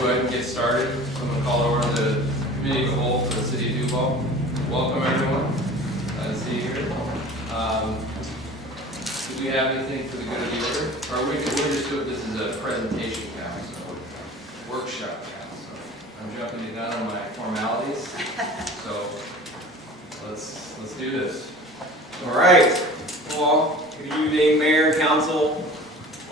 go ahead and get started. I'm going to call over the committee of the whole for the city of Duval. Welcome everyone. Glad to see you here. Do we have anything for the good of the order? Or we just do it, this is a presentation council, workshop council. I'm jumping the gun on my formalities. So let's do this. All right. Well, good evening, Mayor, Council,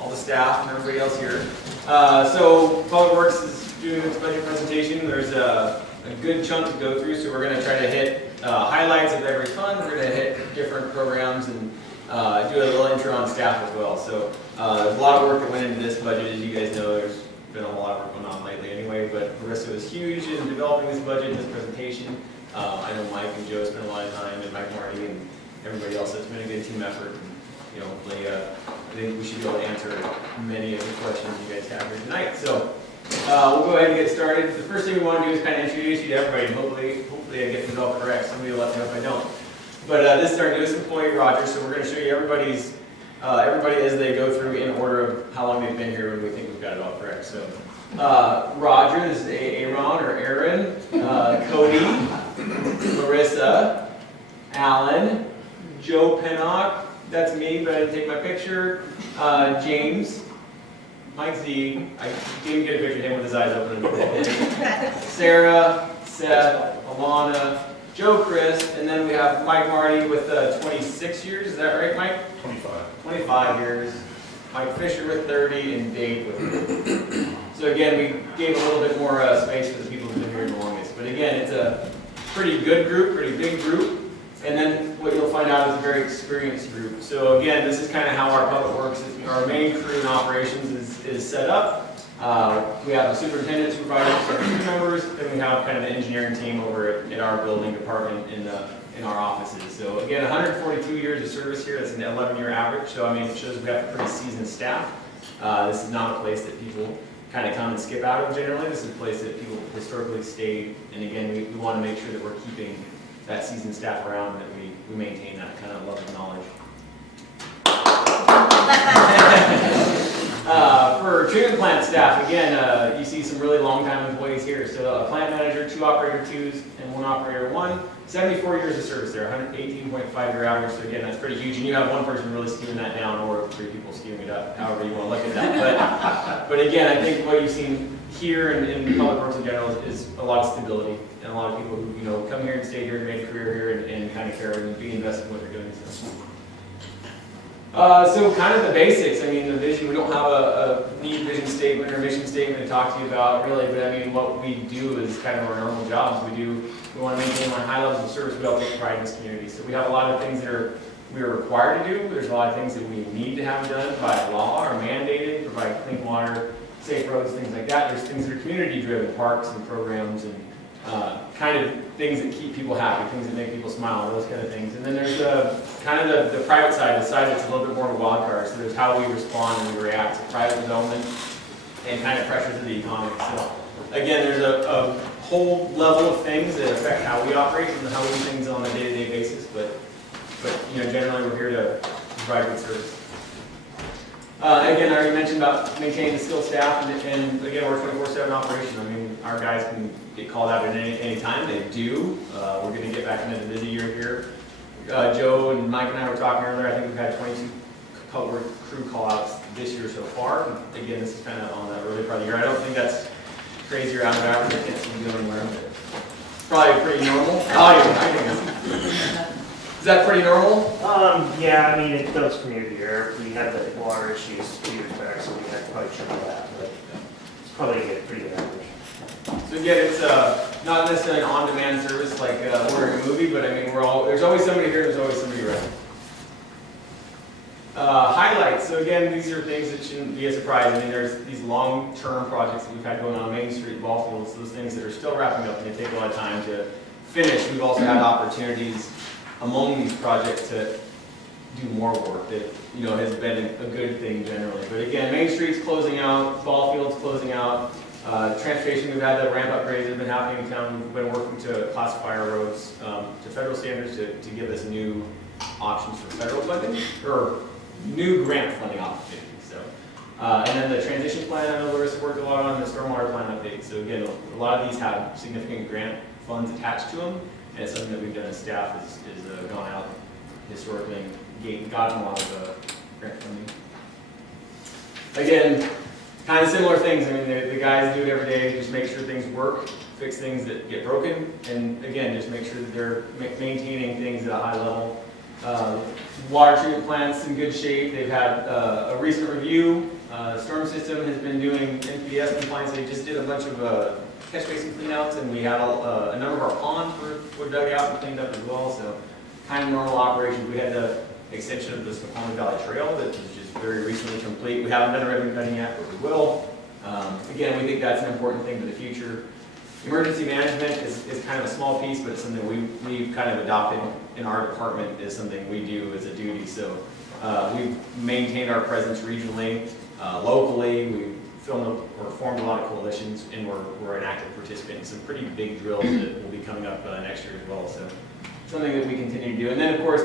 all the staff, and everybody else here. So Public Works is doing its budget presentation. There's a good chunk to go through, so we're going to try to hit highlights of every fund. We're going to hit different programs and do a little intro on staff as well. So there's a lot of work that went into this budget. As you guys know, there's been a whole lot of work going on lately anyway, but Marissa was huge in developing this budget and this presentation. I know Mike and Joe spent a lot of time, and Mike Marty and everybody else. It's been a good team effort. And, you know, hopefully, I think we should be able to answer many of the questions you guys have here tonight. So we'll go ahead and get started. The first thing we want to do is kind of introduce you to everybody. And hopefully I get this all correct. Somebody will let me know if I don't. But this is our newest employee, Roger. So we're going to show you everybody as they go through in order of how long they've been here, and we think we've got it all correct. So Roger is Aaron or Aaron, Cody, Marissa, Alan, Joe Pennock, that's me, but I didn't take my picture, James, Mike Z, I didn't get a picture of him with his eyes open, Sarah, Seth, Alana, Joe Chris, and then we have Mike Marty with 26 years, is that right, Mike? 25. 25 years, Mike Fisher with 30, and Dave with 30. So again, we gave a little bit more space for the people who've been here the longest, but again, it's a pretty good group, pretty big group. And then what you'll find out is a very experienced group. So again, this is kind of how our public works, our main crew in operations is set up. We have a superintendent, supervisor, some crew members, then we have kind of an engineering team over at our building department in our offices. So again, 142 years of service here, that's an 11-year average. So I mean, it shows we have a pretty seasoned staff. This is not a place that people kind of come and skip out of generally. This is a place that people historically stayed. And again, we want to make sure that we're keeping that seasoned staff around, that we maintain that kind of love and knowledge. For treatment plant staff, again, you see some really long-time employees here. So a plant manager, 2 operator 2s, and 1 operator 1. 74 years of service there, 118.5-year average. So again, that's pretty huge. And you have one person really skewing that down, or 3 people skewing it up, however you want to look at that. But again, I think what you've seen here in public works in general is a lot of stability. And a lot of people who come here and stay here and make a career here and kind of care and be invested in what they're doing. So kind of the basics. I mean, the vision, we don't have a need vision statement or mission statement to talk to you about really, but I mean, what we do is kind of our normal jobs. We want to maintain our high levels of service. We also take pride in this community. So we have a lot of things that we are required to do. There's a lot of things that we need to have done by law or mandated, provide clean water, safe roads, things like that. There's things that are community driven, parks and programs and kind of things that keep people happy, things that make people smile, those kind of things. And then there's kind of the private side, the side that's a little bit more of a wild card. So there's how we respond and we react to private development and kind of pressures of the economy. So again, there's a whole level of things that affect how we operate and how we do things on a day-to-day basis. But generally we're here to provide good service. Again, I already mentioned about maintaining the skilled staff, and again, we're 24/7 operation. I mean, our guys can get called out at any time. They do. We're going to get back into the busy year here. Joe and Mike and I were talking earlier. I think we've had 22 public crew call-outs this year so far. Again, this is kind of on the early part of the year. I don't think that's crazy or out of average. I can't see you going anywhere, but probably pretty normal. I think is that pretty normal? Yeah, I mean, it goes from year to year. We had the water issues 2 years back, so we had to probably triple that, but it's probably a pretty good average. So again, it's not necessarily an on-demand service like ordering a movie, but I mean, there's always somebody here, there's always somebody around. Highlights. So again, these are things that shouldn't be a surprise. I mean, there's these long-term projects that we've had going on Main Street, ball fields, those things that are still wrapping up and they take a lot of time to finish. We've also had opportunities among these projects to do more work that has been a good thing generally. But again, Main Street's closing out, ball fields closing out. Transportation, we've had the ramp upgrades that have been happening in town. We've been working to classify our roads to federal standards to give us new options for federal funding or new grant funding opportunities. So And then the transition plan, I know Larissa worked a lot on the stormwater plan update. So again, a lot of these have significant grant funds attached to them, and it's something that we've done as staff is gone out historically and gotten a lot of grant funding. Again, kind of similar things. I mean, the guys do it every day, just make sure things work, fix things that get broken, and again, just make sure that they're maintaining things at a high level. Water treatment plant's in good shape. They've had a recent review. The storm system has been doing NPDES compliance. They just did a bunch of catch basin cleanouts, and we had a number of our ponds were dug out and cleaned up as well. So kind of normal operations. We had the extension of the Snoqualmie Valley Trail that was just very recently complete. We haven't done a ribbon cutting yet, but we will. Again, we think that's an important thing for the future. Emergency management is kind of a small piece, but it's something we've kind of adopted in our department as something we do as a duty. So we've maintained our presence regionally, locally. We've formed a lot of coalitions, and we're an active participant in some pretty big drills that will be coming up next year as well. So something that we continue to do. And then of course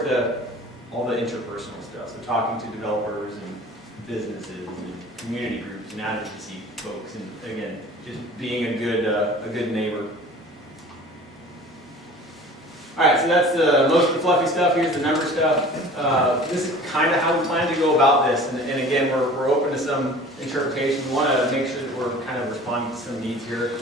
all the interpersonal stuff. So talking to developers and businesses and community groups and advocacy folks, and again, just being a good neighbor. All right, so that's most of the fluffy stuff. Here's the number stuff. This is kind of how we plan to go about this, and again, we're open to some interpretation. We want to make sure that we're kind of responding to some needs here.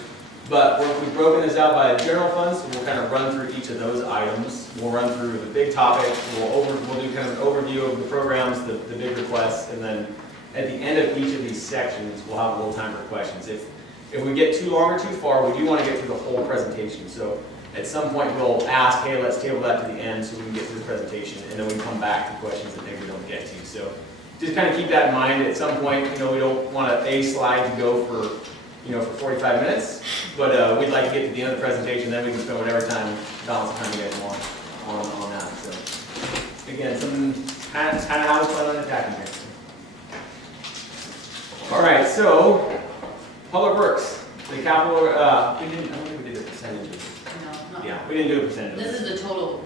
But we've broken this out by general funds, so we'll kind of run through each of those items. We'll run through the big topics. We'll do kind of an overview of the programs, the big requests, and then at the end of each of these sections, we'll have a little time for questions. If we get too long or too far, we do want to get through the whole presentation. So at some point, we'll ask, hey, let's table that to the end so we can get through the presentation, and then we come back to questions that maybe we don't get to. So just kind of keep that in mind. At some point, we don't want a slide to go for 45 minutes, but we'd like to get to the end of the presentation, then we can spend whatever time, balance of time you guys want on that. So again, some kind of how we plan on attacking here. All right, so Public Works, the capital, I don't think we did the percentages. No, not. Yeah, we didn't do a percentage. This is the total.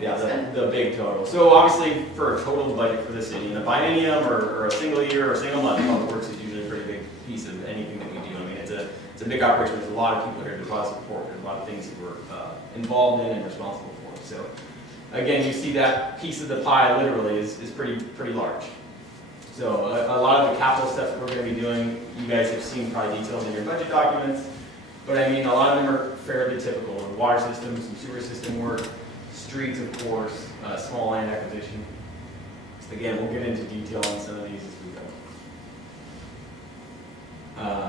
Yeah, the big total. So obviously, for a total budget for the city, in a biennium or a single year or a single month, Public Works is usually a pretty big piece of anything that we do. I mean, it's a big operation. There's a lot of people here. There's a lot of support. There's a lot of things that we're involved in and responsible for. So again, you see that piece of the pie literally is pretty large. So a lot of the capital stuff that we're going to be doing, you guys have seen probably details in your budget documents. But I mean, a lot of them are fairly typical. Water systems, some sewer system work, streets, of course, small land acquisition. Again, we'll get into detail on some of these as we go.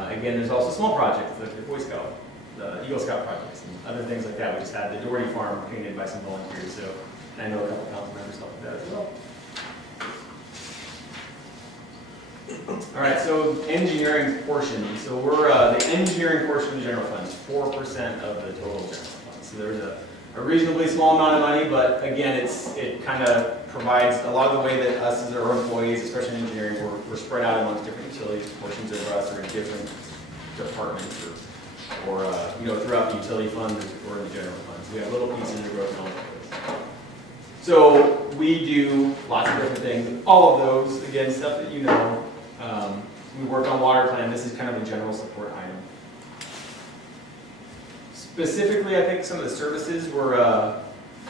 Again, there's also small projects like the Boy Scout, the Eagle Scout projects, and other things like that. We just had the Doherty Farm painted by some volunteers, so I know a couple council members helped with that as well. All right, so engineering portion. So we're the engineering portion of the general fund is 4% of the total general fund. So there's a reasonably small amount of money, but again, it kind of provides a lot of the way that us as our employees, especially in engineering, we're spread out amongst different utilities. Portions of us are in different departments or throughout the utility fund or in the general fund. So we have little pieces that are broken all over the place. So we do lots of different things. All of those, again, stuff that you know. We work on water plan. This is kind of a general support item. Specifically, I think some of the services were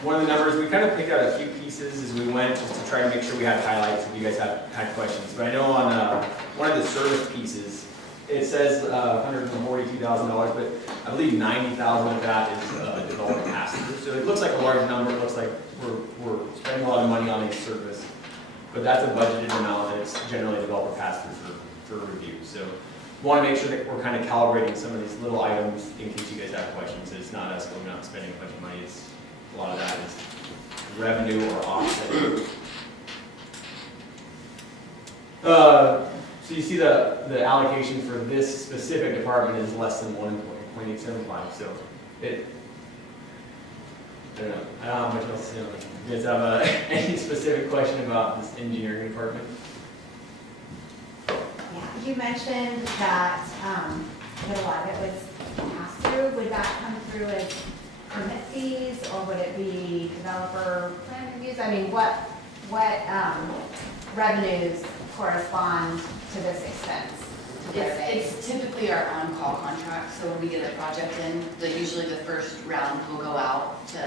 one of the numbers. We kind of picked out a few pieces as we went just to try to make sure we had highlights if you guys had questions. But I know on one of the service pieces, it says $142,000, but I believe $90,000 of that is developer pass-through. So it looks like a large number. It looks like we're spending a lot of money on a service. But that's a budgeted amount that it's generally developer pass-through for review. So we want to make sure that we're kind of calibrating some of these little items in case you guys have questions. It's not us going out and spending a bunch of money. It's a lot of that is revenue or offsetting. So you see the allocation for this specific department is less than 1.875. So I don't know how much else to say on this. You guys have any specific question about this engineering department? Yeah, you mentioned that a lot of it was passed through. Would that come through as permit fees, or would it be developer plan reviews? I mean, what revenues correspond to this expense? To where they- It's typically our on-call contract, so when we get a project in, usually the first round will go out to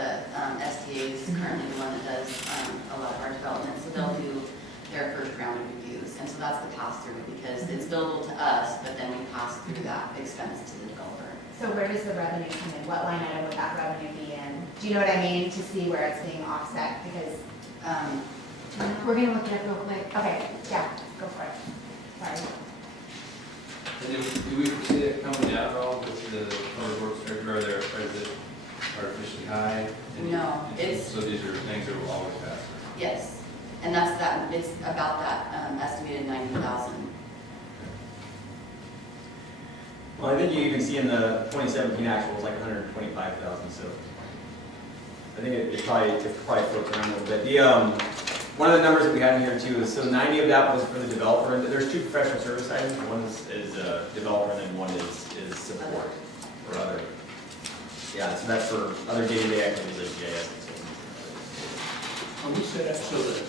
STA is currently the one that does a lot of our development, so they'll do their first round of reviews, and so that's the pass-through, because it's billable to us, but then we pass through that expense to the developer. So where does the revenue come in? What line item would that revenue be in? Do you know what I mean, to see where it's being offset? Because, We're gonna look it up real quick. okay, yeah, go for it. Sorry. And do we foresee that coming down at all with the public works director, or is it artificially high? No, it's- So these are things that will always pass through? Yes, and that's that, it's about that estimated 90,000. Well, I think you even see in the 2017 actual, it's like 125,000, so I think it probably floats around a little bit. One of the numbers that we had in here too is, so 90 of that was for the developer, and there's 2 professional service items, one is developer, and then one is support or other. Yeah, so that's for other day-to-day activities like GIS and so on. Are we set up so that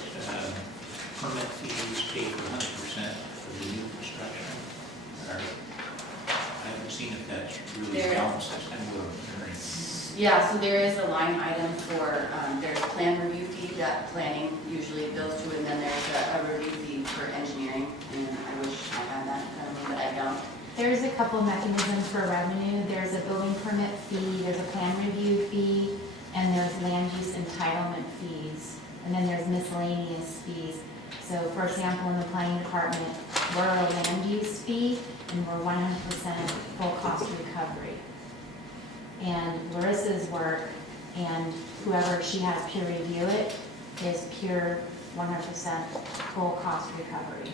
permit fees pay for 100% of the new construction? Or, I haven't seen if that's really There- balanced, that's kind of what I'm hearing. Yeah, so there is a line item for, there's plan review fee that planning usually goes to, and then there's a review fee for engineering, and I wish I had that in front of me, but I don't. There's a couple mechanisms for revenue. There's a building permit fee, there's a plan review fee, and there's land use entitlement fees. And then there's miscellaneous fees. So for example, in the planning department, we're a land use fee, and we're 100% full cost recovery. And Larissa's work, and whoever she has peer review it, is pure 100% full cost recovery.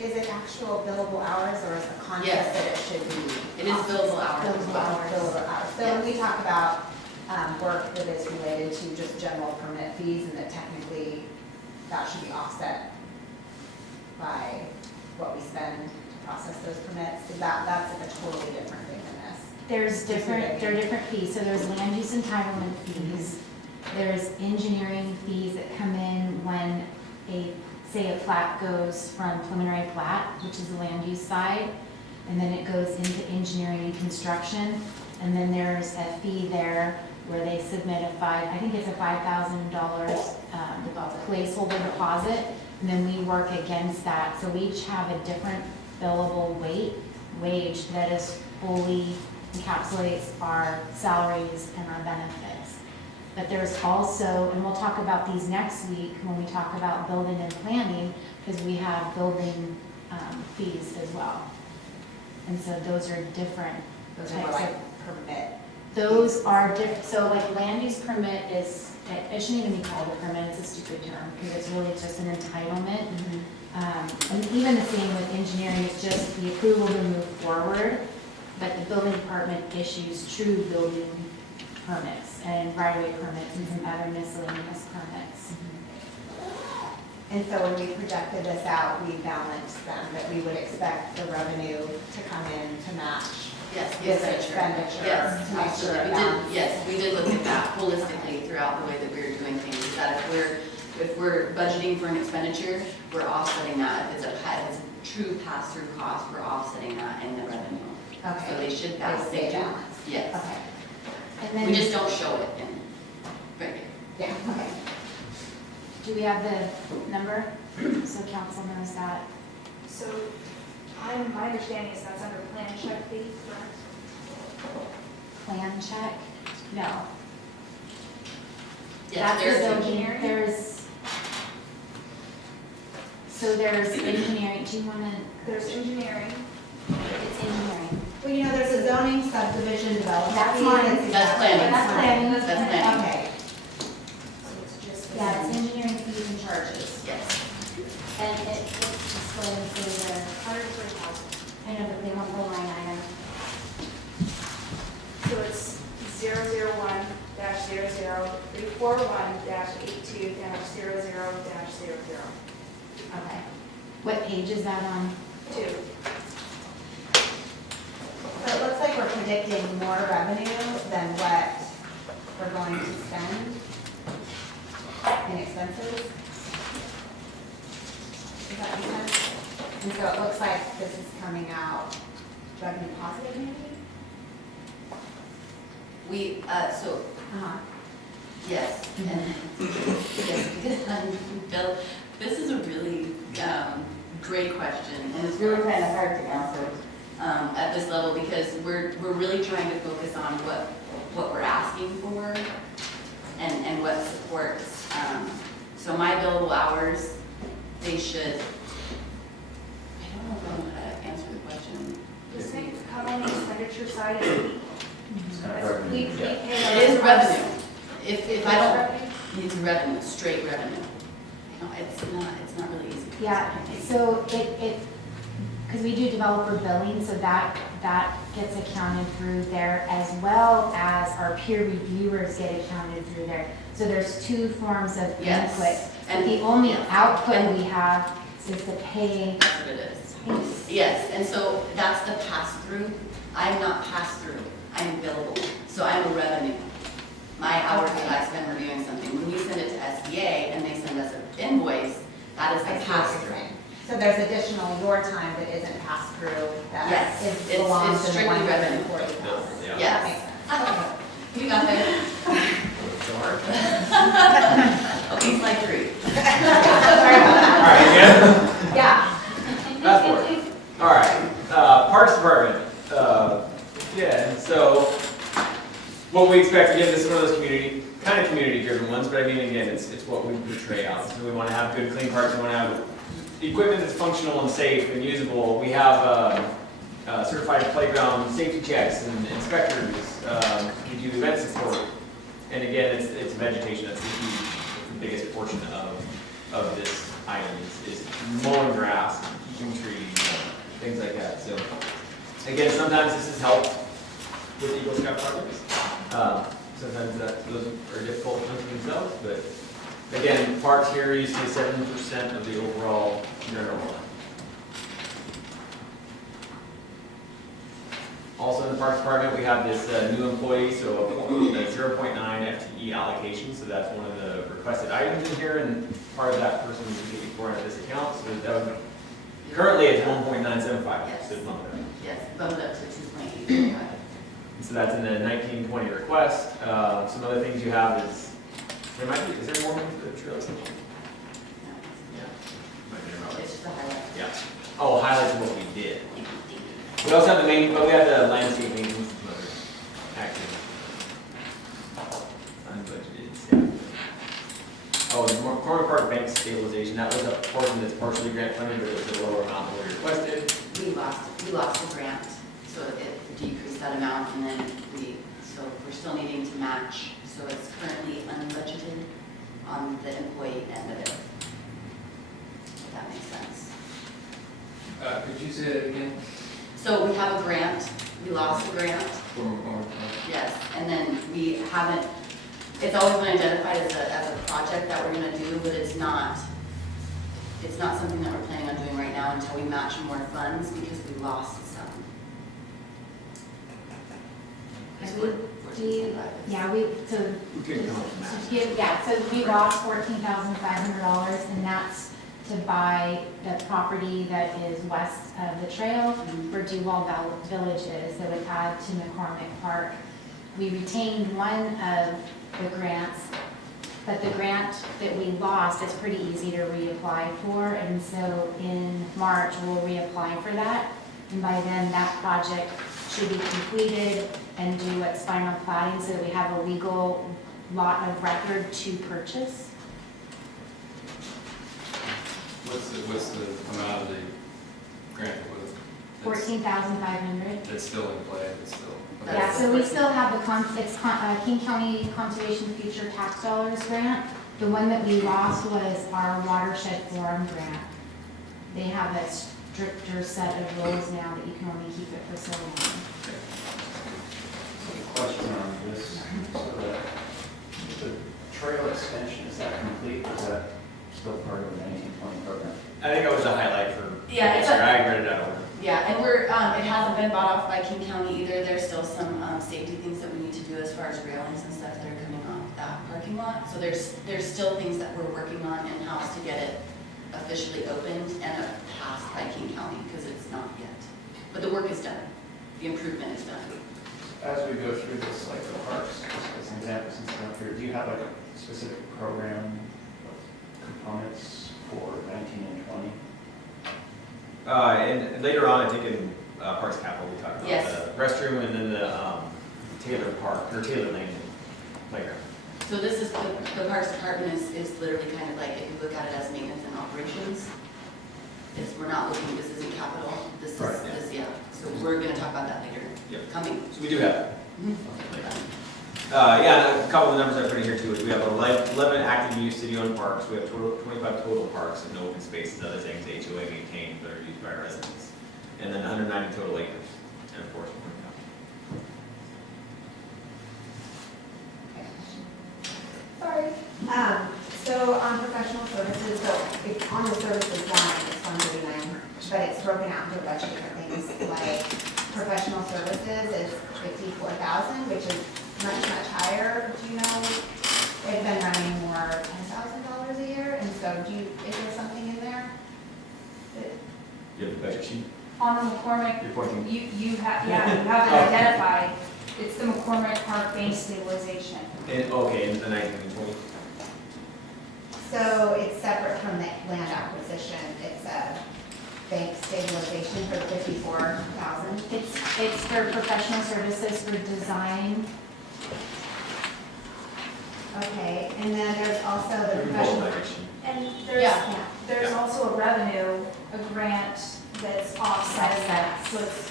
Is it actual billable hours, or is the concept Yes. that it should be? It is billable hours. Billable hours. Billable hours. So when we talk about work that is related to just general permit fees, and that technically that should be offset by what we spend to process those permits, that's like a totally different thing than this. There are different fees, so there's land use entitlement fees, there's engineering fees that come in when say a plat goes from preliminary plat, which is the land use side, and then it goes into engineering and construction, and then there's a fee there where they submit I think it's a $5,000 placeholder deposit, and then we work against that, so we each have a different billable wage that is fully encapsulates our salaries and our benefits. But there's also, and we'll talk about these next week when we talk about building and planning, because we have building fees as well. And so those are different Those are more types like of, permit. those are different, so like land use permit is, it shouldn't even be called a permit, it's a stupid term, because it's really just an entitlement. And even the same with engineering, it's just the approval to move forward, but the building department issues true building permits and right-of-way permits and some other miscellaneous permits. And so when we projected this out, we balanced them, that we would expect the revenue to come in to match Yes, the this expenditure. expenditure. Yes, To make sure absolutely. it balances. Yes, we did look at that holistically throughout the way that we were doing things, is that if we're budgeting for an expenditure, we're offsetting that. If it's a true pass-through cost, we're offsetting that in the revenue. Okay. So they should balance. They stay do. balanced. Yes. Okay, And then, We just don't show it in, right here. yeah, okay. do we have the number, so council knows that? So, my understanding is that's under plan check fee, correct? Plan check? No. Yes, That's there's the engineering. There's engineering, do you wanna, There's engineering. it's engineering. Well, you know, there's a zoning subdivision development. That's fee mine. exactly- That's planning. That's planning. That's planning. Okay, So it's just. Yeah, it's engineering fees and charges. Yes. And it's just going to the, 130,000. I know, but they want the line item. So it's 001-00-341-82-00-00. Okay. What page is that on? 2. so it looks like we're predicting more revenue than what we're going to spend in expenses. And so it looks like this is coming out revenue positive maybe? We, so, Uh-huh. yes, and, yes, because Bill, this is a really, great question, and it's really kind of hard to answer, at this level, because we're really trying to focus on what we're asking for, and what supports, so my billable hours, they should, I don't know if I'm gonna answer the question. Does it come on the expenditure side of the we pay It is our- revenue. If I don't, Revenue? it's revenue, straight revenue. No, it's not really easy. Yeah, so because we do developer billing, so that gets accounted through there, as well as our peer reviewers get accounted through there. So there's two forms of Yes. input. And The only yeah. output And- we have is the pay. That's what it is. Yes, and so that's the pass-through. I'm not pass-through, I'm billable, so I'm a revenue. My hours that I spend reviewing something, when we send it to SBA and they send us an invoice, that is I the see what you're pass-through. saying. So there's additional your time that isn't passed through that Yes, is it's belongs to the strictly revenue. 140,000. Yeah. That Yes. makes sense. You got that? Okay, slide 3. Sorry about All that. right, Yeah. That's work. All right, Parks Department. Yeah, so what we expect, again, this is one of those community-driven ones, but I mean, again, it's what we portray out. So we want to have good, clean parks, we want to have equipment that's functional and safe and usable. We have certified playground safety checks and inspectors. We do event support. And again, it's vegetation, that's the biggest portion of this item is mowing grass, keeping trees, things like that. So again, sometimes this has helped with Eagle Scout projects. Sometimes those are difficult unto themselves, but again, parks here, you see 7% of the overall general fund. Also in the Parks Department, we have this new employee, so a 0.9 FTE allocation, so that's one of the requested items in here, and part of that person is getting for into this account, so that would, currently it's 1.975, Yes. so bump it up. Yes, bumped it up to 2.85. So that's in the 1920 request. Some other things you have is, is there more money for the trail station? Yeah. Might be about right. It's just a highlight. Yeah. Oh, highlights of what we did. We also have but we have the landscape maintenance and some other activities. Unbudgeted staff. Oh, the Corner Park bank stabilization, that was a portion that's partially grant funded, but it was a lower amount than we requested. We lost the grant, so it decreased that amount, and then so we're still needing to match, so it's currently unbudgeted on the employee end of it. If that makes sense. Could you say that again? So we have a grant, we lost the grant, One more time. yes, and then we haven't, it's always been identified as a project that we're gonna do, but it's not something that we're planning on doing right now until we match more funds, because we lost some. Yeah, so We could come up with math. Yeah, so we lost $14,500, and that's to buy the property that is west of the trail for Duval Villages that would add to McCormick Park. We retained one of the grants, but the grant that we lost is pretty easy to reapply for, and so in March, we'll reapply for that. And by then, that project should be completed and do its final plating so that we have a legal lot of record to purchase. What's the amount of the grant was? 14,500. That's still in play, it's still. okay. Yeah, so we still have the King County Conservation Future Tax Dollars grant. The one that we lost was our Watershed Forum grant. They have a stricter set of rules now that you can only keep it for so long. Question on this, so the trail extension, is that complete, or is that still part of the 1920 program? I think that was a highlight for. Yeah, it's I read it out over. Yeah, and it hasn't been bought off by King County either. There's still some safety things that we need to do as far as railings and stuff that are coming off that parking lot. So there's still things that we're working on in-house to get it officially opened and passed by King County, because it's not yet. But the work is done, the improvement is done. As we go through this, like the parks, just as an example, since I'm up here, do you have like a specific program of components for 19 and 20? And later on, I think in Parks Capital, we talked about Yes. the restroom and then the Taylor Park, or Taylor Lane playground. So this is, the Parks Department is literally kind of like, if you look at it as maintenance and operations, we're not looking, this isn't capital, this is, Right, yeah. yeah. So we're gonna talk about that later. Yep. Coming. So we do have that. Mhm. Yeah, and a couple of the numbers I put in here too, is we have 11 active use city-owned parks, we have 25 total parks and no open spaces, other things HOA maintained that are used by our residents. And then 190 total acres, and of course, Warren County. Sorry. So on professional services, so if on the services line, it's 139, but it's broken out into a bunch of different things, like professional services is 54,000, which is much higher, do you know? They've been running more $10,000 a year, and so is there something in there? You have the budget sheet, On the McCormick, you're pointing. you have it identified. It's the McCormick Park bank stabilization. And, okay, and the 19 and 20. So it's separate from the land acquisition, it's a bank stabilization for 54,000. It's for professional services for design. Okay, and then there's also the Your professional. budget sheet. And Yeah. there's also a revenue, a grant that's offset of that. So it's,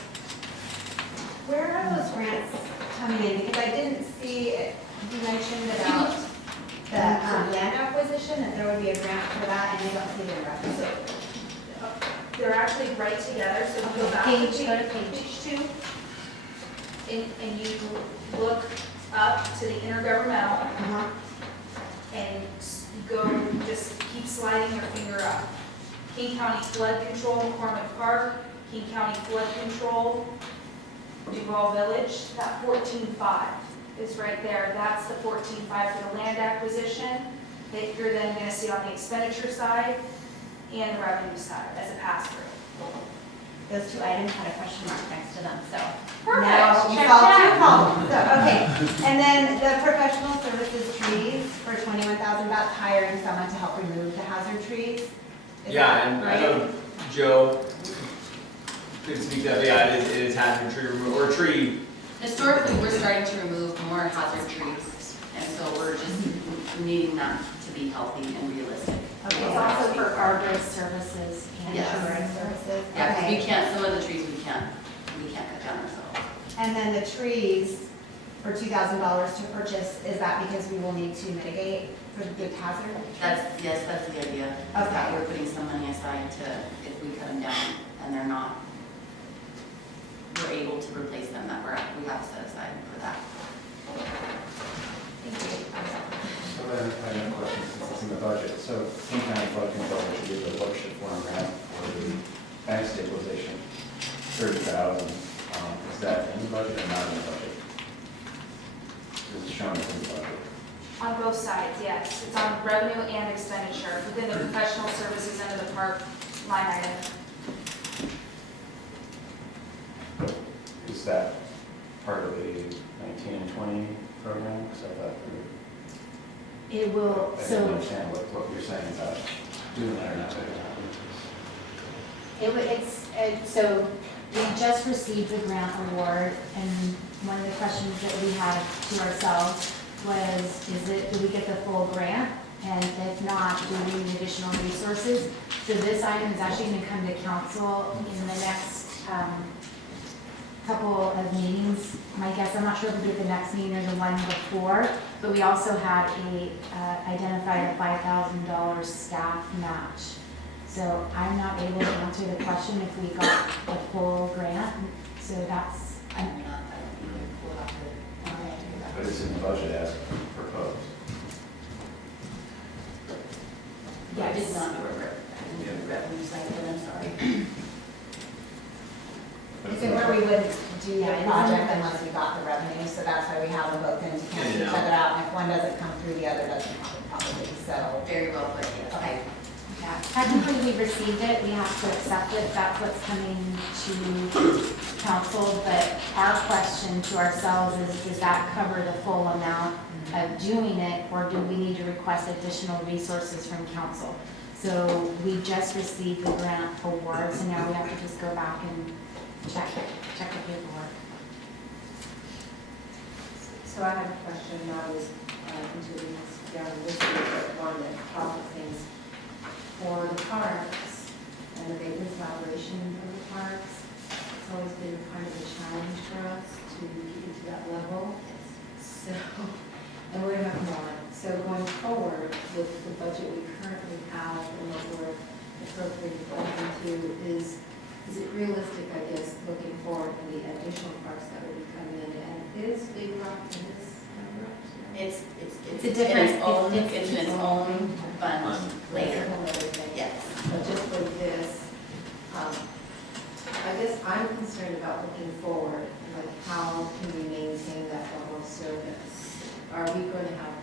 Where are those grants coming in? Because I didn't see, you mentioned about the land acquisition, that there would be a grant for that, and I don't see the reference. they're actually right together, so if you go back to Page, go to page 2, and you look up to the intergovernmental, Uh-huh. and go, just keep sliding your finger up. King County Flood Control, McCormick Park, King County Flood Control, Duval Village, that 14.5 is right there. That's the 14.5 for the land acquisition that you're then gonna see on the expenditure side and the revenue side as a pass-through. Those two items had a question mark next to them, so. Perfect. Now you Check solved that. two problems, so, okay. And then the professional services trees for 21,000, that's hiring someone to help remove the hazard trees? Is Yeah, that and I right? know Joe could speak to that, but yeah, it is hazard tree removal, or tree. Historically, we're starting to remove more hazard trees, and so we're just needing that to be healthy and realistic. Okay, It's also for arborist services and Yes. insurance services? Yeah, because we Okay. can't, some of the trees we can't cut down ourselves. And then the trees for $2,000 to purchase, is that because we will need to mitigate for the big hazard? Yes, that's the idea. Is that Okay. we're putting some money aside to, if we cut them down and they're not, we're able to replace them, we have set aside for that. Thank you. So then, I have a question, since it's in the budget. So King County Flood Control, which would be the worship one grant for the bank stabilization, 30,000. Is that in the budget or not in the budget? Is it shown as in the budget? On both sides, yes. It's on revenue and expenditure within the professional services end of the park line item. Is that part of the 19 and 20 program? Because I thought It will, I didn't so understand what you're saying about doing that or not doing that. so we just received the grant award, and one of the questions that we had to ourselves was, do we get the full grant? And if not, do we need additional resources? So this item is actually gonna come to council in the next, couple of meetings. My guess, I'm not sure if we did the next meeting or the one before, but we also had identified a $5,000 staff match. So I'm not able to answer the question if we got the full grant, so that's, I don't think we'll have to. But it's in the budget as proposed. I did yes. not do a revenue cycle, I'm sorry. Is it where we wouldn't do the Yeah, it is. project unless we got the revenue, so that's why we have them both in to cancel each Yeah. other out, and if one doesn't come through, the other doesn't happen probably, so. Very well put, yes. Okay, Yeah, technically we received it, we have to accept it, that's what's coming to council, but our question to ourselves is, does that cover the full amount of doing it, or do we need to request additional resources from council? So we just received the grant award, so now we have to just go back and check the paperwork. So I have a question now is, into down this week, but one that top of things for the parks and the maintenance evaluation of the parks. It's always been kind of a challenge for us to get to that level. So, and we're gonna have more. So going forward with the budget we currently have and what we're appropriating into is it realistic, I guess, looking forward to the additional parks that would be coming in? And is Big Rock in this number? It's a different- it's in its own fund later. That's a whole other thing. Yes. But just with this, I guess I'm concerned about looking forward, like how can we maintain that level of service? Are we going to have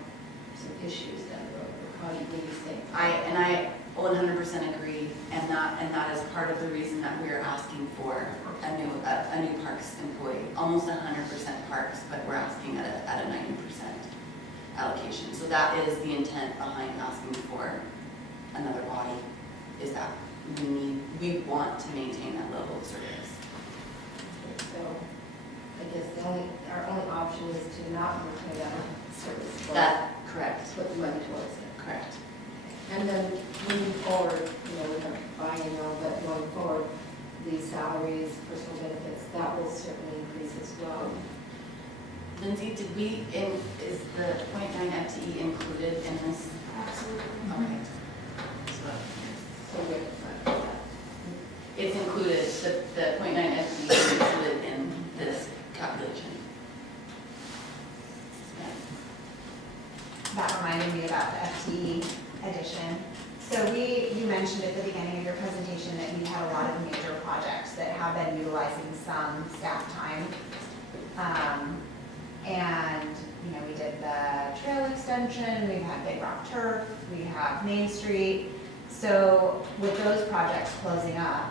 some issues down the road, or how do you think? I 100% agree, and that is part of the reason that we're asking for a new parks employee, almost 100% parks, but we're asking at a 90% allocation. So that is the intent behind asking for another body, is that we want to maintain that level of service. So I guess our only option is to not maintain that service. Correct, Put the money towards it. correct. And then moving forward, we have biennial, but going forward, the salaries, personal benefits, that will certainly increase as well. Lindsay, is the .9 FTE included in this? Absolutely. Okay. So we have to that. It's included, the .9 FTE is included in this calculation. That reminded me about the FTE addition. So you mentioned at the beginning of your presentation that you had a lot of major projects that have been utilizing some staff time. And, we did the trail extension, we've had Big Rock Turf, we have Main Street. So with those projects closing up,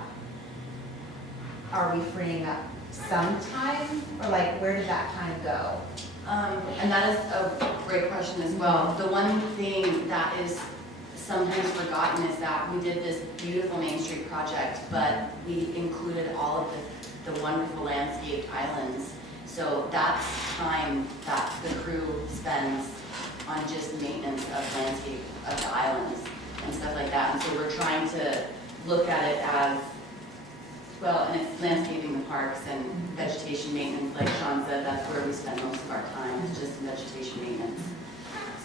are we freeing up some time? Or where did that time go? And that is a great question as well. The one thing that is sometimes forgotten is that we did this beautiful Main Street project, but we included all of the wonderful landscaped islands. So that's time that the crew spends on just maintenance of landscape of the islands and stuff like that. And so we're trying to look at it as, well, and it's landscaping the parks and vegetation maintenance, like Sean said, that's where we spend most of our time, is just in vegetation maintenance.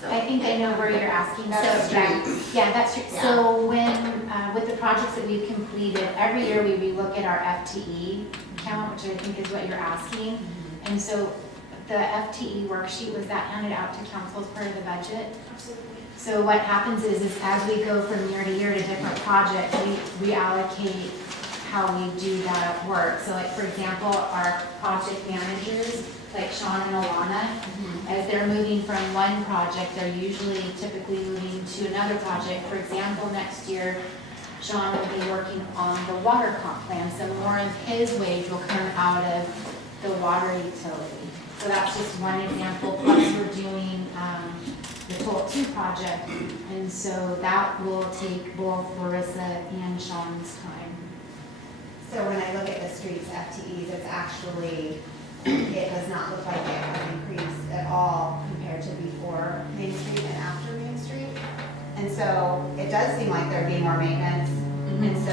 So I think I know where you're asking. That's So, streets. yeah, that's true. Yeah. So when, with the projects that we've completed, every year we relook at our FTE count, which I think is what you're asking. And so the FTE worksheet, was that handed out to council as part of the budget? Absolutely. So what happens is as we go from year to different projects, we reallocate how we do that work. So for example, our project managers, like Sean and Alana, as they're moving from one project, they're typically moving to another project. For example, next year, Sean will be working on the water comp plan, so more of his wage will come out of the water utility. So that's just one example. Plus we're doing the Toll 2 project, and so that will take both Larissa and Sean's time. So when I look at the streets FTEs, it's actually, it does not look like it has increased at all compared to before Main Street and after Main Street. And so it does seem like there'd be more maintenance. And so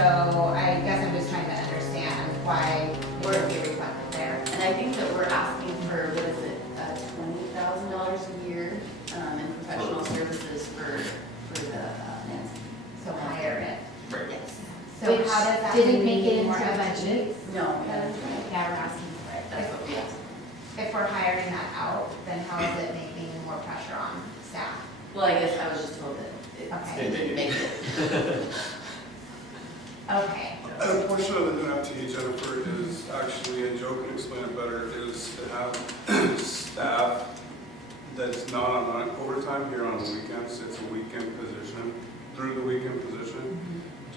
I guess I'm just trying to understand why it would be reflected there. And I think that we're asking for, what is it, $20,000 a year in professional services for the landscape. So higher it. Yes. So Which how does that? didn't mean make it more into the FTEs? budget. No, we haven't. Yeah, we're asking for it. That's what we asked. If we're hiring that out, then how is it making more pressure on staff? Well, I guess I was just told that Okay. it didn't make it. Okay. A portion of the new FTE, Jennifer, is actually, and Joe can explain it better, is to have staff that's not on overtime here on the weekends. It's a weekend position. through the weekend position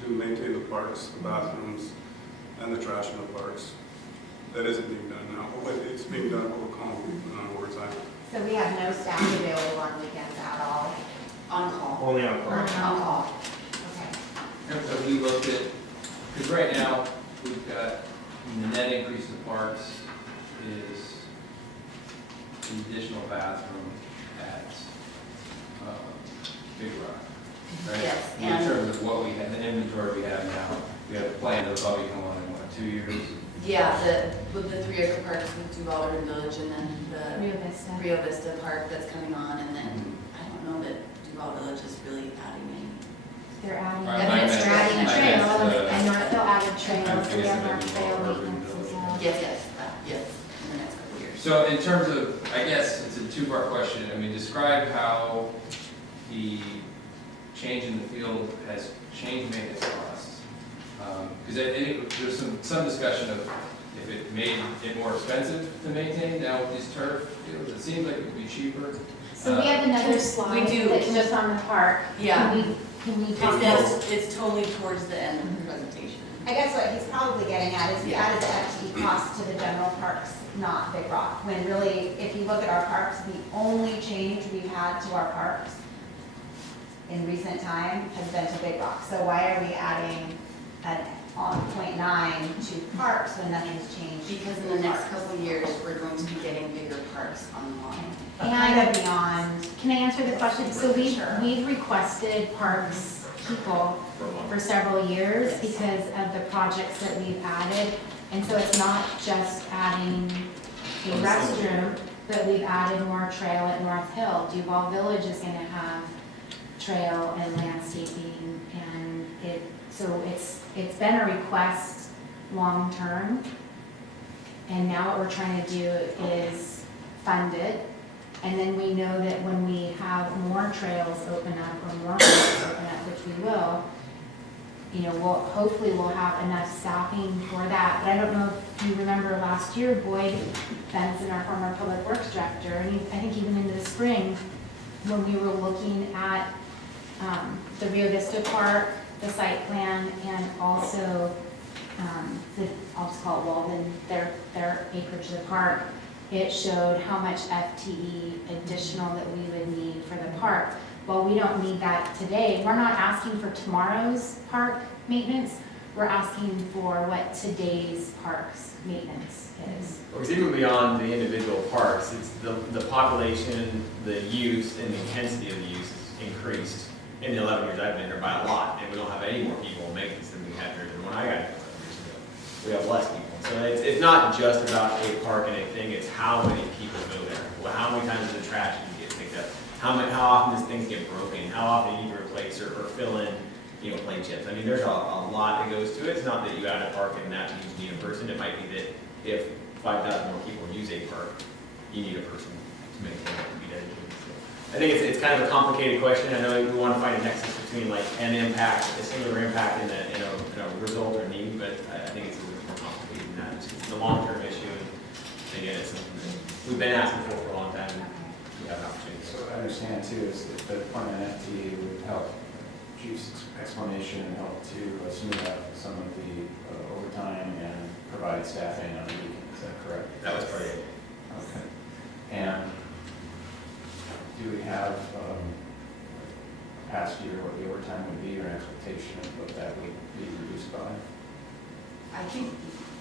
to maintain the parks, the bathrooms, and the trash in the parks. That isn't being done now, but it's being done over overtime. So we have no staff available on weekends at all? On call. Only on call. On call. Okay. And so we looked at, because right now, we've got, the net increase in parks is the additional bathroom at Big Rock, right? Yes, In and- terms of what we have, the inventory we have now, we have a plan that'll probably come on in, what, 2 years? Yeah, with the 3 acre parks with Duval Urban Village and then the Rio Vista. Rio Vista Park that's coming on, and then I don't know that Duval Village is really adding any. They're adding, Right, I meant- they're adding I meant, trails, and Northville added trails, so we I guess have it more may be trail more urban maintenance as village. well. Yes, in the next couple of years. So in terms of, I guess it's a two-part question. I mean, describe how the change in the field has changed maintenance costs. Because I think there's some discussion of if it made it more expensive to maintain now with these turf fields. It seems like it would be cheaper. So we have another slide do. that's just on the park. Yeah. Can we talk about? It's totally towards the end of the presentation. I guess what he's probably getting at is we Yeah. added FTE costs to the general parks, not Big Rock. When really, if you look at our parks, the only change we've had to our parks in recent time has been to Big Rock. So why are we adding an on 0.9 to parks when nothing's changed? Because in the next couple of years, we're going to be getting bigger parks online. But kind of beyond, Can I answer the question? So Sure. we've requested parks people for several years because of the projects that we've added. And so it's not just adding a restroom, but we've added more trail at North Hill. Duval Village is gonna have trail and landscaping, and so it's been a request long-term. And now what we're trying to do is fund it. And then we know that when we have more trails open up or more trails open up, which we will, you know, hopefully we'll have enough staffing for that. But I don't know if you remember last year, Boyd Benson, our former public works director, and I think even into the spring, when we were looking at the Rio Vista Park, the site plan, and also I'll just call it Walden, their acreage of the park, it showed how much FTE additional that we would need for the park. Well, we don't need that today. We're not asking for tomorrow's park maintenance. We're asking for what today's parks maintenance is. Because even beyond the individual parks, it's the population, the use, and the intensity of the use has increased in the 11 years I've been here by a lot, and we don't have any more people in maintenance than we had here than when I got here 11 years ago. We have less people. So it's not just about a park and a thing, it's how many people go there. Well, how many times does the trash get picked up? How often does things get broken? How often do you need to replace or fill in, play chips? I mean, there's a lot that goes to it. It's not that you add a park and that means you need a person. It might be that if 5,000 more people use a park, you need a person to maintain it and be dedicated. So I think it's kind of a complicated question. I know we want to find a nexus between like an impact, a singular impact, and a result or need, but I think it's a little more complicated than that. It's a long-term issue, and again, it's something that we've been asking for a long time. And we have an opportunity. So I understand too, is that the Department FTE would help Chief's explanation and help to smooth out some of the overtime and provide staffing on the weekend, is that correct? That was part of it. Okay. And do we have past year what the overtime would be or an expectation of what that would be reduced by? I think,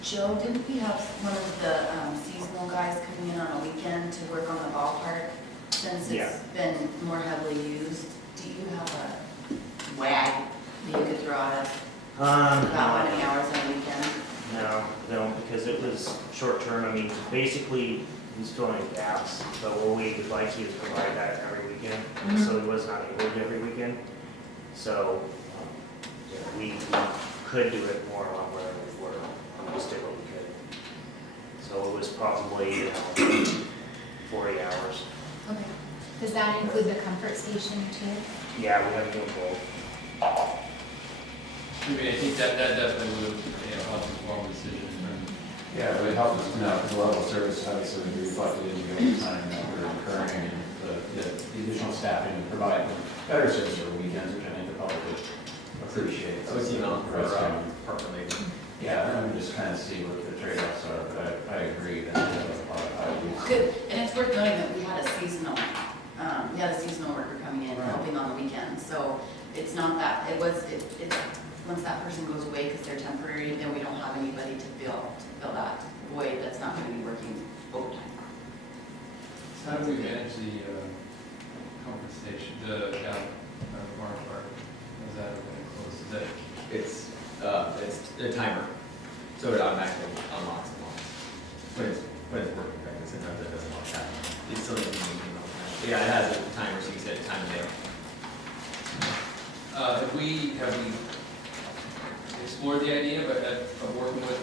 Joe, didn't we have one of the seasonal guys coming in on a weekend to work on the ballpark since Yeah. it's been more heavily used? Do you have a wag that you could throw at us about how many hours on a weekend? No, because it was short term. I mean, basically, he's filling in gaps, but what we would like to is provide that every weekend. So he was not able to every weekend. So we could do it more on where we were. We just did what we could. So it was probably 40 hours. Okay. Does that include the comfort station too? Yeah, we have to do both. I mean, I think that definitely would, help inform the decision. Yeah, it would help us to know, because the level of service obviously would be reflected in the overtime that we're incurring and the additional staffing to provide better service over weekends, which I think the public would see what the trade-offs are, but I agree that I would. Good, and it's worth noting that we had a seasonal worker coming in, Right. helping on the weekends, so it's not that, it's, once that person goes away because they're temporary, then we don't have anybody to fill that void that's not gonna be working overtime. How do we manage the compensation, the farm park? Is that going to close? Is that, It's a timer, so it automatically unlocks and locks. When it's working, right? Sometimes it doesn't lock that. It's still doesn't mean all the time. Yeah, it has a timer, so you set a time of day. have we explored the idea of working with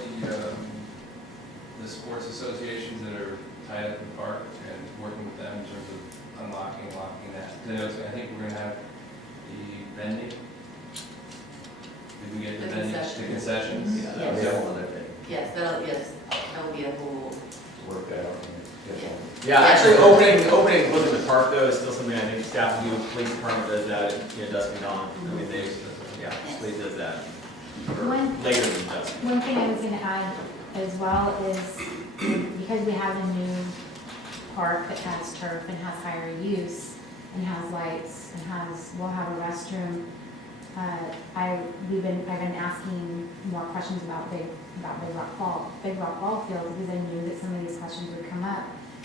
the sports associations that are tied up in the park and working with them in terms of unlocking and locking that? Because I think we're going to have the vending. Did we get the The vending? concessions. The concessions? Yeah, that would be a whole other thing. Yes, that'll be a whole, Work that out. and get Yeah. Yeah, actually, opening and closing the park though is still something I think staff do. Police department does that, dusk and dawn. I mean, police does that. Or One- later than dusk. One thing I was gonna add as well is, because we have a new park that has turf and has higher use, and has lights, and we'll have a restroom, I've been asking more questions about Big Rock Ball Field, because I knew that some of these questions would come up.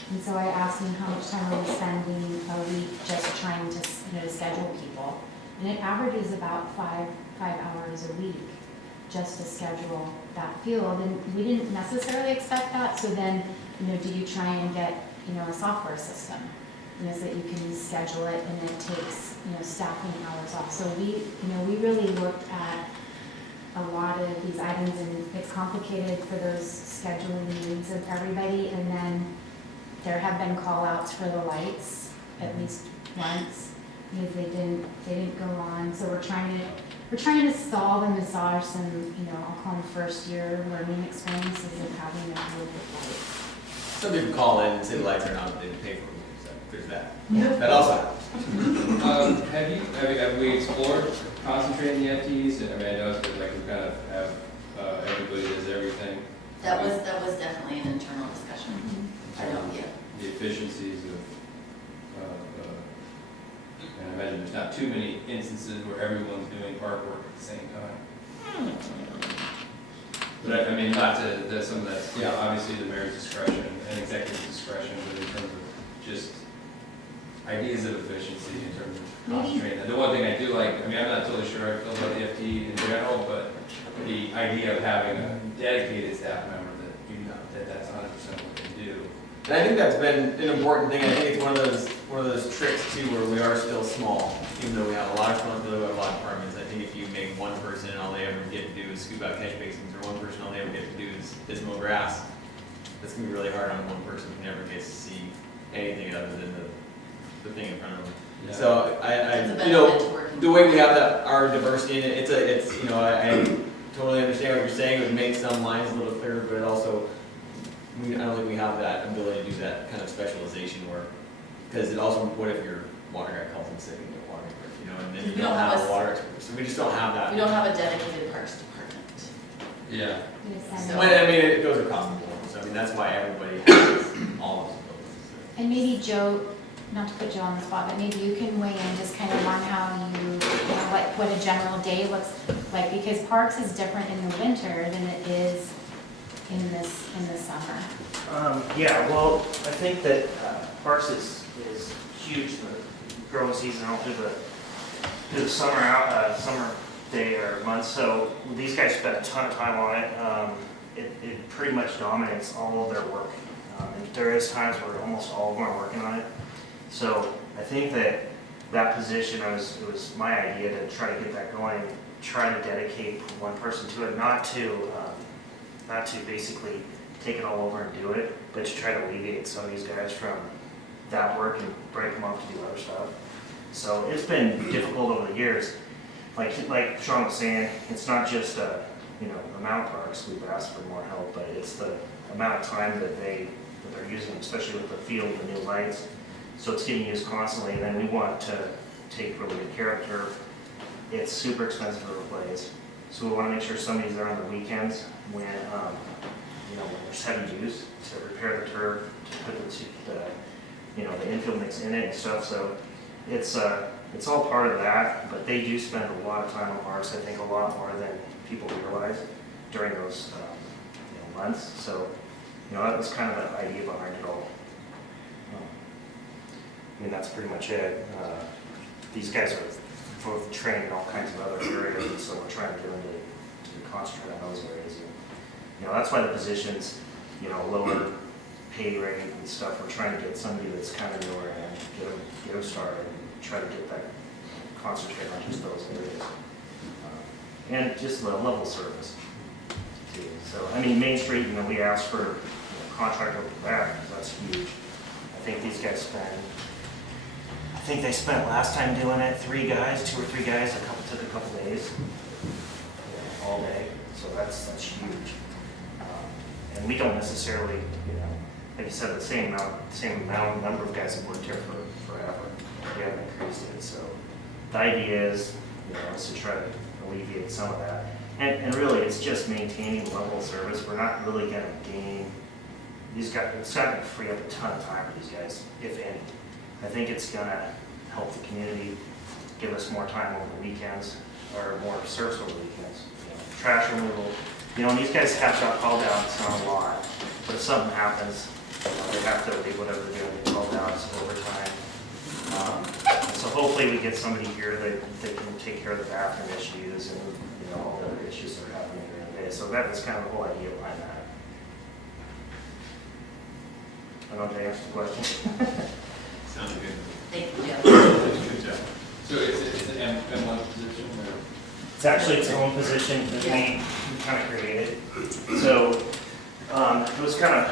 And so I asked him, how much time are we spending a week just trying to, to schedule people? And it averages about five hours a week just to schedule that field. And we didn't necessarily expect that, so then, do you try and get, a software system, so that you can schedule it and it takes, staffing hours off. So we really looked at a lot of these items, and it's complicated for those scheduling needs of everybody. And then there have been call outs for the lights at least once, because they didn't go on. So we're trying to solve and massage some, I'll call them first year learning experiences of having a group of lights. Some people call in and say the lights are not, they didn't pay for them, so there's that. That also happens. Have we explored concentrating the FTEs? I mean, I know it's like we kind of have, everybody does everything. that was definitely an internal discussion. I know, yeah. The efficiencies of, and I imagine there's not too many instances where everyone's doing park work at the same time. But I mean, not to, some of that's, obviously the mayor's discretion and executive discretion, but in terms of just ideas of efficiency in terms of concentrating. And the one thing I do like, I mean, I'm not totally sure I feel about the FTE in general, but the idea of having a dedicated staff member that's 100% what they do. And I think that's been an important thing. I think it's one of those tricks too, where we are still small, even though we have a lot of responsibility, we have a lot of departments. I think if you make one person and all they ever get to do is scoop out catch basins, or one person all they ever get to do is mow grass, that's gonna be really hard on one person who never gets to see anything other than the thing in front of them. Yeah. So It's a benefit to working. the way we have our diversity in it, I totally understand what you're saying. It would make some lines a little clearer, but it also, I don't think we have that ability to do that kind of specialization work. Because it also, what if your water guy calls in sick and you're water expert, and then you We don't don't have have a water expert, so we just don't have that. We don't have a dedicated parks department. Yeah. So- When, it goes across the board, so I mean, that's why everybody has all of those abilities. And maybe Joe, not to put Joe on the spot, but maybe you can weigh in just kind of on how what a general day looks like, because parks is different in the winter than it is in the summer. Yeah, well, I think that Parks is huge, the growing season all through the summer day or month. So these guys spend a ton of time on it. It pretty much dominates all of their work. There is times where almost all of them are working on it. So I think that position, it was my idea to try to get that going, try to dedicate one person to it, not to basically take it all over and do it, but to try to alleviate some of these guys from that work and break them up to do other stuff. So it's been difficult over the years. Like Sean was saying, it's not just the amount of parks we've asked for more help, but it's the amount of time that they're using, especially with the field, the new lights. So it's getting used constantly, and then we want to take really good care of turf. It's super expensive to replace. So we want to make sure somebody's there on the weekends when, when there's heavy use to repair the turf, to put the infield mix in it and stuff. So it's all part of that, but they do spend a lot of time on parks, I think a lot more than people realize during those months. So, that was kind of the idea behind it all. That's pretty much it. These guys are both trained in all kinds of other areas, and so we're trying to get them to concentrate on those areas. And, that's why the positions, lower pay rate and stuff. We're trying to get somebody that's kind of newer and get them started and try to get that concentrate on just those areas. And just the level of service too. So, Main Street, we asked for contract over that, because that's huge. I think these guys they spent last time doing it, 2 or 3 guys, took a couple days, all day. So that's huge. And we don't necessarily, like you said, the same number of guys have worked here for forever. We haven't increased it. So the idea is to try to alleviate some of that. And really, it's just maintaining the level of service. We're not really going to gain these guys. It's not going to free up a ton of time for these guys, if any. I think it's going to help the community, give us more time over the weekends, or more service over the weekends. Trash removal. These guys have got called out. It's not a lot, but if something happens, they have to leave whatever they're doing, get called out. It's overtime. So hopefully we get somebody here that can take care of the bathroom issues and all the other issues that are happening during the day. So that was kind of the whole idea behind that. I don't know if I answered the question. Sounds good. Thank you, Joe. Good job. So it's an M1 position, or? It's actually its own position that we kind of created. So it was kind of,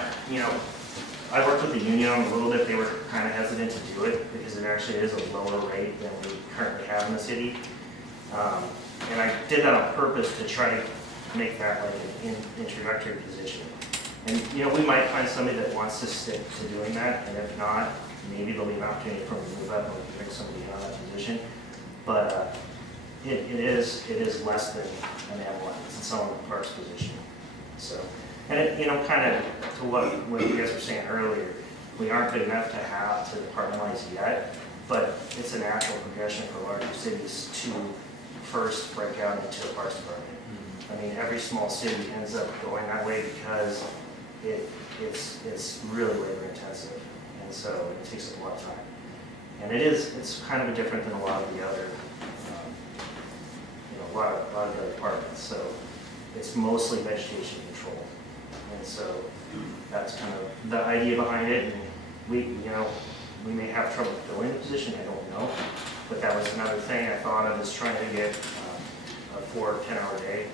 I worked with the union on a little bit. They were kind of hesitant to do it because it actually is a lower rate than we currently have in the city. And I did that on purpose to try to make that like an introductory position. And we might find somebody that wants to stick to doing that, and if not, maybe there'll be an opportunity for them to move up and we can pick somebody on that position. But it is less than an M1. It's its own parks position. So, and it, kind of to what you guys were saying earlier, we aren't good enough to have to departmentalize yet, but it's a natural progression for larger cities to first break out into a parks department. Every small city ends up going that way because it's really labor intensive, and so it takes up a lot of time. And it's kind of different than a lot of the other, a lot of the departments. So it's mostly vegetation control, and so that's kind of the idea behind it. And we may have trouble filling the position. I don't know, but that was another thing I thought of, is trying to get a 4 10-hour day.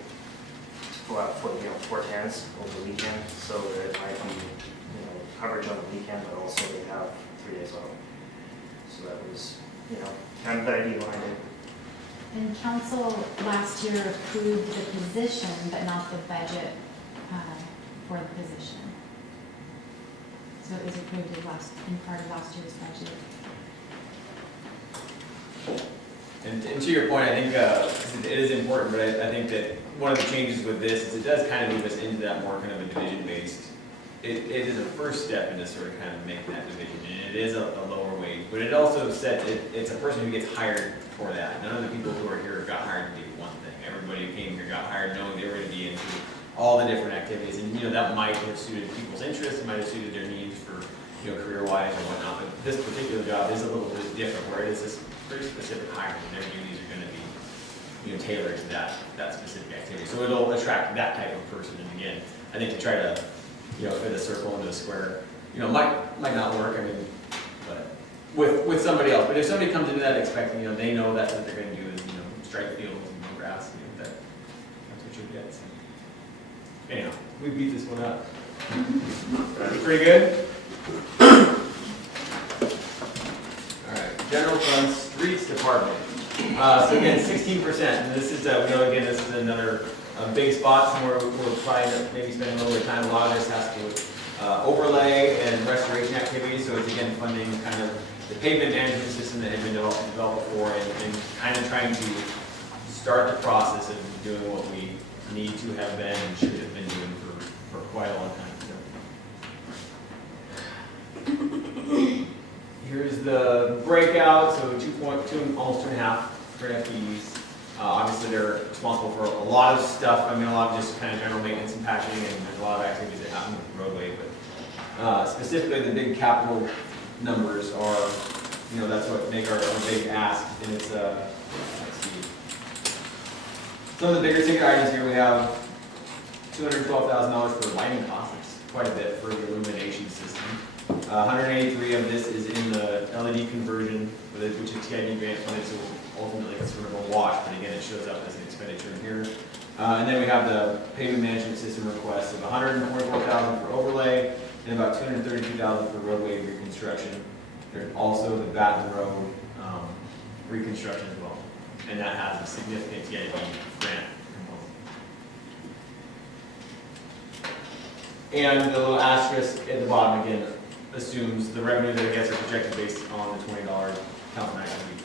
Go out for 4 10s over the weekend, so that it might be coverage on the weekend, but also they have 3 days off. So that was kind of the idea behind it. And council last year approved the position, but not the budget for the position. So it was approved in part of last year's budget. And to your point, I think it is important, but I think that one of the changes with this is it does kind of move us into that more kind of a division-based. It is a first step into sort of kind of making that division, and it is a lower wage, but it also sets it's a person who gets hired for that. None of the people who are here got hired to do one thing. Everybody who came here got hired knowing they were going to be into all the different activities, and that might have suited people's interests, it might have suited their needs for career-wise and whatnot. But this particular job is a little bit different, where it is this pretty specific hiring, and their duties are going to be tailored to that specific activity. So it'll attract that type of person. And again, I think to try to fit a circle into a square, might not work. But with somebody else. But if somebody comes into that expecting, they know that's what they're going to do is strike fields and mow grass. That's what you'll get. So anyhow, we beat this one up. Pretty good. General fund, streets department. So again, 16%. And this is, this is another big spot, somewhere we're trying to maybe spend a little bit of time. A lot of this has to do with overlay and restoration activities. So it's again funding kind of the pavement management system that had been developed before, and kind of trying to start the process of doing what we need to have been and should have been doing for quite a long time. Here's the breakout, so 2.2, almost 2.5 for FTEs. Obviously, they're responsible for a lot of stuff. I mean, a lot of just kind of general maintenance and patching, and there's a lot of activities that happen with the roadway. But specifically, the big capital numbers are, you know, that's what make our big ask. And it's, let's see. Some of the bigger ticket items here, we have $212,000 for lighting costs. It's quite a bit for the illumination system. 183 of this is in the LED conversion, which is TID grant funded, so ultimately it's sort of a wash, but again, it shows up as an expenditure in here. And then we have the pavement management system request of $144,000 for overlay and about $232,000 for roadway reconstruction. There's also the Baton Road reconstruction as well, and that has a significant TID grant component. And the little asterisk at the bottom again assumes the revenue that it gets are projected based on the $20 council match week.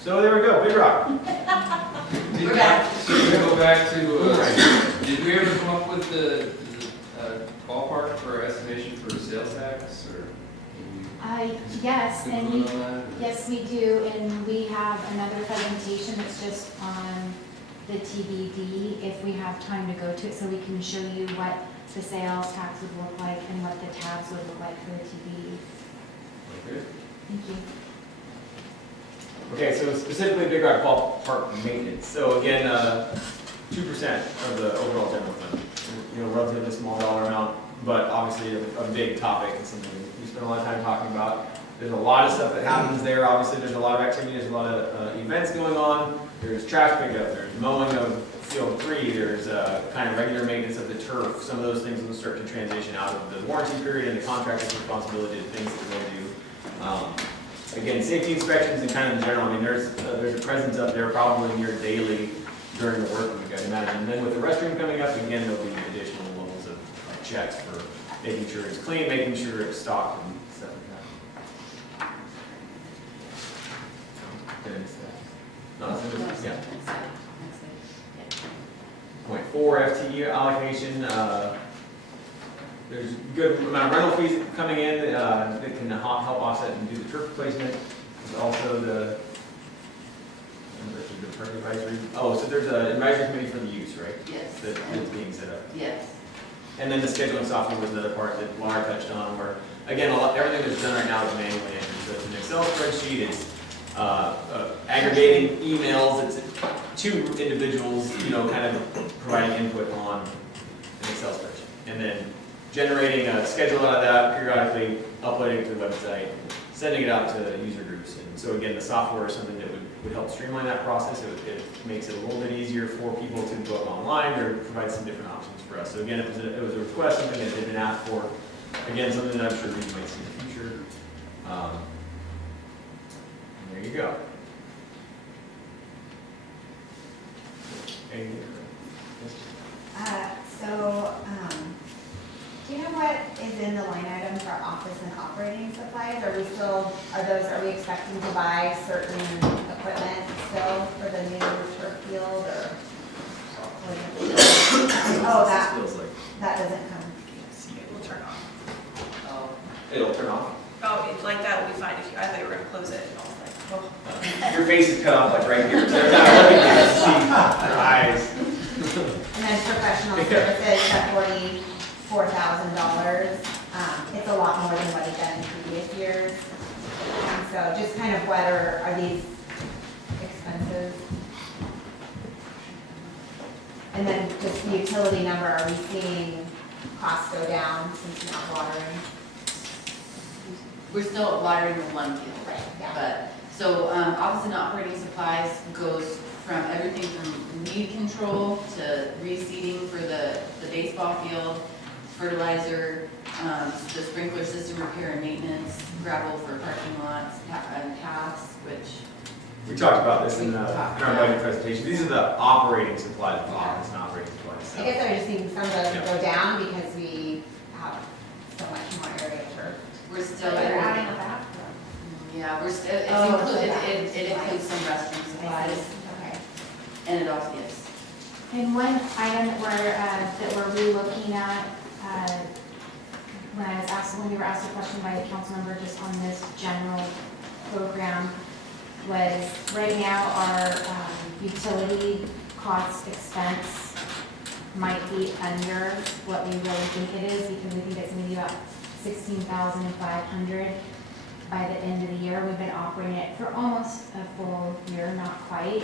So there we go, Big Rock. We're back. So we're gonna go back to, did we ever come up with the ballpark for estimation for sales tax, or? Yes, and we, Conclude on that? yes, we do, and we have another presentation that's just on the TBD, if we have time to go to it, so we can show you what the sales tax would look like and what the tabs would look like for the TBD. Okay. Thank you. Okay, so specifically Big Rock Ballpark maintenance. So again, 2% of the overall general fund. You know, relatively small dollar amount, but obviously a big topic and something we spend a lot of time talking about. There's a lot of stuff that happens there. Obviously, there's a lot of activity, there's a lot of events going on. There's trash pickup, there's mowing of field 3, there's kind of regular maintenance of the turf. Some of those things will start to transition out of the warranty period and the contractor's responsibility to things that they'll do. Again, safety inspections and kind of in general, I mean, there's a presence up there probably near daily during the work week, I'd imagine. And then with the restroom coming up, again, there'll be additional levels of checks for making sure it's clean, making sure it's stocked and stuff like that. Yeah. Point 4 FTE allocation. There's a good amount of rental fees coming in that can help offset and do the turf replacement. There's also the park advisory. Oh, so there's an advisory committee for the use, right? Yes. That's being set up. Yes. And then the scheduling software was another part that Laura touched on, where again, everything that's done right now is manually entered. So it's an Excel spreadsheet. It's aggregating emails. It's two individuals, you know, kind of providing input on an Excel spreadsheet, and then generating a schedule out of that, periodically uploading it to the website, sending it out to user groups. And so again, the software is something that would help streamline that process. It makes it a little bit easier for people to book online or provide some different options for us. So again, it was a request, something that they've been asked for. Again, something that I'm sure we might see in the future. And there you go. Do you know what is in the line item for office and operating supplies? Are we expecting to buy certain equipment still for the new turf field or? Oh, that doesn't come. It will turn off. Oh. It'll turn off. Oh, like that will be fine if you, I thought you were gonna close it and I was like, oh. Your face is cut off like right here. So they're not looking at you to see your eyes. And then professional services at $44,000. It's a lot more than what it's done in previous years. And so just kind of what are these expenses? And then just the utility number, are we seeing costs go down since you're not watering? We're still watering the one field, Right, yeah. but, so, office and operating supplies goes from everything from weed control to reseeding for the baseball field, fertilizer, the sprinkler system repair and maintenance, gravel for parking lots, and paths, which, We talked about this in our budget presentation. These are the operating supplies, the office and operating supplies. I guess I was just thinking some of those go down because we have so much more area of turf. It includes some restroom supplies, Okay. and it also, yes. And one item that we're re-looking at, when we were asked a question by a council member just on this general program, was right now our utility cost expense might be under what we really think it is, because we think it's maybe about 16,500 by the end of the year. We've been operating it for almost a full year, not quite.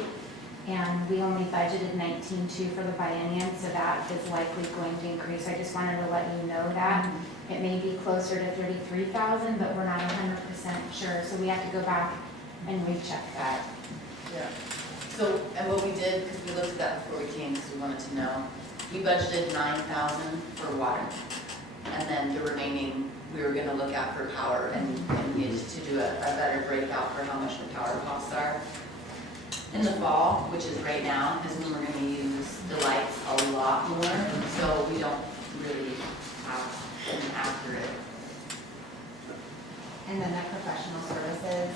And we only budgeted 19.2 for the biennium, so that is likely going to increase. I just wanted to let you know that. It may be closer to 33,000, but we're not 100% sure. So we have to go back and recheck that. Yeah. So, and what we did, because we looked at that before we came, because we wanted to know, we budgeted 9,000 for water. And then the remaining, we were gonna look at for power and get to do a better breakout for how much the power costs are. In the fall, which is right now, is when we're gonna use the lights a lot more, so we don't really have an accurate. And then that professional services,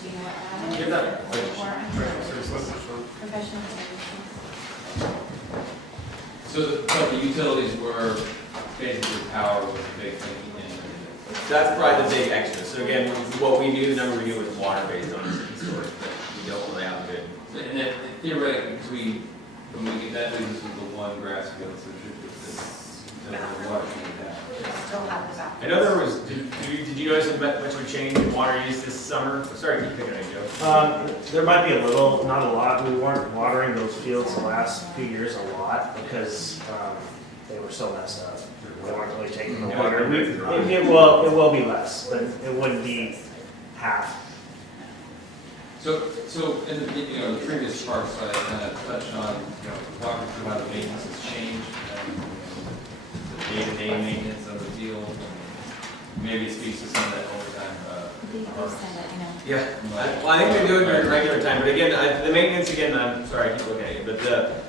do you know what that is? Give that- Professional services. But the utilities were basically power was a big thing. That's probably the big extra. So again, what we knew, the number we knew was water based on the storage, but we don't really have a good. And then theoretically, when we get that, leaves us with the one grass field, so it should be the water coming down. Still have the back. I know there was, did you notice much of a change in water use this summer? Sorry, keep picking on you, Joe. There might be a little, not a lot. We weren't watering those fields the last few years a lot because they were so messed up. We weren't really taking the water. It will be less, but it wouldn't be half. So in the previous parts, I kind of touched on, walking through how the maintenance has changed, and the day-to-day maintenance of the field. Maybe it speaks to some of that overtime. Yeah. Well, I think we do it during regular time, but again, the maintenance, I'm sorry, I keep looking at you, but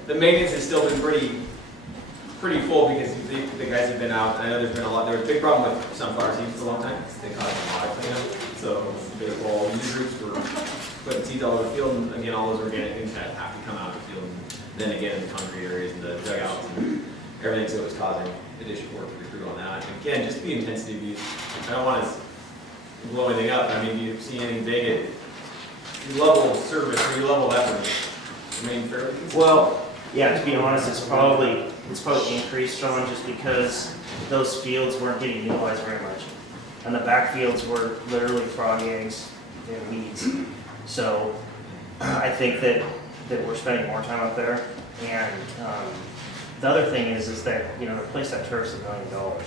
the maintenance has still been pretty full because the guys have been out. I know there was a big problem with sunflower seeds for a long time. They caused a lot of cleanup. So baseball user groups were putting seeds all over the field, and again, all those organic things that have to come out of the field. And then again, in the concrete areas and the dugouts and everything, so it was causing additional work for the crew on that. And again, just the intensity of use. I don't want to blow anything up. I mean, do you see anything big at your level of service or your level of effort remain fairly consistent? Well, yeah, to be honest, it's probably increased, Sean, just because those fields weren't getting utilized very much. And the backfields were literally frog eggs and weeds. So I think that we're spending more time up there. And the other thing is that, to replace that turf is $1 million.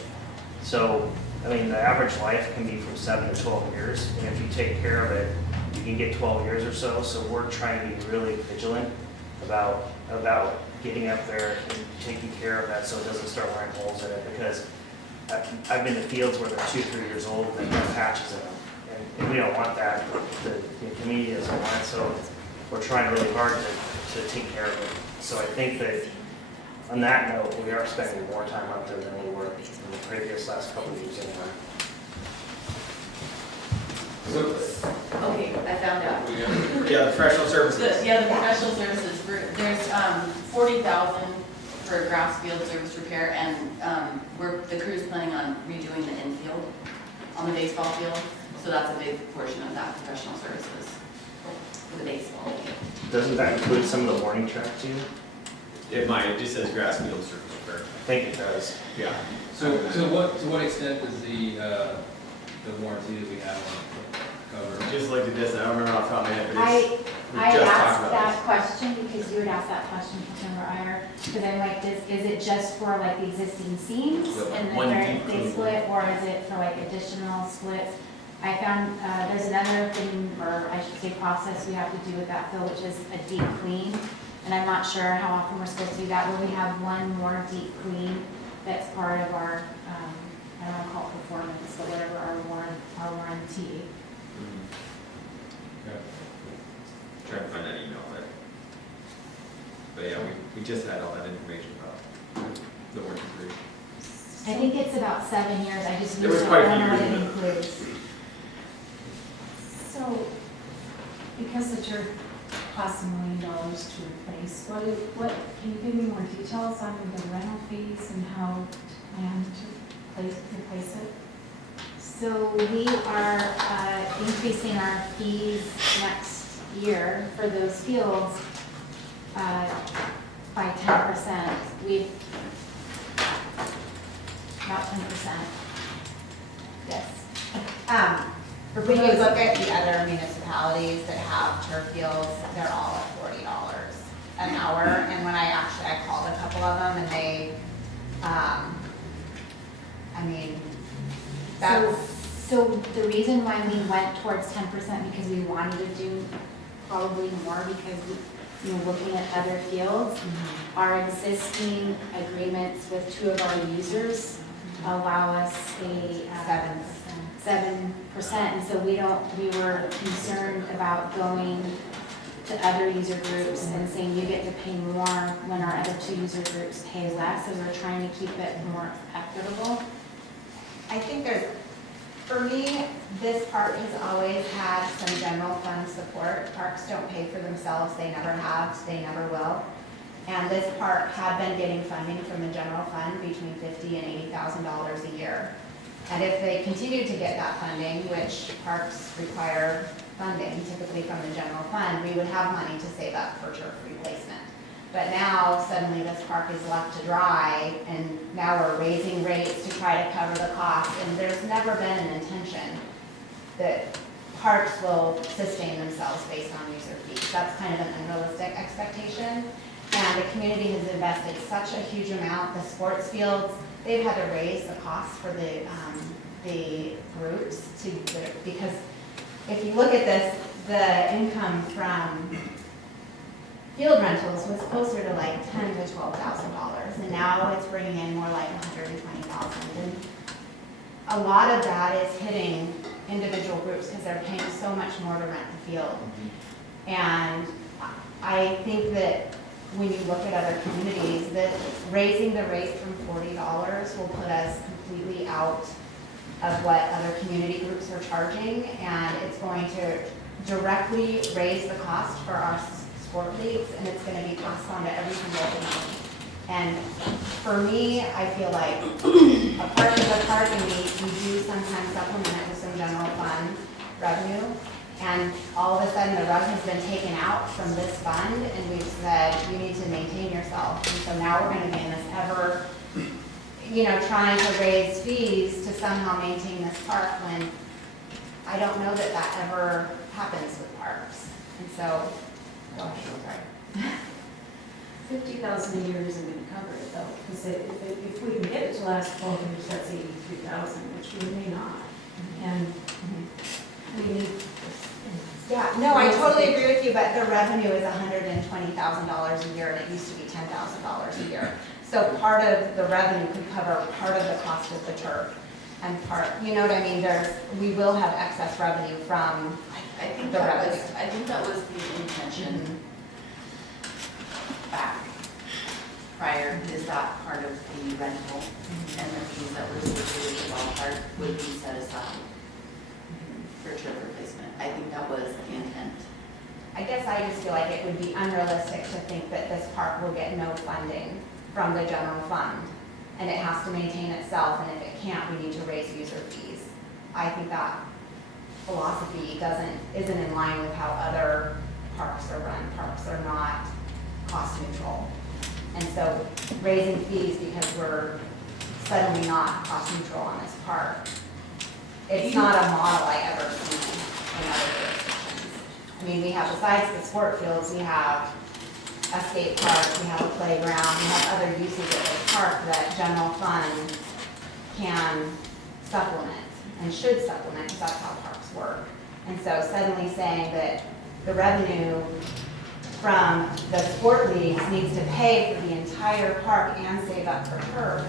So, I mean, the average life can be from 7 to 12 years. And if you take care of it, you can get 12 years or so. So we're trying to be really vigilant about getting up there and taking care of that so it doesn't start wearing holes in it, because I've been to fields where they're 2-3 years old and have patches in them, and we don't want that. The community doesn't want it, so we're trying really hard to take care of it. So I think that on that note, we are spending more time up there than we were in the previous last couple of years anyway. Okay, I found out. Yeah, the professional services. The professional services, there's 40,000 for grass field service repair, and the crew's planning on redoing the infield on the baseball field, so that's a big portion of that professional services for the baseball. Doesn't that include some of the warning track too? It might. It just says grass field surface repair. I think it does. Yeah. So to what extent does the warranty that we have on it cover? Just looked at this. I don't remember off the top of my head, but I we just talked asked about that this. question because you had asked that question, Councilmember Iyer, because I'm like, is it just for like the existing seams Yeah, and one then deep they clean. split, or is it for like additional splits? I found, there's another thing, or I should say process we have to do with that fill, which is a deep clean. And I'm not sure how often we're supposed to do that, but we have one more deep clean that's part of our, I don't want to call it performance, but whatever our warranty. Okay. Trying to find that email, but yeah, we just had all that information about the warranty period. I think it's about 7 years, I just There need was to quite a know few what years it in it. includes. So So, because the turf costs $1 million to replace, can you give me more details on the rental fees and how to plan to replace it? So we are increasing our fees next year for those fields by 10%. About 10%. Yes. When you look at the other municipalities that have turf fields, they're all at $40 an hour. And when I called a couple of them and they, So the reason why we went towards 10% because we wanted to do probably more because looking at other fields, our existing agreements with 2 of our users allow us a 7%. And so we were concerned about going to other user groups and saying you get to pay more when our other 2 user groups pay less. So we're trying to keep it more equitable. I think for me, this park has always had some general fund support. Parks don't pay for themselves, they never have, they never will. And this park had been getting funding from the general fund between $50,000 and $80,000 a year. And if they continue to get that funding, which parks require funding typically from the general fund, we would have money to save up for turf replacement. But now suddenly this park is left to dry and now we're raising rates to try to cover the cost. And there's never been an intention that parks will sustain themselves based on user fees. That's kind of an unrealistic expectation. And the community has invested such a huge amount. The sports fields, they've had to raise the cost for the groups because if you look at this, the income from field rentals was closer to like $10,000 to $12,000, and now it's bringing in more like $120,000. And a lot of that is hitting individual groups because they're paying so much more to rent the field. And I think that when you look at other communities, that raising the rate from $40 will put us completely out of what other community groups are charging, and it's going to directly raise the cost for our sport leagues, and it's going to be passed on to every single community. And for me, I feel like a park is a park, and we do sometimes supplement it with some general fund revenue. And all of a sudden, the rug has been taken out from this fund, and we've said, you need to maintain yourself. And so now we're going to be in this ever, trying to raise fees to somehow maintain this park when I don't know that that ever happens with parks. And so, gosh, I'm sorry. 50,000 a year isn't going to cover it though, because if we can get it to last 12 years, that's 83,000, which we may not. And we need. Yeah, no, I totally agree with you, but the revenue is $120,000 a year, and it used to be $10,000 a year. So part of the revenue could cover part of the cost of the turf, and you know what I mean? We will have excess revenue from I think the revenue. I think that was the intention back prior, is that part of the rental and the fees that were associated with the ballpark would be set aside for turf replacement. I think that was the intent. I guess I just feel like it would be unrealistic to think that this park will get no funding from the general fund, and it has to maintain itself, and if it can't, we need to raise user fees. I think that philosophy isn't in line with how other parks are run. Parks are not cost neutral. And so raising fees because we're suddenly not cost neutral on this park, it's not a model I ever seen in other jurisdictions. I mean, we have, besides the sport fields, we have a skate park, we have a playground, we have other uses of this park that general fund can supplement and should supplement, because that's how parks work. And so suddenly saying that the revenue from the sport leagues needs to pay for the entire park and save up for turf,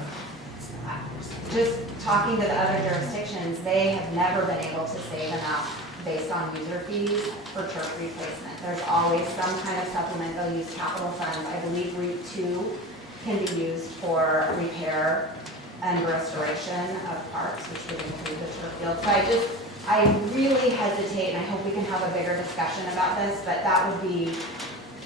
just talking to the other jurisdictions, they have never been able to save enough based on user fees for turf replacement. There's always some kind of supplement. They'll use capital funds. I believe Route 2 can be used for repair and restoration of parks, which would include the turf field. So I really hesitate, and I hope we can have a bigger discussion about this, but that would be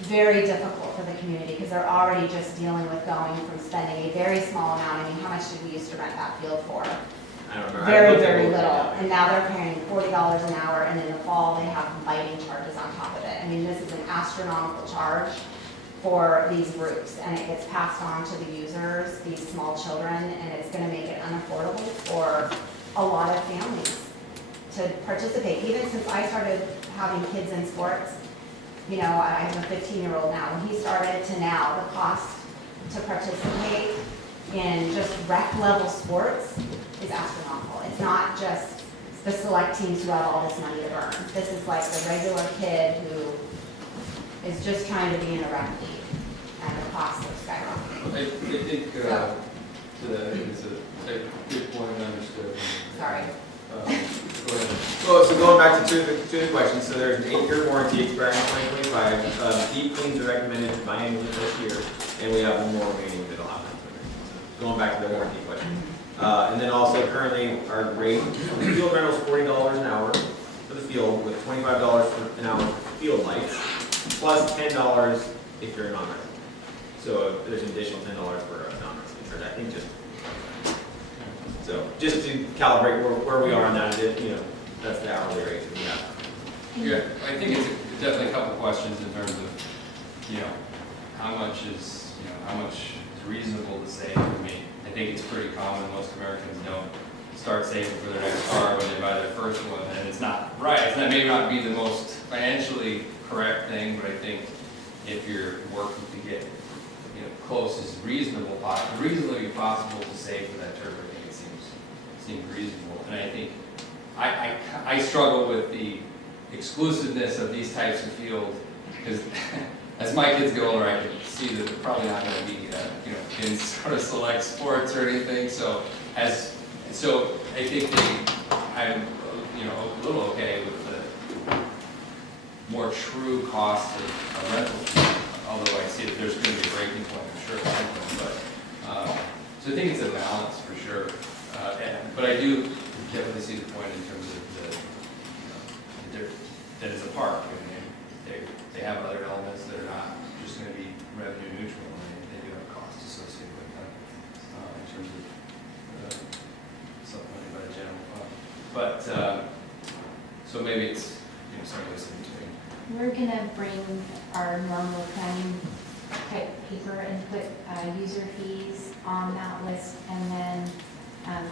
very difficult for the community, because they're already just dealing with going from spending a very small amount. I mean, how much did we used to rent that field for? I don't remember. I Very, looked at very what we little, did. and now they're paying $40 an hour, and in the fall, they have lighting charges on top of it. I mean, this is an astronomical charge for these groups, and it gets passed on to the users, these small children, and it's gonna make it unaffordable for a lot of families to participate. Even since I started having kids in sports, you know, I have a 15-year-old now, when he started to now, the cost to participate in just rec level sports is astronomical. It's not just the select teams who have all this money to burn. This is like the regular kid who is just trying to be in a rec league, and the costs are skyrocketing. I think, to that, it's a good point, understood. Sorry. Go ahead. Well, so going back to two of the questions, so there's an 8-year warranty expiring in 2025. Deep cleans are recommended biannually this year, and we have one more remaining that'll happen. Going back to the warranty question. And then also currently our rate for the field rental is $40 an hour for the field, with $25 an hour for field lights, plus $10 if you're a non-resident. So there's an additional $10 for a non-resident charge. I think just to calibrate where we are on that, you know, that's the hourly rate that we have. Yeah, I think it's definitely a couple of questions in terms of, you know, how much is reasonable to save. I mean, I think it's pretty common, most Americans don't start saving for their next car when they buy their first one, and it's not right. It's not, maybe not be the most financially correct thing, but I think if you're working to get, you know, close as reasonably possible to save for that turf, I think it seems reasonable. And I think I struggle with the exclusiveness of these types of fields, because as my kids get older, I can see that they're probably not going to be, you know, in sort of select sports or anything. So I think I'm, you know, a little okay with the more true cost of rental fee, although I see that there's going to be a breaking point, I'm sure, at some point. But so I think it's a balance for sure. But I do definitely see the point in terms of that it's a park. I mean, they have other elements that are not just going to be revenue neutral, and they do have costs associated with them in terms of supplemented by the general fund. But so maybe it's, you know, some of those in between. We're gonna bring our normal planning type paper and put user fees on that list, and then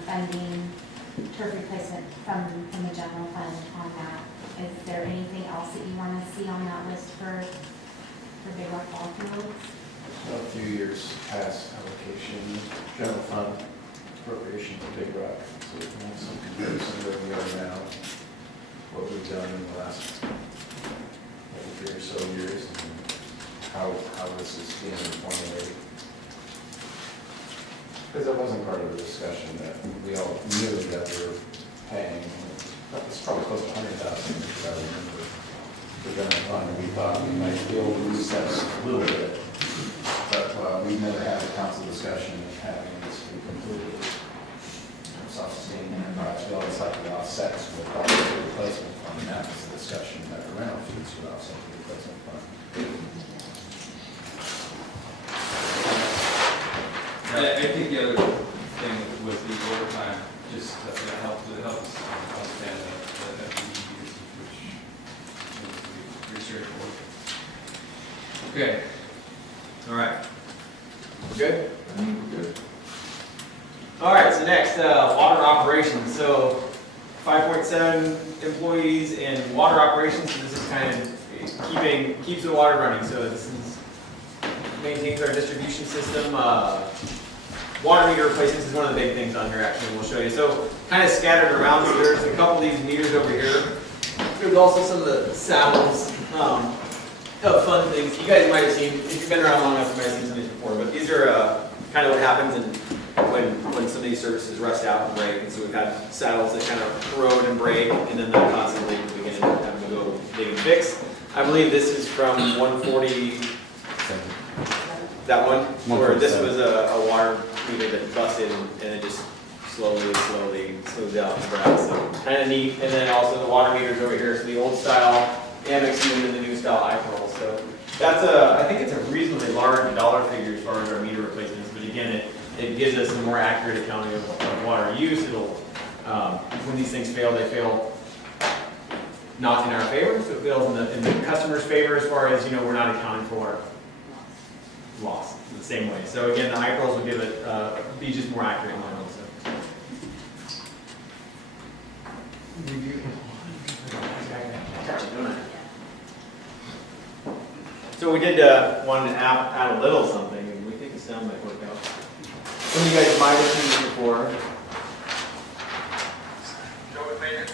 funding turf replacement from the general fund on that. Is there anything else that you want to see on that list for big rock ball fields? A few years past allocation, general fund appropriation for Big Rock, so we can have some comparison where we are now, what we've done in the last 3 or so years, and how this is being formulated. Because it wasn't part of the discussion that we all knew that we were paying, it's probably close to $100,000, if I remember, the general fund, and we thought we might be able to recess a little bit, but we never had a council discussion of having this be completely self-sustaining enterprise. We always like the offsets with the replacement fund, and that was the discussion that the rental fees would offset the replacement fund. I think the other thing was the overtime, just that helps understand the FTE usage, which seems to be pretty straightforward. Okay. All right. Good? Good. All right, so next, water operations. So 5.7 employees in water operations. So this is kind of keeps the water running. So this is maintains our distribution system. Water meter replacements is one of the big things on here, actually, and we'll show you. So kind of scattered around, so there's a couple of these meters over here. There's also some of the saddles of fun things. You guys might have seen, if you've been around long enough, you might have seen some of these before, but these are kind of what happens when some of these services rust out and break. And so we've had saddles that kind of corrode and break, and then that causes a leak, and we end up having to go dig and fix. I believe this is from 140, that one, where this was a water meter that busted, and it just slowly comes out the brass, so kind of neat. And then also the water meters over here, so the old style Amex unit and the new style iPearl. So that's I think it's a reasonably large dollar figure as far as our meter replacements, but again, it gives us a more accurate accounting of water use. It'll, when these things fail, they fail not in our favor, so it fails in the customer's favor as far as, we're not accounting for loss in the same way. So again, the iPearls will give it, be just more accurate in my own. So we did want to add a little something, and we think the sound might work out. Some of you guys might have seen this before. Joe with maintenance.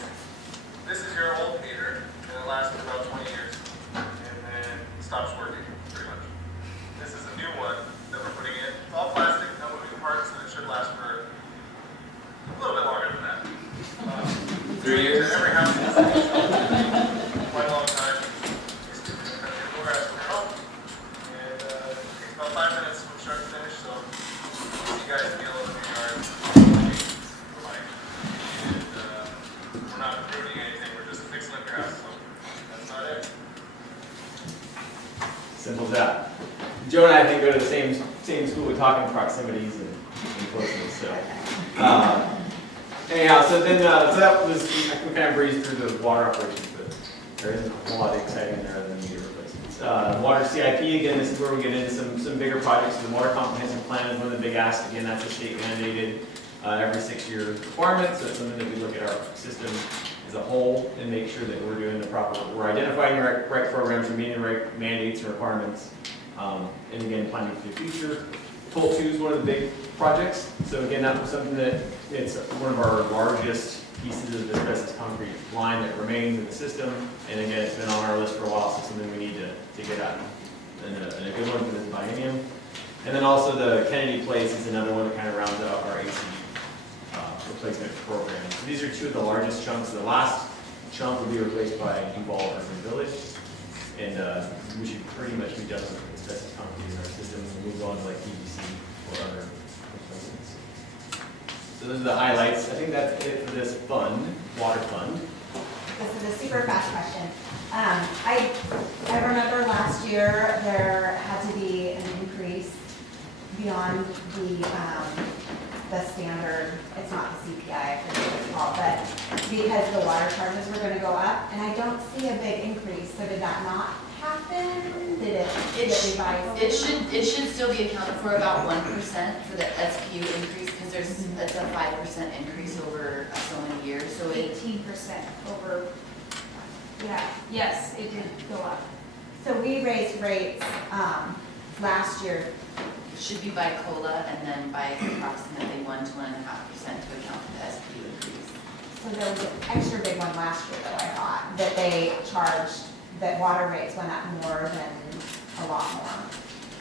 This is your old meter, and it lasts for about 20 years, and then it stops working, pretty much. This is a new one that we're putting in. It's all plastic, no moving parts, and it should last for a little bit longer than that. 3 years? Every house has quite a long time. And it takes about 5 minutes from start to finish, so you guys feel it in the yard. And we're not ruining anything, we're just fixing the grass, so that's not it. Simple as that. Joe and I think go to the same school. We talk in proximities and closeness. So anyhow, so that was, we kind of breezed through the water operations, but there isn't a whole lot exciting there other than meter replacements. Water CIP, again, this is where we get into some bigger projects. The water comprehensive plan is one of the big asks. Again, that's a state mandated every 6-year requirement. So it's something that we look at our system as a whole and make sure that we're doing the proper, we're identifying the right programs, we're meeting the right mandates and requirements. And again, planning for the future. Toll 2 is one of the big projects. So again, that was something that it's one of our largest pieces of asbestos concrete line that remains in the system. And again, it's been on our list for a while, so something we need to get at. And a good one for this biennium. And then also the Kennedy Place is another one that kind of rounds out our AC replacement program. So these are two of the largest chunks. The last chunk will be replaced by Duval Urban Village. And we should pretty much be done with asbestos concrete in our system and move on to like PVC or other replacements. So those are the highlights. I think that's it for this fund, water fund. This is a super fast question. I remember last year there had to be an increase beyond the standard, it's not the CPI, I forget what it's called, but because the water charges were going to go up, and I don't see a big increase. So did that not happen? Did it revise? It should still be accounted for about 1% for the SPU increase, because it's a 5% increase over so many years, so it 18% over, yeah, yes, it did go up. So we raised rates last year. should be by COLA and then by approximately 1 to 1.5% to account for the SPU increase. So there was an extra big one last year though, I thought, that they charged, that water rates went up more than a lot more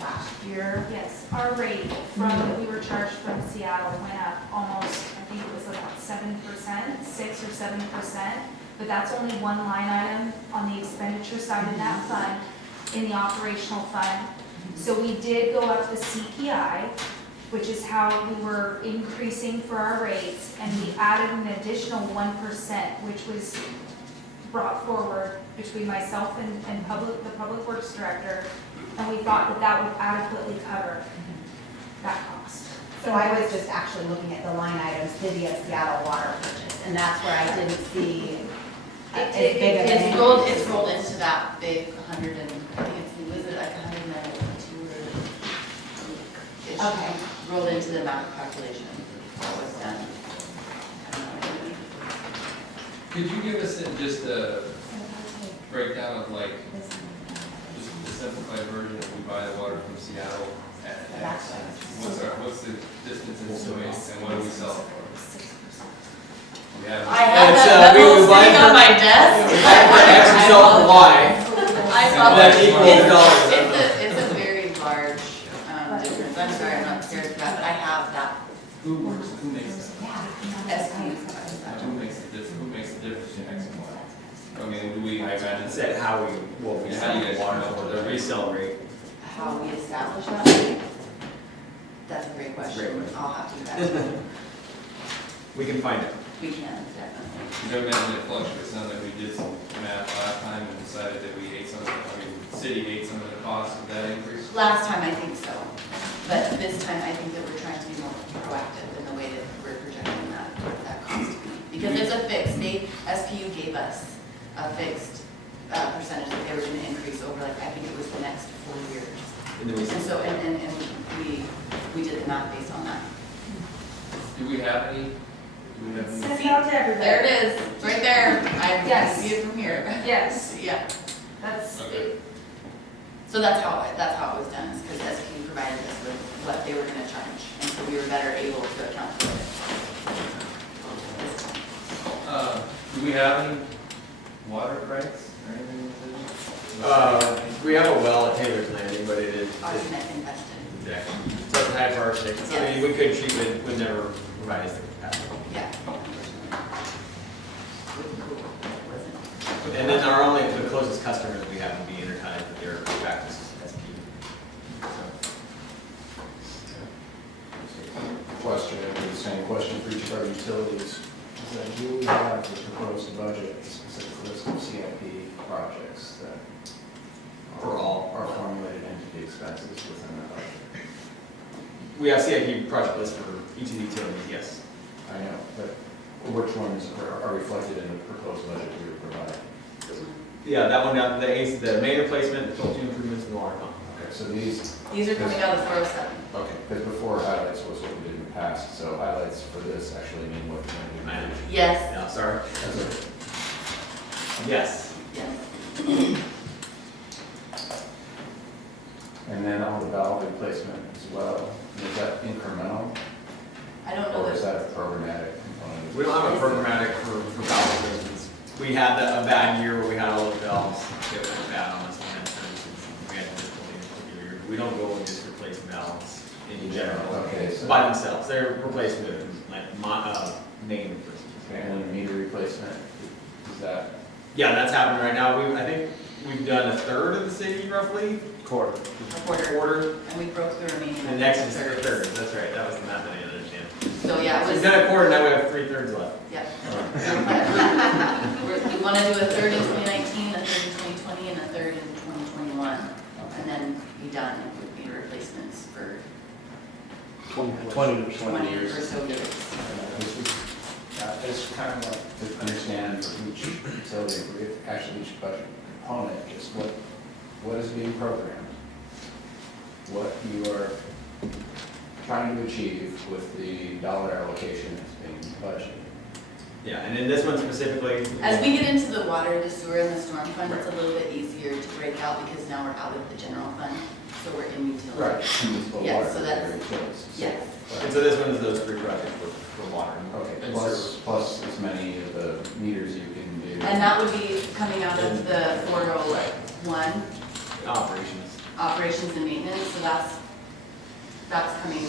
last year. Yes, our rate from what we were charged from Seattle went up almost, I think it was about 7%, 6 or 7%, but that's only one line item on the expenditure side of that fund, in the operational fund. So we did go up the CPI, which is how we were increasing for our rates, and we added an additional 1%, which was brought forward between myself and the Public Works Director, and we thought that that would adequately cover that cost. So I was just actually looking at the line items, City of Seattle water purchase, and that's where I didn't see as big of an increase. It's rolled into that big 100 and, I think it's, was it like 192 or? It should Okay. be rolled into the amount of calculation that was done. Could you give us just a breakdown of like, just the simplified version, if we buy the water from Seattle at X, what's the distance in Suez and what do we sell it for? We have. I have It's, that we memo would buy sitting on my desk. X we sell for Y. I thought That equals dollars. it's a very large difference. I'm sorry, I'm not scared of that, but I have that Who makes that? SPU. Who makes the difference in X and Y? I mean, do we, I imagine. It's at how we, what we Yeah, sell how do you the guys water know for, what the the resale rate. How we establish that? That's a great That's a question. great question. I'll have to do that. We can find it. We can, definitely. You don't imagine it fluctuates, sounds like we did some math last time and decided that we ate some of the, the city ate some of the costs of that increase. Last time, I think so, but this time, I think that we're trying to be more proactive in the way that we're projecting that cost to be. Because it's a fixed, SPU gave us a fixed percentage that they were gonna increase over, like, I think it was the next 4 years. And then we And so, and we did the math based on that. Do we have any? Send it out to everybody. There it is, right there, I Yes. see it from here. Yes, Yeah, that's, Okay. so that's how it was done, is because SPU provided us with what they were gonna charge, and so we were better able to account for it. Do we have any water rights or anything? We have a well at Taylor's Landing, but it is. Arsenic infested. Exactly. So it's high for arsenic. I mean, we could treat it, would never provide us the capacity. Yeah. And then our only, the closest customers we have would be Intertide, but they're practice SP. Question, the same question for each of our utilities. Is that do we have the proposed budget, a specific list of CIP projects that are formulated into the expenses within the budget? We have CIP project list for each of the utilities, yes. I know, but which ones are reflected in the proposed budget we were providing? Yeah, that one down, the main replacement, the filter improvements, and the water pump. Okay, so these, These are coming out of 407. okay, because before highlights was what we did in the past, so highlights for this actually mean what you're going to do. Yes, Yeah, sorry. That's okay. Yes. yes. And then all the valve replacement as well, is that incremental, I don't know or is what, that a programmatic component? We don't have a programmatic for valve replacements. We had a bad year where we had all the valves that went bad on us, and we had difficulty in a particular year. We don't go and just replace valves in general. Okay, so. By themselves, they're replacement, like, main replacements. Okay, and then meter replacement, is that? Yeah, that's happening right now. I think we've done a third of the city roughly. Quarter. a quarter, Quarter. and we broke the remaining. And next is the third. That's right. That was the math I didn't understand. So, yeah, it So was, we've done a quarter, now we have 3/3 left. yeah. We want to do a third in 2019, a third in 2020, and a third in 2021, and then be done with meter replacements for 20 20 or so years. It's kind of like to understand for each utility, if we get actually each budget component, just what is being programmed, what you are trying to achieve with the dollar allocation that's being budgeted. Yeah, and in this one specifically. As we get into the water, the sewer, and the storm fund, it's a little bit easier to break out because now we're out of the general fund, so we're in utility. Right. Municipal Yeah, water so that's- for utilities. Yes. And so this one is those 3 projects for water. Okay, And plus as many of the meters you can do. And that would be coming out of the 401 operations. operations and maintenance, so that's coming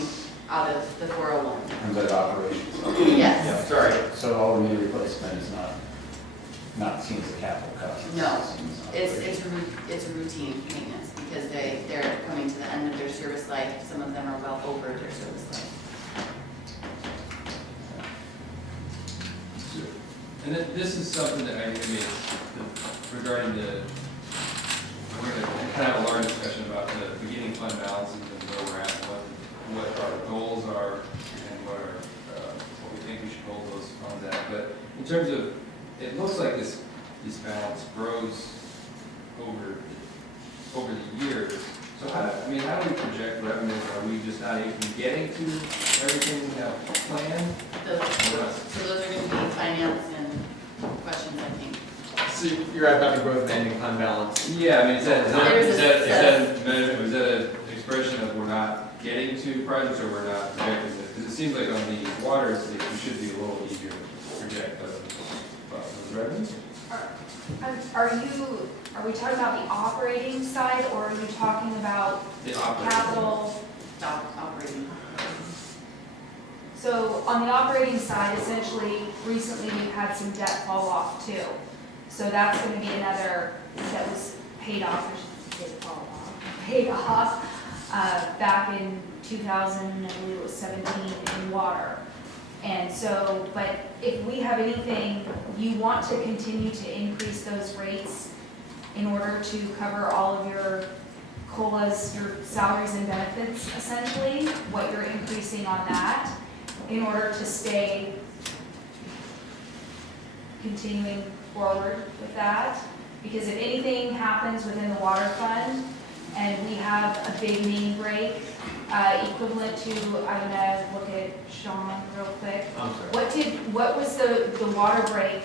out of the 401. Comes out of operations. Yes. Yeah, sorry. So all the meter replacement is not seen as a capital cost. No, seen as it's operations. it's routine maintenance because they're coming to the end of their service life. Some of them are well over their service life. And then this is something that I mean, regarding we're going to kind of have a large discussion about the beginning fund balances and where we're at, what our goals are, and what we think we should hold those funds at. But in terms of, it looks like this balance grows over the years. So how do we project revenues? Are we just not even getting to everything we have planned? So those are going to be finance and questions, I think. So you're at about the growth of ending fund balance. Yeah, I mean, is that There's an expression of we're not getting to projects or we're not projecting it? Because it seems like on the waters, it should be a little easier to project those revenues. are we talking about the operating side, or are you talking about The operating. capital? Operating. So on the operating side, essentially, recently we've had some debt fall off too. So that's gonna be another, that was paid off, I shouldn't say fall off, paid off, back in 2000, I believe it was 17 in water. And so, but if we have anything, you want to continue to increase those rates in order to cover all of your COLAs, your salaries and benefits, essentially, what you're increasing on that, in order to stay continuing forward with that. Because if anything happens within the water fund, and we have a big main break, equivalent to, I'm gonna look at Sean real quick. I'm sorry. What was the water break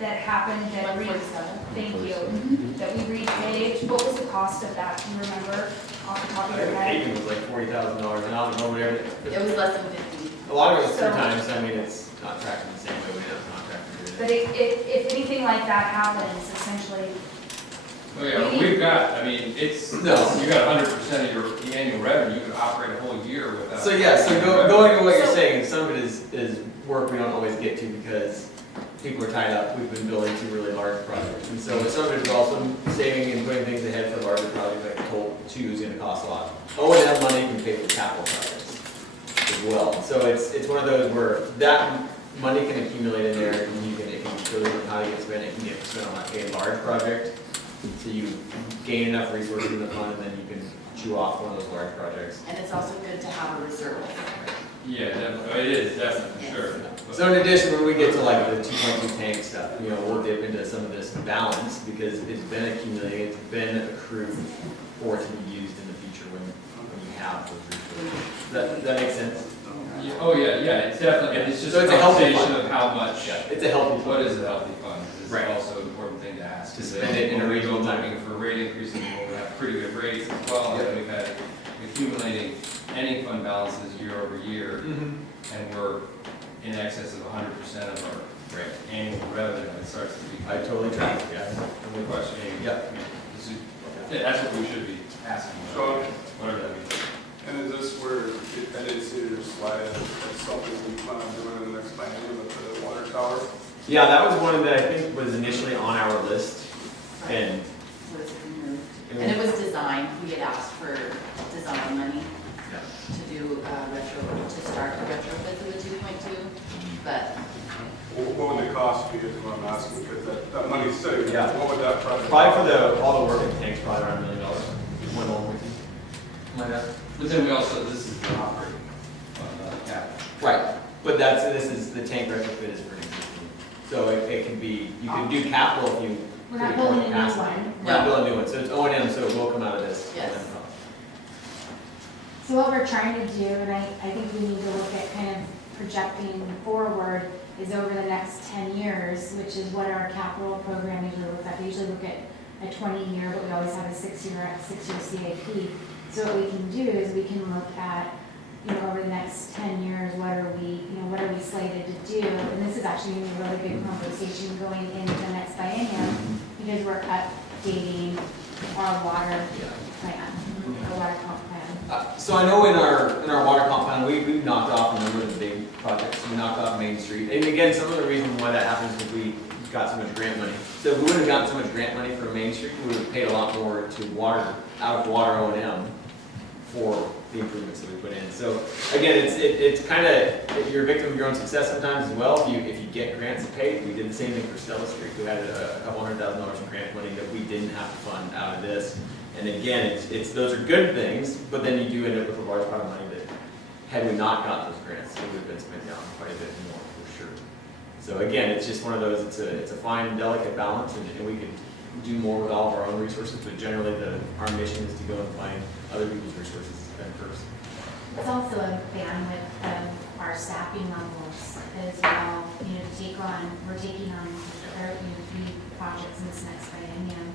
that happened that 147. thank you, that we repaid? What was the cost of that, do you remember off the top I of your think the head? paving was like $40,000, and I don't know whatever. It was less than 50. A lot of it was So- 3 times, I mean, it's not tracking the same way we have contractors do But if anything like that happens, essentially, Oh, yeah, we've got, I mean, it's, No. you got 100% of your annual revenue, you could operate a whole year without. So yeah, so going to what you're So- saying, some of it is work we don't always get to because people are tied up. We've been building 2 really large projects. And so some of it is also saving and putting things ahead for larger projects like Toll 2 is gonna cost a lot. O&M money can pay for capital projects as well. So it's one of those where that money can accumulate in there and it can be really how you get spent. It can get spent on a large project. So you gain enough resources in the fund and then you can chew off one of those large projects. And it's also good to have a reserve. Yeah, definitely, it is, definitely, for sure. So in addition, when we get to like the 2.2 tank stuff, you know, we'll dip into some of this balance because it's been accumulating, it's been accrued for it to be used in the future when you have those resources. Does that make sense? Yeah, oh, yeah, it's definitely, and it's just So a it's a healthy conversation fund. of how much, It's a healthy what fund. is a healthy fund? This is Right. also an important thing to ask. To spend it in a When we go reasonable time. looking for rate increases, we'll have pretty good rates as well, and we've had accumulating ending fund balances year over year, and we're in excess of 100% of our annual revenue, it starts to be. I totally track it, yeah. No question. Yeah. This is- yeah, that's what we should be asking, Sean? whatever that means. And is this where, I didn't see your slide, it's something we plan on doing in the next plan with the water tower? Yeah, that was one that I think was initially on our list and Was removed. And it was design, we had asked for design money yeah. to do to start a retrofit of the 2.2, but What would the cost be, is what I'm asking, because that money's sitting, Yeah. what would that project? Probably for all the work in the tank's probably around $1 million. 1.1. Like that. But then we also, this is the operating capital. Right, but this is, the tank retrofit is for existing. So it can be, you can do capital if you. We're not create more building a new capacity. one. We're not No. building a new one, so it's O&M, so it will come out of this. Yes. O&M cost. So what we're trying to do, and I think we need to look at kind of projecting forward, is over the next 10 years, which is what our capital program usually looks at. We usually look at a 20-year, but we always have a 6-year CAP. So what we can do is we can look at, over the next 10 years, what are we slated to do? And this is actually going to be a really good conversation going into the next biennium, because we're updating our water plan, our water comp plan. So I know in our water comp plan, we've knocked off a number of the big projects. We knocked off Main Street. And again, some of the reason why that happens is we got so much grant money. So if we wouldn't have gotten so much grant money for Main Street, we would have paid a lot more to water, out of water O&M for the improvements that we put in. So again, it's kind of, you're a victim of your own success sometimes as well. If you get grants paid, we did the same thing for Stella Street. We had a couple $100,000 in grant money that we didn't have to fund out of this. And again, those are good things, but then you do end up with a large pot of money that, had we not got those grants, it would have been spent down quite a bit more for sure. So again, it's just one of those, it's a fine and delicate balance, and we could do more with all of our own resources, but generally our mission is to go and find other people's resources first. It's also a bandwidth of our staffing levels as well, we're taking on 3 projects in this next biennium.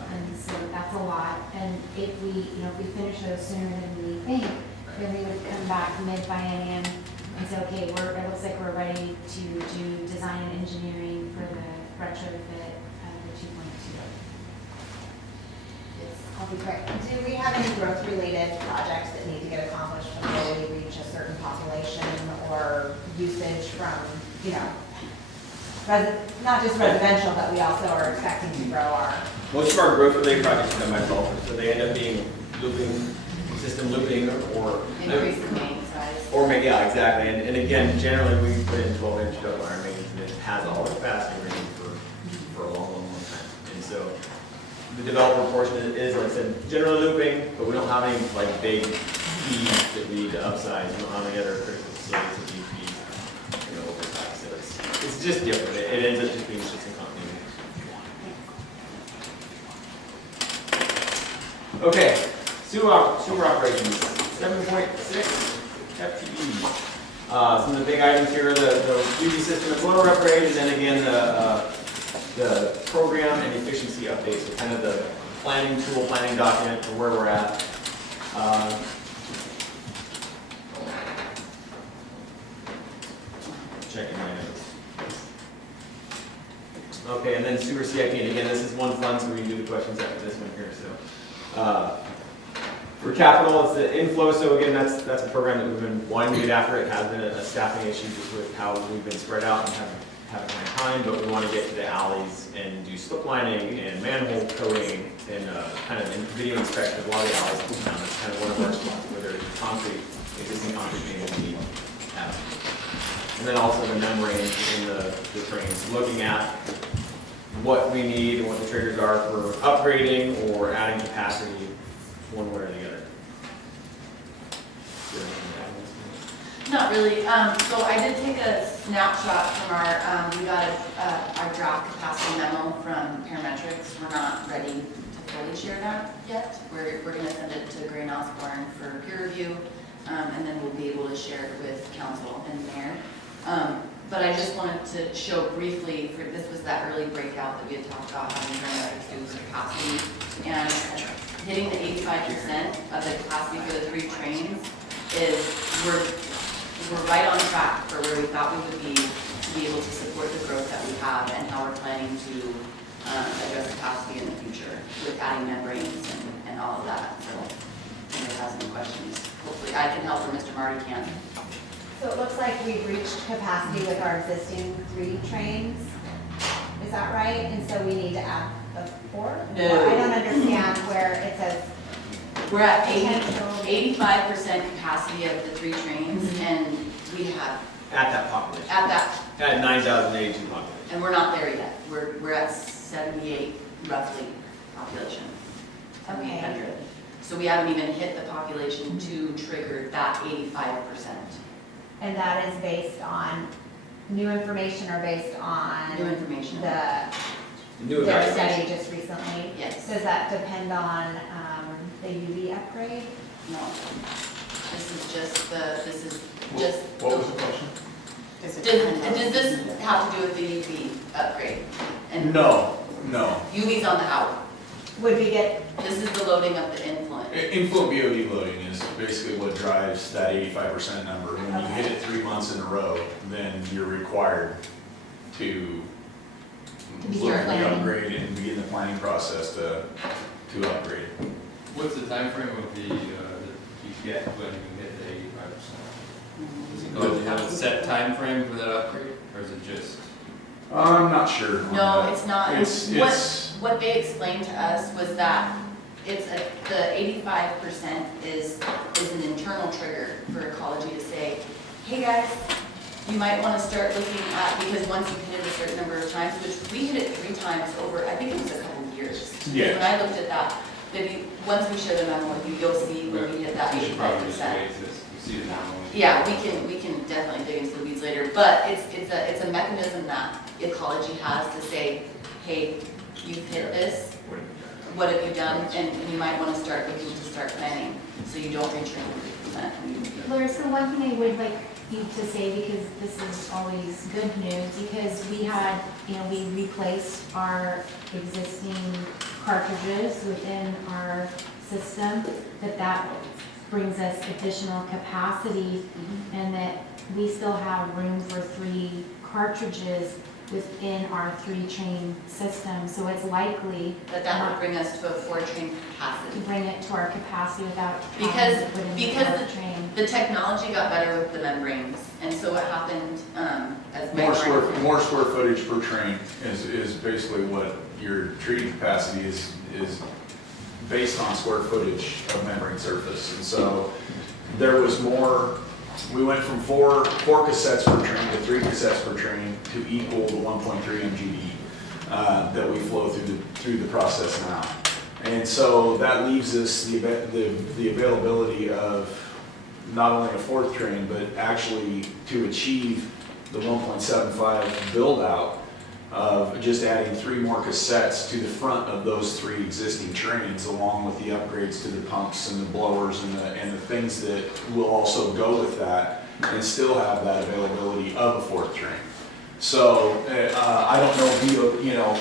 And so that's a lot, and if we finish those sooner than we think, then we would come back mid-biennium and say, okay, it looks like we're ready to do design and engineering for the retrofit of the 2.2. I'll be quick. Do we have any growth-related projects that need to get accomplished before we reach a certain population or usage from, not just residential, but we also are expecting to grow our. Most of our growth-related projects are done by developers, so they end up being system looping, or increase the main size. Or maybe, yeah, exactly, and again, generally, we put in 12-inch ductile iron mains, and it has all the capacity we need for a long, long, long time. And so, the developer portion is, like I said, generally looping, but we don't have any, like, big fees that we need to upsize, we don't have any other critical facilities that need fees, over time, so it's just different, it ends up just being just in continuity. Okay, sewer operations, 7.6 FTE. Some of the big items here, the UV system and flow upgrade, and then again, the program and efficiency updates, so kind of the planning tool, planning document for where we're at. Checking my notes. Okay, and then sewer CIP, and again, this is one fund, so we can do the questions after this one here, so. For capital, it's the inflow, so again, that's a program that we've been wanting to get after. It has been a staffing issue just with how we've been spread out and having time, but we want to get to the alleys and do slip lining and manhole coating and kind of video inspection of a lot of the alleys in town. That's kind of one of our spots where there's concrete, existing concrete being able to be added. And then also the membranes in the trains, looking at what we need and what the triggers are for upgrading or adding capacity one way or the other. Not really. So I did take a snapshot from we got our draft capacity memo from Parametrics. We're not ready to fully share that yet. We're going to send it to Gray and Osborne for peer review, and then we'll be able to share it with council and mayor. But I just wanted to show briefly, this was that early breakout that we had talked about having Parametrics do capacity, and hitting the 85% of the capacity for the 3 trains is we're right on track for where we thought we would be to be able to support the growth that we have and how we're planning to address capacity in the future with adding membranes and all of that. So if anyone has any questions, hopefully I can help or Mr. Marty can. So it looks like we've reached capacity with our existing 3 trains. Is that right? And so we need to add the 4? No. I don't understand where it says. We're at 85% capacity of the 3 trains, and we have At that population. at 9,082 population. and we're not there yet. We're at 78 roughly population. Okay. 800. So we haven't even hit the population to trigger that 85%. And that is based on new information or based on New information. their New evaluation. study just recently? Yes. Does that depend on the UV upgrade? No. This is just What was the question? does this have to do with the UV upgrade? And No. UV's on the out. Would we get, This is the loading of the influent. Inflow BOD loading is basically what drives that 85% number. When you hit it 3 months in a row, then you're required to look Start at the planning. upgrade and begin the planning process to upgrade. What's the time frame of the, that you get when you hit the 85%? Does it have a set time frame for that upgrade, or is it just? I'm not sure. on No, that. it's not. It's, What they explained to us was that the 85% is an internal trigger for ecology to say, hey guys, you might want to start looking at, because once you hit it a certain number of times, which we hit it 3 times over, I think it was a couple of years. Yeah. When I looked at that, maybe once we share the memo with you, you'll see when we hit that We should probably just 85%. wait to see the now. Yeah, we can definitely dig into the weeds later, but it's a mechanism that ecology has to say, hey, you've hit this, what have you done? And you might want to start looking to start planning, so you don't reach your 100%. Laura, so one thing I would like you to say, because this is always good news, because we had, we replaced our existing cartridges within our system, that brings us additional capacity, and that we still have room for 3 cartridges within our 3-train system, so it's likely That would bring us to a 4-train to capacity. bring it to our capacity without Because- having to put in because another train. The technology got better with the membranes, and so what happened, as Mike more square footage per train is basically what your treating capacity is based on square footage of membrane surface. And so there was more We went from four cassettes per train to 3 cassettes per train to equal the 1.3 MGD that we flow through the process now. And so that leaves us the availability of not only a 4th train, but actually to achieve the 1.75 build out of just adding 3 more cassettes to the front of those 3 existing trains, along with the upgrades to the pumps and the blowers and the things that will also go with that, and still have that availability of a 4th train. So I don't know, you know,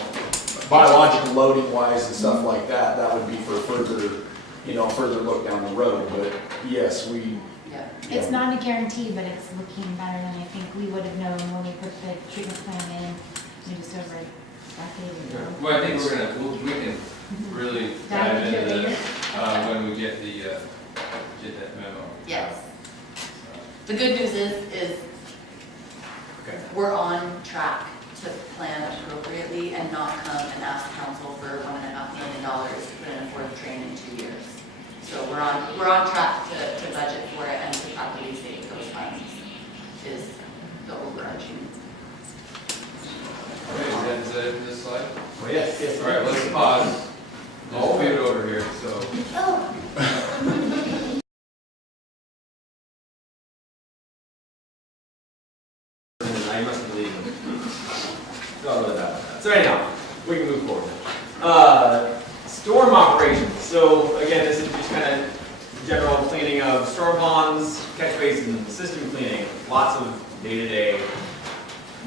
biological loading wise and stuff like that, that would be for further look down the road. But yes, Yeah. It's not a guarantee, but it's looking better than I think we would have known when we put the treatment plan in just over a decade ago. Well, I think we can really dive into later. this when we get that memo. Yes. The good news is Okay. we're on track to plan appropriately and not come and ask council for $1.5 million to put in a 4th train in 2 years. So we're on track to budget for it and to properly save those funds is the overarching. Okay, is that it for this slide? Well, yes. All right, let's pause. Just move it over here, so. I must be leaving. Don't know about that. So anyhow, we can move forward now. Storm operations. So again, this is just kind of general cleaning of storm ponds, catch basins, system cleaning. Lots of day-to-day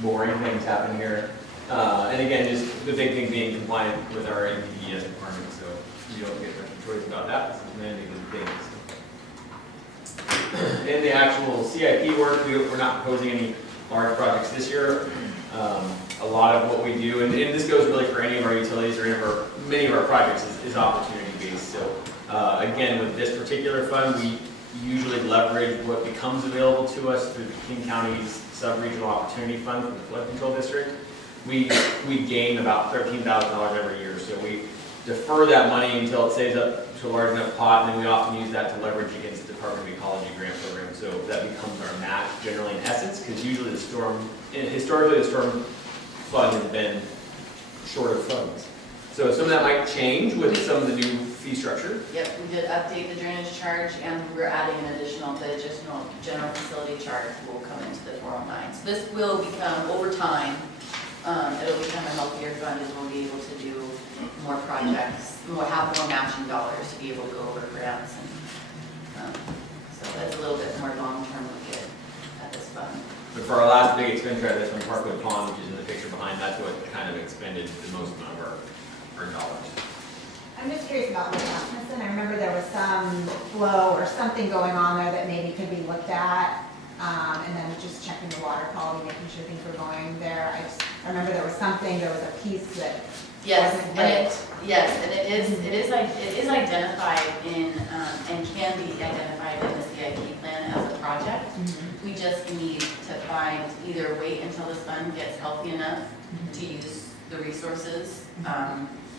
boring things happen here. And again, just the big thing being compliant with our NPDES requirement. So you don't get much choice about that. This is mandated things. In the actual CIP work, we're not proposing any large projects this year. A lot of what we do, and this goes really for any of our utilities or many of our projects, is opportunity based. So again, with this particular fund, we usually leverage what becomes available to us through the King County's sub-regional opportunity fund for the flood control district. We gain about $13,000 every year, so we defer that money until it saves up to a large enough pot, and then we often use that to leverage against the Department of Ecology grant program. So that becomes our match generally in essence, because usually historically the storm fund has been short of funds. So some of that might change with some of the new fee structure. Yep, we did update the drainage charge and we're adding an additional general facility charge will come into the 409. So this will become, over time, it'll become a healthier fund as we'll be able to do more projects, have more matching dollars to be able to go over grants. And so that's a little bit more long-term look at this fund. But for our last big expenditure, this one, Parkwood Pond, which is in the picture behind, that's what kind of expended the most amount of our dollars. I'm just curious about Lake Rasmussen. I remember there was some flow or something going on there that maybe could be looked at. And then just checking the water quality, making sure things were going there. I remember there was a piece that Yes, wasn't and right. it is identified in, and can be identified in the CIP plan as a project. Mm-hmm. We just need to find, either wait until this fund gets healthy enough to use the resources,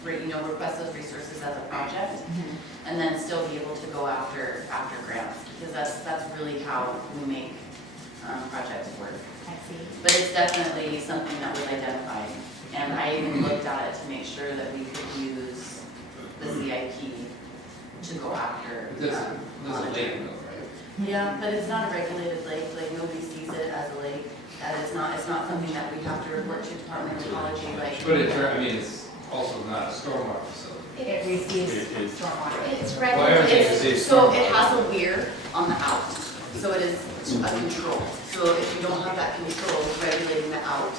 request those resources as a project, and then still be able to go after grants, because that's really how we make projects work. I see. But it's definitely something that was identified, and I even looked at it to make sure that we could use the CIP to go after. This is a lake though, right? Yeah, but it's not a regulated lake, like nobody sees it as a lake, and it's not something that we have to report to Department of Ecology, like. But it's also not a stormwater facility. It receives stormwater. It's Well, everything is regulated, safe so stormwater. it has a weir on the out, so it is a control. So if you don't have that control regulating the out,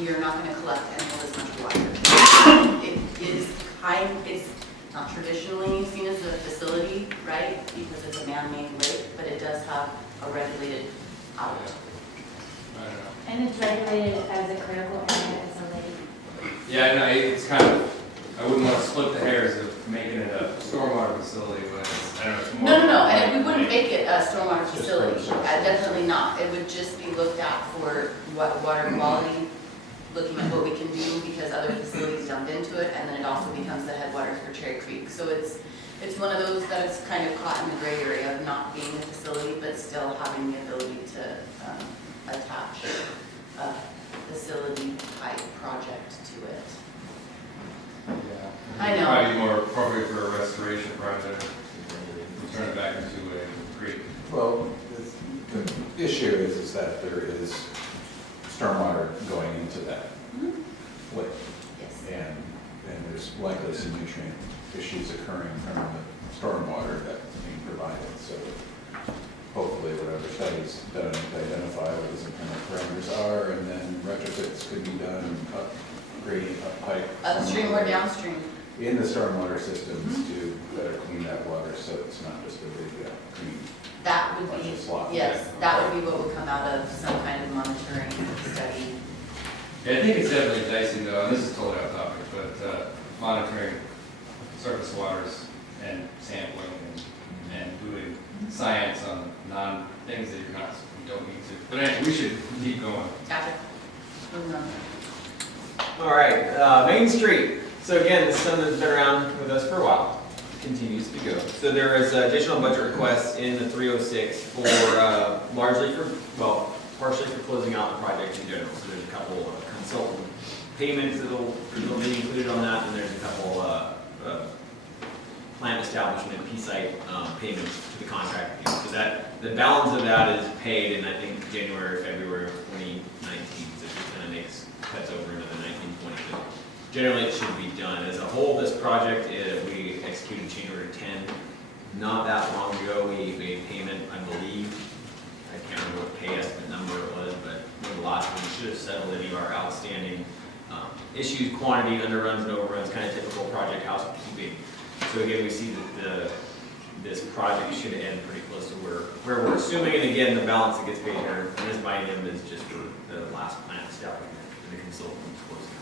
you're not gonna collect any of this much water. It's not traditionally seen as a facility, right, because it's a man-made lake, but it does have a regulated out. I don't know. And it's regulated as a critical area as a lake. Yeah, I know, it's kind of, I wouldn't want to split the hairs of making it a stormwater facility, but it's, I don't know, it's more. No, and we wouldn't make it a stormwater facility, definitely not. It would just be looked at for what water quality, looking at what we can do because other facilities dumped into it, and then it also becomes the headwaters for Cherry Creek. So It's one of those that is kind of caught in the gray area of not being a facility, but still having the ability to attach a facility type project to it. Yeah. I know. Probably more appropriate for a restoration project, turn it back into a creek. Well, the issue is that there is stormwater going into that lake. Yes. And there's likely some nutrient issues occurring from the stormwater that's being provided. So hopefully whatever studies done to identify what those internal parameters are, and then retrofits could be done, upgrading, up pipe. Upstream or downstream? In the stormwater systems to better clean that water so it's not just a big green That would bunch be, of slop. yes, that would be what would come out of some kind of monitoring study. Yeah, I think it's definitely dicey though, and this is totally off topic, but monitoring surface waters and sampling and doing science on things that you don't need to. But anyway, we should keep going. Gotcha. Moving on. All right, Main Street. So again, this is something that's been around with us for a while, continues to go. So there is additional budget requests in the 306 for largely for, well, partially for closing out the project in general. So there's a couple of consultant payments that'll be included on that, and there's a couple plant establishment, P-site payments to the contract. So that, the balance of that is paid in, I think, January, February of 2019. So it just kind of makes, cuts over into the 1920. Generally, it should be done. As a whole, this project, we executed change order 10 not that long ago. We made payment, I believe, I can't remember what pay estimate number it was, but the last one should have settled any of our outstanding issues, quantity, underruns and overruns, kind of typical project housekeeping. So again, we see that this project should end pretty close to where we're assuming, and again, the balance that gets paid here, and this biennium is just for the last plant establishment and the consultant closing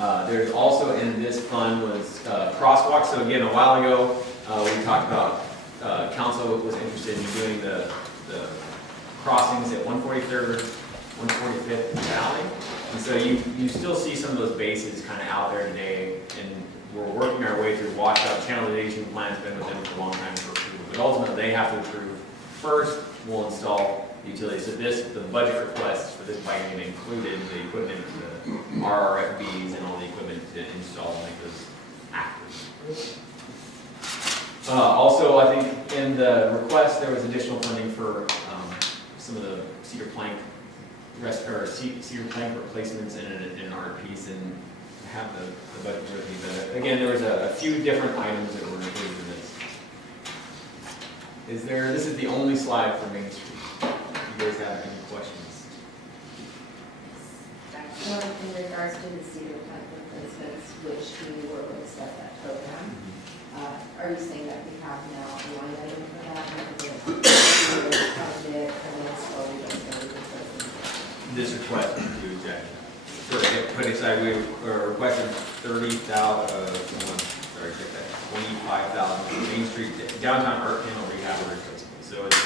out. There's also in this fund was crosswalks. So again, a while ago, we talked about council was interested in doing the crossings at 143rd, 145th Valley. And so you still see some of those bases kind of out there today, and we're working our way through washout. Channelization plan's been with them for a long time for approval, but ultimately they have to approve. First, we'll install the utilities. So the budget requests for this biennium included the equipment, the RRFBs and all the equipment to install and make those active. Also, I think in the request, there was additional funding for some of the cedar plank cedar plank replacements in an art piece, and have the budget with me. But again, there was a few different items that were included in this. This is the only slide for Main Street. Do you guys have any questions? In regards to the cedar plant replacements, which we were going to start that program, are you saying that we have now a line item for that? This request is due exactly. For put aside, we requested 30,000. Sorry, check that. 25,000 for Main Street downtown art panel rehab or replacement. So it's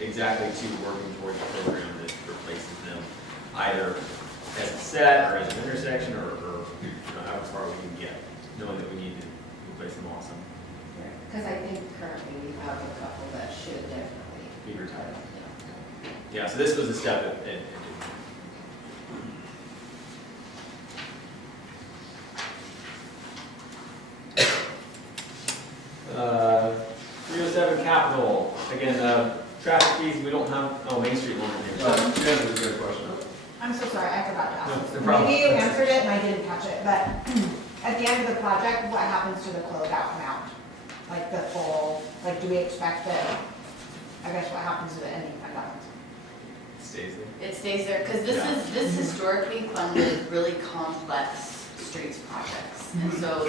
exactly to working towards a program that replaces them either as a set or as an intersection or how far we can get, knowing that we need to replace them all. Because I think currently we have a couple that should definitely Be retired. Yeah, so this was a step that Uh, 307 Capitol, again, traffic fees, we don't have, Main Street loan here. That was a good question. I'm so sorry, I forgot to No, ask. no problem. Maybe you answered it and I didn't catch it, but at the end of the project, what happens to the closeout amount? Like the full, like do we expect that, I guess what happens to the ending fund balance? Stays there. It stays there, because this historically funded really complex streets projects. And so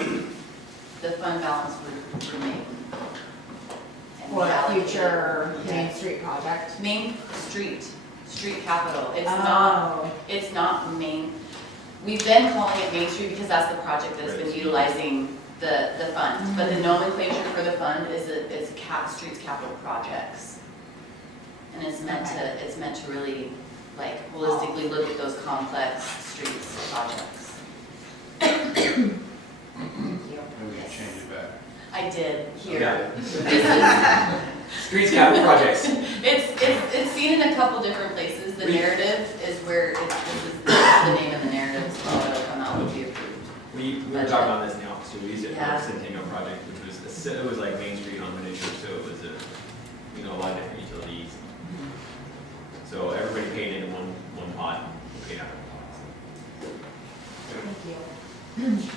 the fund balance would remain. And For a reallocated. future Yeah. Main Street project? Main street capital. Oh. It's not main. We've been calling it Main Street because that's the project that's been utilizing the fund. But the nomenclature for the fund is it's streets capital projects. And it's meant to really like holistically look at those complex streets projects. Thank you. Maybe we should change it back. I did here. Yeah. This Streets capital projects. is, it's seen in a couple different places. The narrative is where this is the name of the narrative, so it'll come out would be approved. We were talking about this in the office too. We used it for Yeah. the Centennial project, which was, it was like Main Street on miniature, so it was a lot of different utilities. So everybody paid into one pot, we paid out of one Thank you.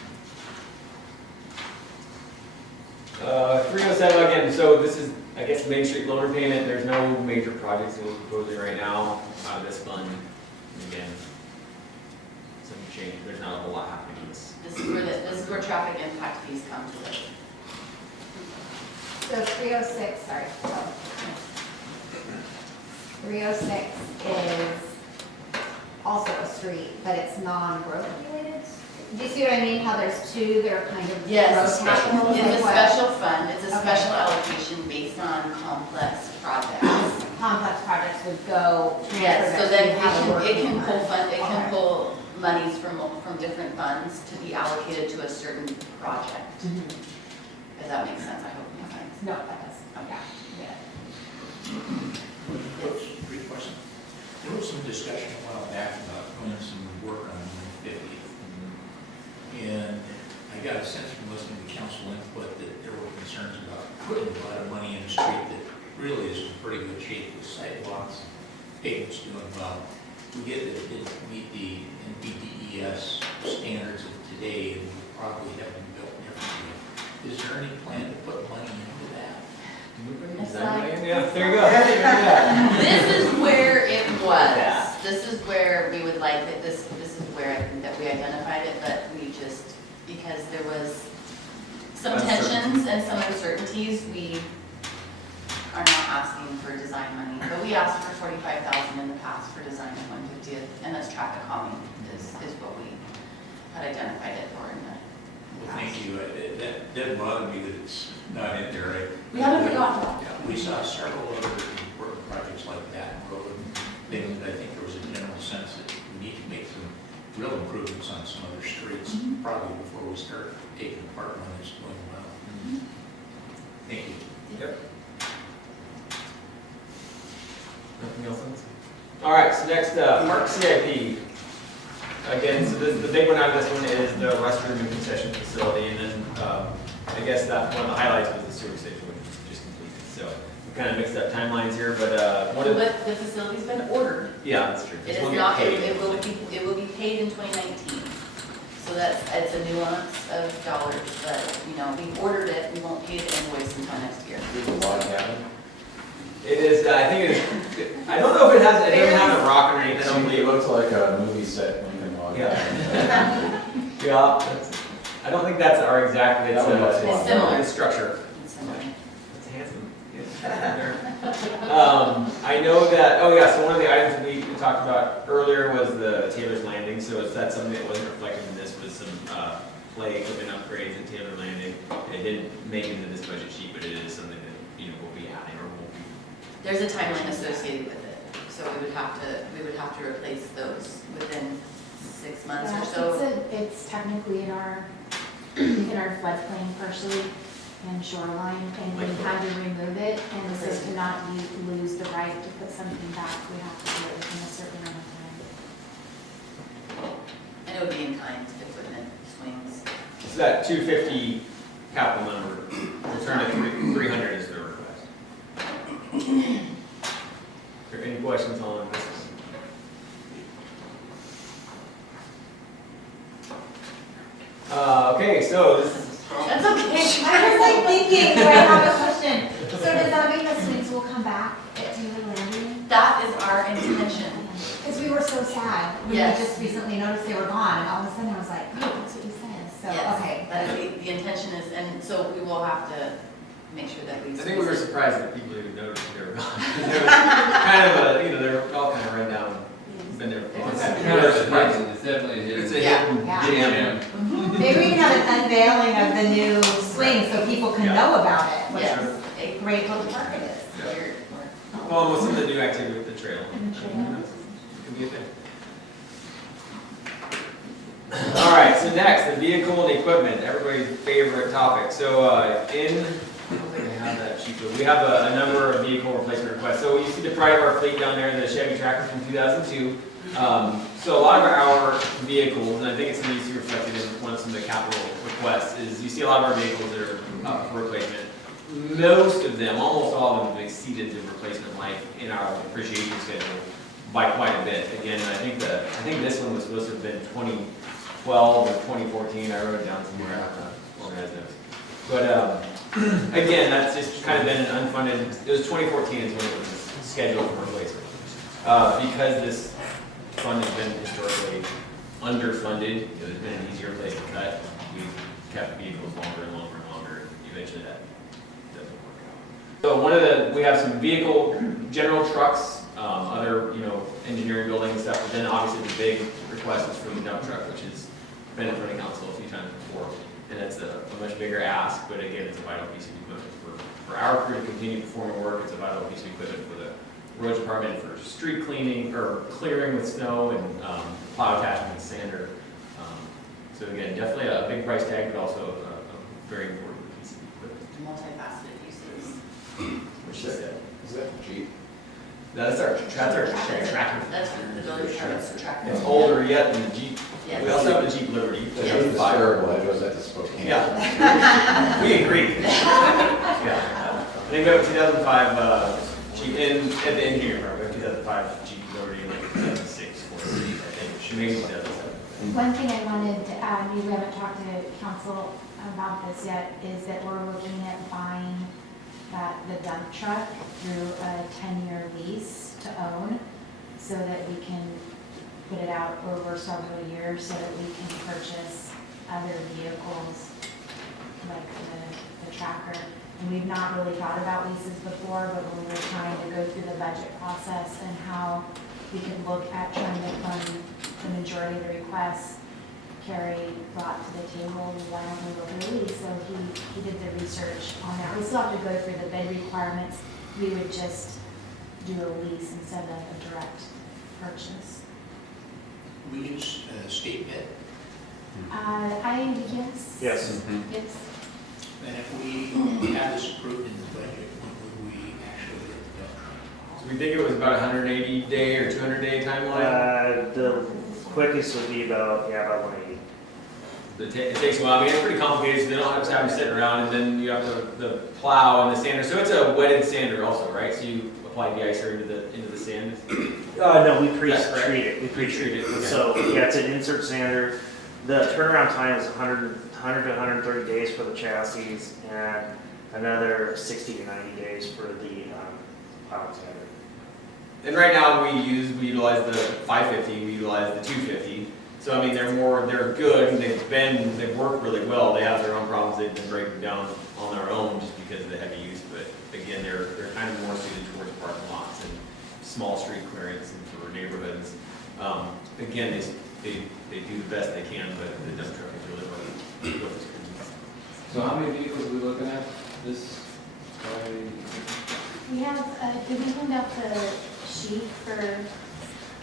pot. 307 again, so this is, I guess, Main Street loan repayment. There's no major projects that we're proposing right now out of this fund. And again, some change, there's not a whole lot happening in this. This is where traffic impact fees come to live. So 306, sorry. 306 is also a street, but it's non-growth related. Do you see what I mean? How there's two, they're kind of Yes, growth capitals? it's a like what? special fund, it's a Okay. special allocation based on complex projects. Complex projects would go. Yes, so transfer then that you have a it working can pull fund. it can Okay. pull monies from different funds to be allocated to a certain project. Mhm. If that makes sense, I hope it makes sense. No, that does, yeah, yeah. Brief question. There was some discussion a while back about doing some work on 150th. And I got a sense from listening to council input that there were concerns about putting a lot of money in a street that really is in pretty good shape with sidewalks, pavement's doing well. We get that it didn't meet the NPDES standards of today and would probably have been built differently. Is there any plan to put money into that? Yeah, there you go. Yeah. This is where it was. Yeah. This is where we would like it, this is where I think that we identified it, but we just, because there was some tensions and some uncertainties, we are not asking for design money. But we asked for 45,000 in the past for design at 150th, and that's traffic calming is what we had identified it for in the Well, past. thank you. That doesn't bother me that it's not in there. We haven't forgotten about Yeah, we saw several other important projects like that in road things, but I think there was a general sense that we need to make some real improvements on some other streets, probably before we start taking apart one that's doing well. Thank you. Yep. Nothing else? All right, so next, park CIP. Again, so the big one out of this one is the restroom and concession facility, and then, I guess that one of the highlights was the sewer station, which was just completed. So we kind of mixed up timelines here, but, one of the, But the facility's been ordered. yeah, that's true. It This is one got not, paid. it will be paid in 2019. So it's a nuance of dollars, but, you know, we ordered it, we won't pay the invoice until next year. There's a log cabin. It is, I think it is, I don't know if it has, it doesn't have a rock underneath, I don't It believe. looks like a movie set, Lincoln log. Yeah. Yeah, I don't think that's our exact, it's, That one looks It's similar. it's structure. It's similar. It's handsome. I know that, oh yeah, so one of the items we talked about earlier was the Taylor's Landing, so if that's something that wasn't reflected in this, was some, play equipment upgrades at Taylor Landing. It didn't make it into this budget sheet, but it is something that, we'll be adding or will be. There's a timeline associated with it, so we would have to replace those within 6 months or so. It's technically in our floodplain partially and shoreline, and we had to remove it, and so to not lose the right to put something back, we have to do it within a certain amount of time. And it would be in kind, equipment, swings. So that 250 capital number, return to 300 is the request. Are there any questions on this? Okay, so this is, That's okay. I was like thinking, do I have a question? So does that mean the swings will come back at Taylor Landing? That is our intention. Because we were so sad when we Yes. just recently noticed they were gone, and all of a sudden I was like, oh, that's what you said. So, Yes, okay. that is the intention is, and so we will have to make sure that we. I think we were surprised that people even noticed they were gone. There was kind of a, they were all kind of run down, been there. It's kind of surprising, it's definitely a hidden. It's a Yeah. hidden Yeah. gem. Maybe we can have an unveiling of the new swing so people can Yeah. know about it, which Yes. is a great little park it is. We're- Well, with some of the new activity with the trail. And the trail. Could be a thing. All right, so next, the vehicle and equipment, everybody's favorite topic. So, I don't think I have that sheet, but we have a number of vehicle replacement requests. So you see the pride of our fleet down there in the Chevy Tracker from 2002. So a lot of our vehicles, and I think it's going to be reflected in one of some of the capital requests, is you see a lot of our vehicles that are up for replacement. Most of them, almost all of them, have exceeded the replacement life in our depreciation schedule by quite a bit. Again, I think this one was supposed to have been 2012 or 2014. I wrote it down somewhere. I have to organize notes. But again, that's just kind of been an unfunded. It was 2014 is when it was scheduled for replacement. Because this fund has been historically underfunded, it has been an easier place to cut. We've kept vehicles longer and longer and longer. Eventually, that doesn't work out. So we have some vehicle, general trucks, other, engineering building stuff, but then obviously the big request is for the dump truck, which has been in front of council a few times before. And it's a much bigger ask, but again, it's a vital piece of equipment for our crew to continue performing work. It's a vital piece of equipment for the road department for street cleaning or clearing with snow and plow attachment and sander. So again, definitely a big price tag, but also a very important piece of equipment. Multifaceted uses. Which is it. Is that Jeep? That's our tractor. That's the building department's tractor. It's older yet than the Jeep. Yes. We also have the Jeep Liberty. It's terrible, I drove that to Spokane. Yeah. We agree. Yeah. I think we have a 2005 Jeep at the engineering firm. We have 2005 Jeep Liberty and like 2006 Ford City, I think. Maybe 2007. One thing I wanted to add, we haven't talked to council about this yet, is that we're looking at buying the dump truck through a 10-year lease to own, so that we can put it out over several years, so that we can purchase other vehicles like the tracker. And we've not really thought about leases before, but when we're trying to go through the budget process and how we can look at trying to fund the majority of the requests, Carrie brought to the table, why don't we look at a lease? So he did the research on that. We still have to go through the bid requirements. We would just do a lease instead of a direct purchase. We use state bid, Yes. Yes. Yes. and if we have this approved in the budget, when would we actually get the dump truck? So we think it was about 180 day or 200 day timeline. The quickest would be about 180. It takes a while. I mean, it's pretty complicated, so they don't have to have them sitting around, and then you have the plow and the sander. So it's a wetted sander also, right? So you apply de-icer into the sand. No, we That's correct. pre-treat it. We Pre-treat it, okay. So, yeah, it's an insert sander. The turnaround time is 100 to 130 days for the chassis and another 60 to 90 days for the plow sander. And right now we utilize the 550, we utilize the 250. So I mean, they're good, and they've worked really well. They have their own problems. They've been breaking down on their own just because of the heavy use. But again, they're kind of more suited towards parking lots and small street clearance and for neighborhoods. Again, they do the best they can, but the dump truck is really what is good. So how many vehicles are we looking at this? We have, did we hand out the sheet for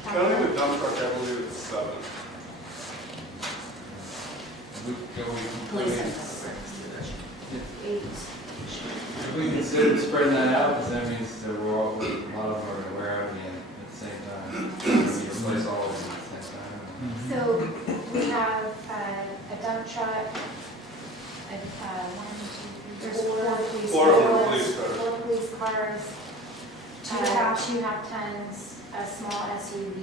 Counting capital? the dump truck, I believe it's 7. Police and public works. 8. If we consider spreading that out, because that means that a lot of them are aware of it at the same time. We replace all of them at the same time. So we have a dump truck, there's Four police cars. 4 police cars, Two 2 half-tons, a small SUV,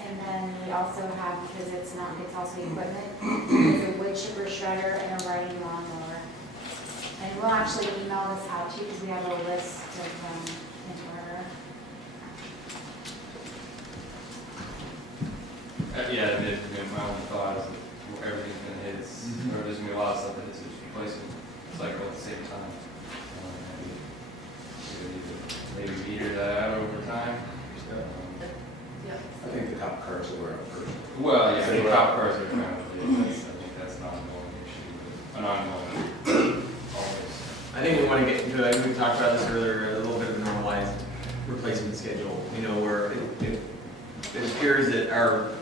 and then we also have, because it's also equipment, there's a wood chipper shredder and a riding lawnmower. And we'll actually email this out to you because we have a list of them in order. Yeah, my only thought is that everything's gonna hit, or there's gonna be a lot of stuff that hits its replacement cycle at the same time. Maybe meter that out over time. Yep. I think the cop cars will wear out first. Well, yeah, the cop cars are trying to do this. I think that's not an ongoing issue, but an ongoing, always. I think we want to get into it. I think we talked about this earlier, a little bit of a normalized replacement schedule. Where it appears that our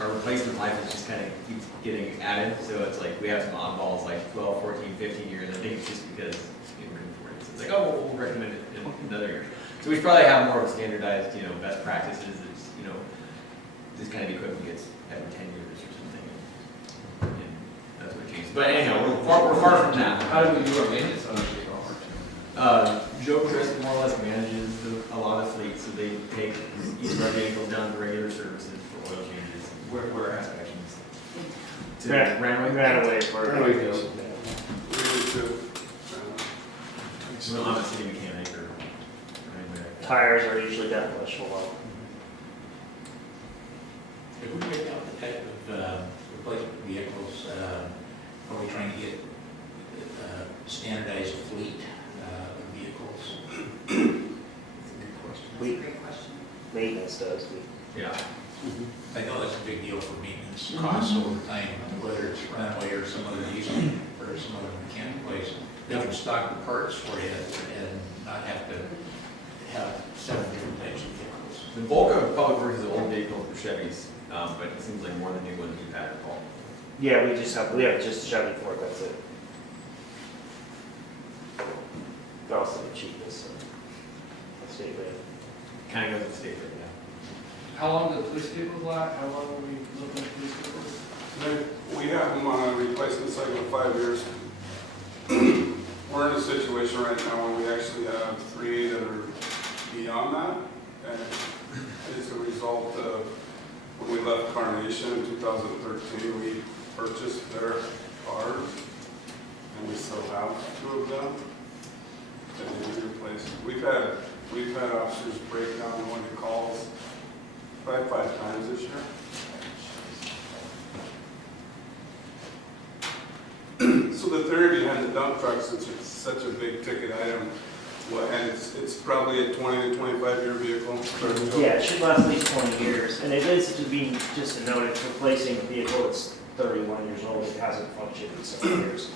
our replacement life is just kind of keeps getting added, so it's like, we have some oddballs, like 12, 14, 15 years, I think it's just because we're in 40, so it's like, oh, we'll recommend it in another year. So we should probably have more of a standardized, best practices, it's, this kind of equipment gets every 10 years or something, and that's what changes. But anyhow, we're far from that. How do we do our maintenance on a vehicle? Joe Chris more or less manages a lot of fleets, so they take each of our vehicles down to regular services for oil changes. Where inspections? Granaway for. We need to, We don't have a city mechanic or anything like that. Tires are usually done with Shell. If we break out the type of replacement vehicles, are we trying to get standardized fleet of vehicles? That's a great question. Maintenance does. Yeah. I know that's a big deal for maintenance costs over time, whether it's Runaway or some other diesel or some other mechanic place. They can stock the parts for you and not have to have 7 different types of vehicles. The bulk of public works is old vehicles for Chevys, but it seems like more than new ones we've had at all. Yeah, we have just Chevy Ford, that's it. They're also the cheapest, so. Let's see, Kind of goes with state rate, How long do the police vehicles last? How long are we looking at police vehicles? we have them on a replacement cycle of 5 years. We're in a situation right now where we actually have 3 that are beyond that. And it's a result of when we left Carnation in 2013, we purchased their cars, and we still have 2 of them that need to be replaced. We've had officers break down one of the calls probably 5 times this year. So the theory behind the dump truck, since it's such a big ticket item, and it's probably a 20 to 25-year vehicle. yeah, it should last at least 20 years. And it is to be, just to note, it's replacing a vehicle that's 31 years old, it hasn't functioned in several years.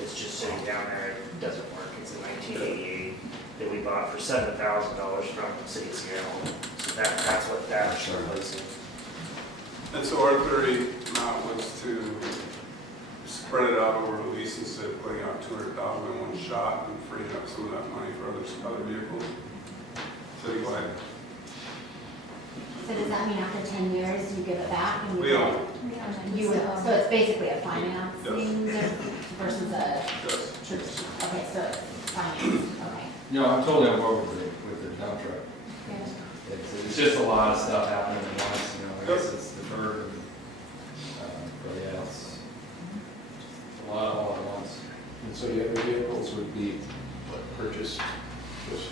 It's just sitting down there, it doesn't work. It's a 1988 that we bought for $7,000 from the city of Seattle. So that's what that's replacing. And so our theory was to spread it out over a lease instead of putting out $200,000 in one shot and freeing up some of that money for other vehicles. So you go ahead. So does that mean after 10 years you give it back? And We own it. You will, so it's basically a financing versus a, Yes. okay, so it's finance, okay. No, I'm totally on board with the dump truck. It's just a lot of stuff happening at once, I guess it's deferred, but yeah, it's a lot all at once. And so the other vehicles would be purchased, just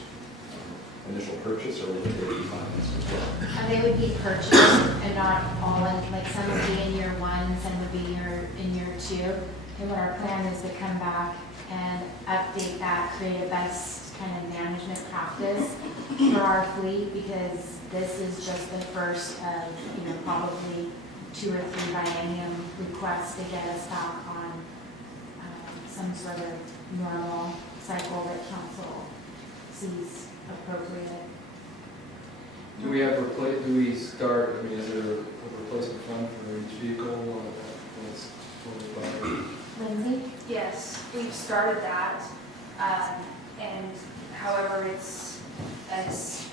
initial purchase, or would they be financed as well? And they would be purchased and not all in, like some would be in year 1, some would be in year 2. And what our plan is to come back and update that, create a best kind of management practice for our fleet, because this is just the first of, probably 2 or 3 biennium requests to get us back on some sort of normal cycle that council sees appropriate. Do we start, is there a replacement fund for each vehicle? When it's totally bought? Lindsay? Yes, we've started that, and however, as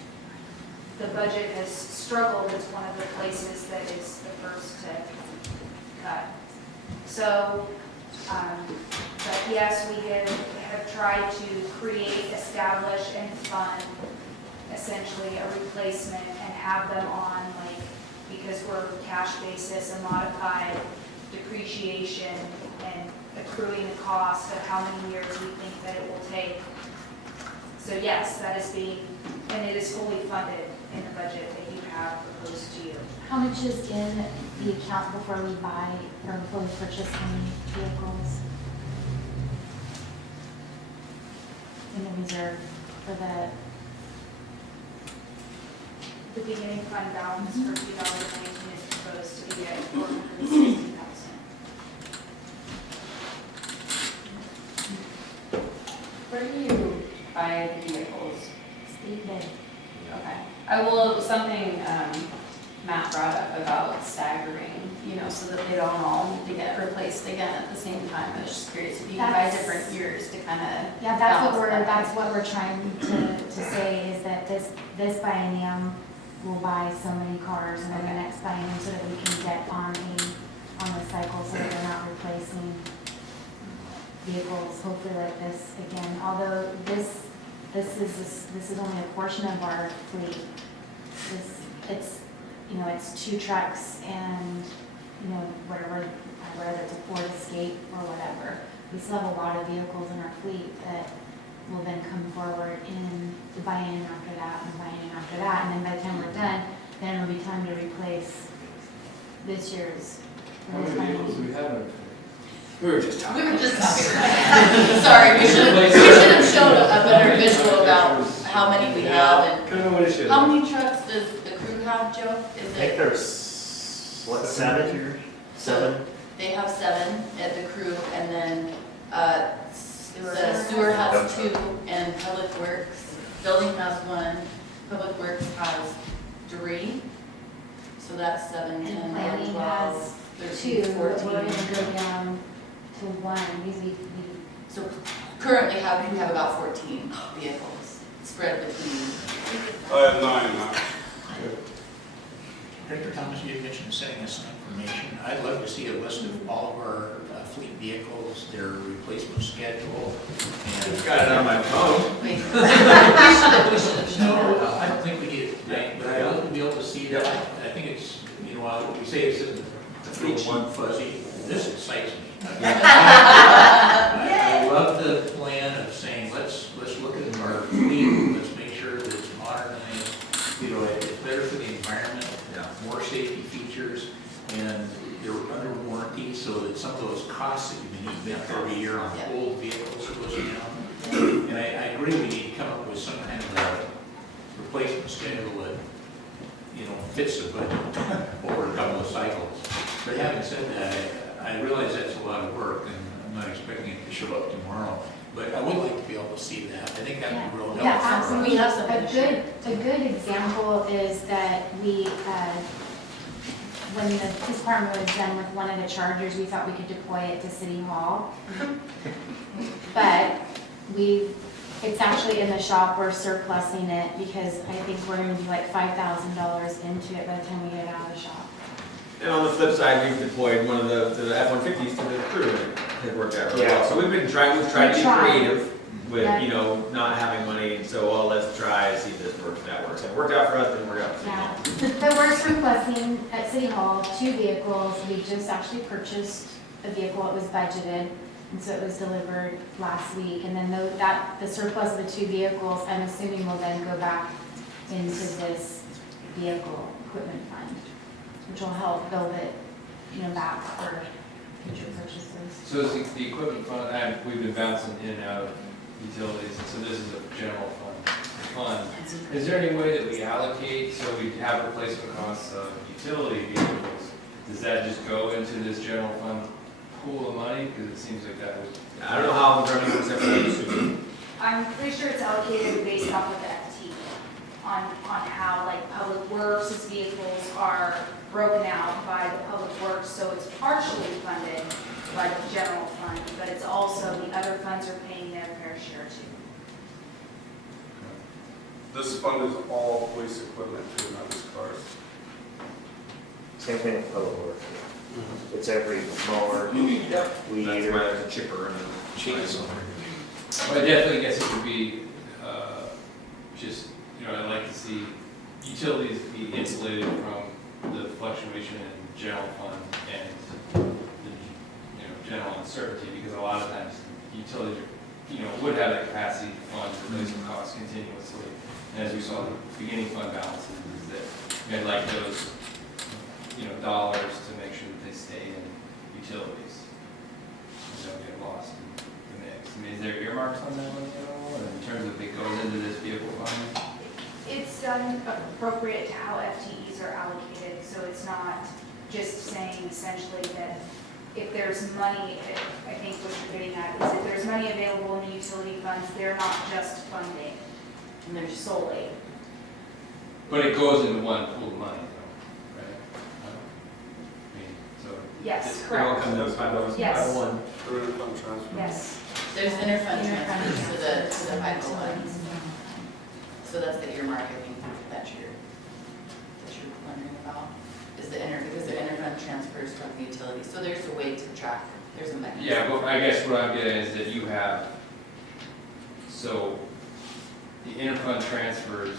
the budget has struggled, it's one of the places that is the first to cut. So, but yes, we have tried to create, establish, and fund essentially a replacement and have them on, because we're cash basis, a modified depreciation and accruing the cost of how many years we think that it will take. So yes, that is and it is fully funded in the budget that you have proposed to you. How much is in the account before we buy or before we purchase any vehicles? In the reserve for The beginning fund balance for 2019 is proposed to be at $460,000. Where do you buy the vehicles? state bid. Okay. Something Matt brought up about staggering you know, so that they don't all need to get replaced again at the same time. I was just curious if you can buy That's- different years to kind of. Yeah, that's what we're trying to say, is that this biennium will buy so many cars, and then the next biennium, so that we can get on the cycle, so that we're not replacing vehicles, hopefully like this again. Although this is only a portion of our fleet. It's 2 trucks and, whatever it's a Ford Escape or whatever. We still have a lot of vehicles in our fleet that will then come forward in the biennium after that, and the biennium after that, and then by the time we're done, then it'll be time to replace this year's. How many vehicles do we have in our fleet? We were just talking. We were just talking. Sorry, we should have shown a better visual about how many we have and Kind of what it should. how many trucks does the crew have, Joe? I Is think it, there's, what, 7? 7? they have 7 at the crew, and then, the sewer has 2, and Public Works, building has 1, Public Works has 3. So that's 7, 10, And 11, planning 12, has 13, 2, but 14. we're gonna go down to 1, because we So currently we have about 14 vehicles spread between. I have 9 now. Director Thomas, you mentioned sending us some information. I'd love to see a list of all of our fleet vehicles, their replacement schedule, and. I've got it on my phone. Wait, we should have shown No, that. I don't think we did it tonight, but I'd love to be able to see that. I think it's, what we say is a little warm fuzzy. This excites me. I love the plan of saying, let's look at our fleet, let's make sure that it's modernized, it's better for the environment, more safety features, and they're under warranty, so that some of those costs that you may need every year on old vehicles goes down. And I agree, we need to come up with some kind of a replacement schedule that, fits the budget over a couple of cycles. But having said that, I realize that's a lot of work, and I'm not expecting it to show up tomorrow, but I would like to be able to see that. I think that would be real helpful. Yeah, absolutely. We have something to share. A good example is that we, when the police department was done with one of the Chargers, we thought we could deploy it to City Hall. But it's actually in the shop, we're surplusing it, because I think we're gonna be like $5,000 into it by the time we get it out of the shop. And on the flip side, we've deployed one of the F-150s to the crew, and it has worked out really well. So we've tried to be creative with, Yeah. not having money, and so, let's try, see if this works, that works. It worked out for us, didn't work out for City Hall. But we're surplusing at City Hall 2 vehicles. We just actually purchased a vehicle, it was budgeted, and so it was delivered last week. And then the surplus of the 2 vehicles, I'm assuming will then go back into this vehicle equipment fund, which will help build it, back for future purchases. So is the equipment fund, we've been bouncing in and out of utilities, and so this is a general fund. Is there any way that we allocate, so we have replacement costs of utility vehicles? Does that just go into this general fund pool of money? Because it seems like that was. I don't know how the running works out for you. I'm pretty sure it's allocated based off of the FT, on how like Public Works' vehicles are broken out by the Public Works, so it's partially funded by the general fund, but it's also, the other funds are paying their fair share too. This fund is all police equipment too, not just cars. Same thing with Public Works. It's every mower, weed That's why eater. there's a chipper and a Chainsaw. Well, I definitely guess it would be, just, I'd like to see utilities be insulated from the fluctuation in general fund and the, general uncertainty, because a lot of times utilities, would have the capacity to fund replacement costs continuously. And as we saw, the beginning fund balances is that we'd like those, dollars to make sure that they stay in utilities. Don't get lost in the mix. I mean, is there earmarks on that one at all, in terms of it goes into this vehicle fund? It's done appropriate to how FTEs are allocated, so it's not just saying essentially that if there's money, I think what you're getting at is if there's money available in the utility funds, they're not just funding, and they're solely. But it goes into one pool of money, though, right? I mean, so Yes, They all correct. come in as 501. Yes. 501. For interfund transfer. Yes. There's interfund transfers to the 501s. So that's the earmark, I think, that you're wondering about, is because they're interfund transfers from the utilities. So there's a way to track, there's a mechanism. Yeah, but I guess what I'm getting is that you have, so the interfund transfers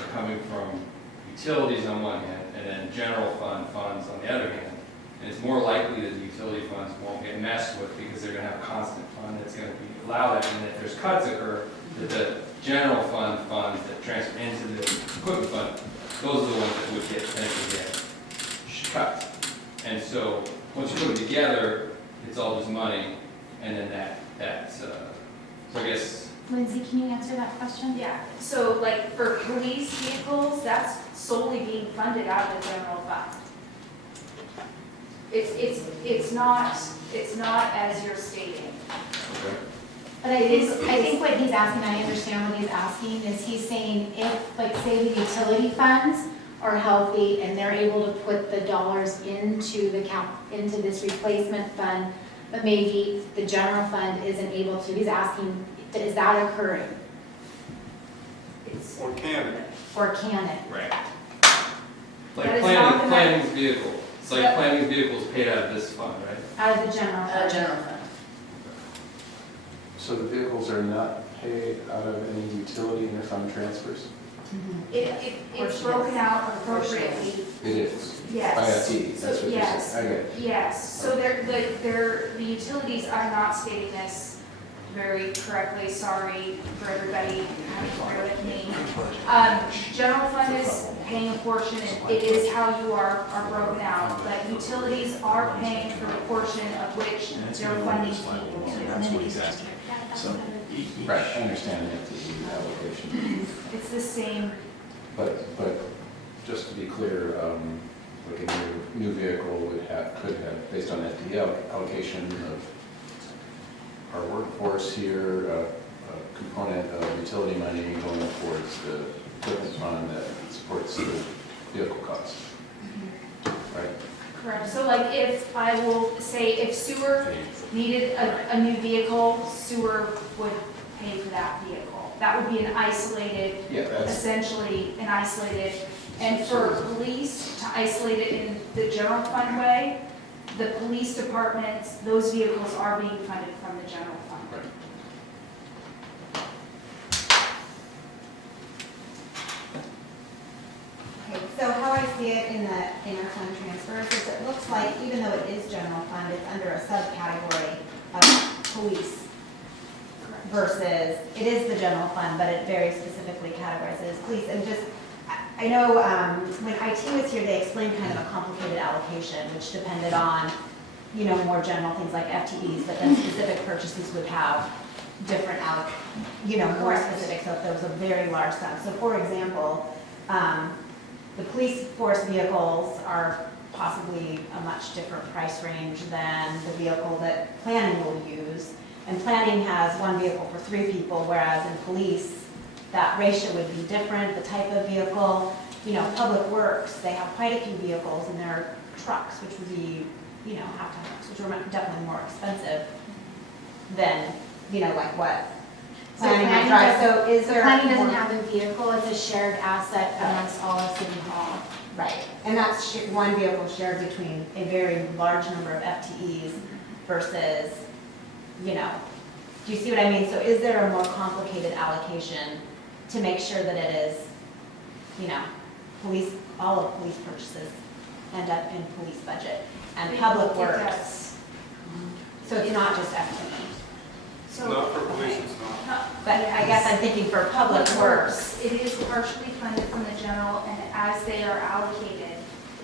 are coming from utilities on one hand, and then general fund funds on the other hand. And it's more likely that the utility funds won't get messed with because they're gonna have a constant fund that's gonna be allowed, and if there's cuts occur, that the general fund funds that transfer into the equipment fund, those are the ones that would potentially get cut. And so, once you put it together, it's all just money, and then so I guess, Lindsay, can you answer that question? Yeah, so like for police vehicles, that's solely being funded out of the general fund. It's not as you're stating. But I think what he's asking, I understand what he's asking, is he's saying if, like, say the utility funds are healthy and they're able to put the dollars into into this replacement fund, but maybe the general fund isn't able to, he's asking, is that occurring? It's, Or can it? Or can it? right. That Like is not the planning vehicle, it's like Yep. planning vehicles paid out of this fund, right? Out of the general fund? General fund. So the vehicles are not paid out of any utility interfund transfers? it's broken out appropriately, It is. yes. IFT, that's what you're Yes. saying. I get it. Yes, so the utilities, I'm not stating this very correctly, sorry for everybody having to bear with me. General fund is paying a portion, and it is how you are broken out, but utilities are paying for the portion of which they're funding people. That's what he's asking. So, Right, I understand the FTE allocation. It's the same, But just to be clear, like a new vehicle could have, based on FTE allocation of our workforce here, a component of utility money going towards the equipment fund that supports the vehicle costs. Right? correct. So like if, I will say, if sewer needed a new vehicle, sewer would pay for that vehicle. That would be an isolated, Yeah, that's, essentially an isolated, and for police to isolate it in the general fund way, the police departments, those vehicles are being funded from the general fund. right. Okay, so how I see it in the interfund transfers is it looks like even though it is general fund, it's under a subcategory of police versus, it is the general fund, but it very specifically categorizes as police. And just, I know when IT was here, they explained kind of a complicated allocation, which depended on, more general things like FTEs, but then specific purchases would have different more specific, so if there was a very large sum. So for example, the police force vehicles are possibly a much different price range than the vehicle that planning will use. And planning has one vehicle for 3 people, whereas in police, that ratio would be different, the type of vehicle. Public Works, they have quite a few vehicles in their trucks, which would be, half-ton trucks, which are definitely more expensive than, like what So planning planning might drive. does- So is The there? planning doesn't more- have a vehicle, it's a shared asset amongst all of City Hall. Right, and that's one vehicle shared between a very large number of FTEs versus, do you see what I mean? So is there a more complicated allocation to make sure that it is, all of police purchases end up in police budget and public It works? does. So it's not just FTE, So. Not for police, it's not. but I guess I'm thinking for public works. It is partially funded from the general and as they are allocated.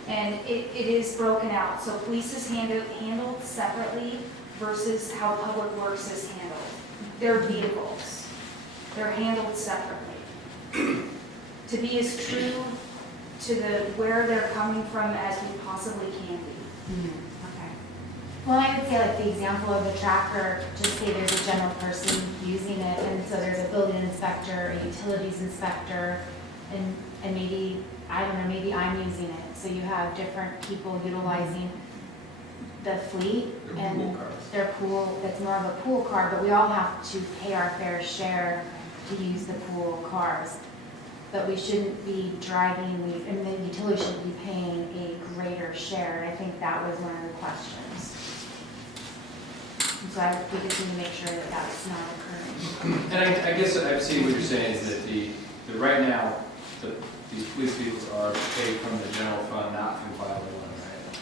And it is broken out. So police is handled separately versus how public works is handled. They're vehicles. They're handled separately. To be as true to where they're coming from as we possibly can be. Okay. Well, I would say like the example of the tracker, just say there's a general person using it, and so there's a building inspector, a utilities inspector, and maybe, I don't know, maybe I'm using it. So you have different people utilizing the fleet They're pool and cars. their pool, that's more of a pool car, but we all have to pay our fair share to use the pool cars. But we shouldn't be driving, and the utility should be paying a greater share, and I think that was one of the questions. And so we just need to make sure that that's not occurring. And I guess I see what you're saying is that the right now, these police vehicles are paid from the general fund, not from 501, right?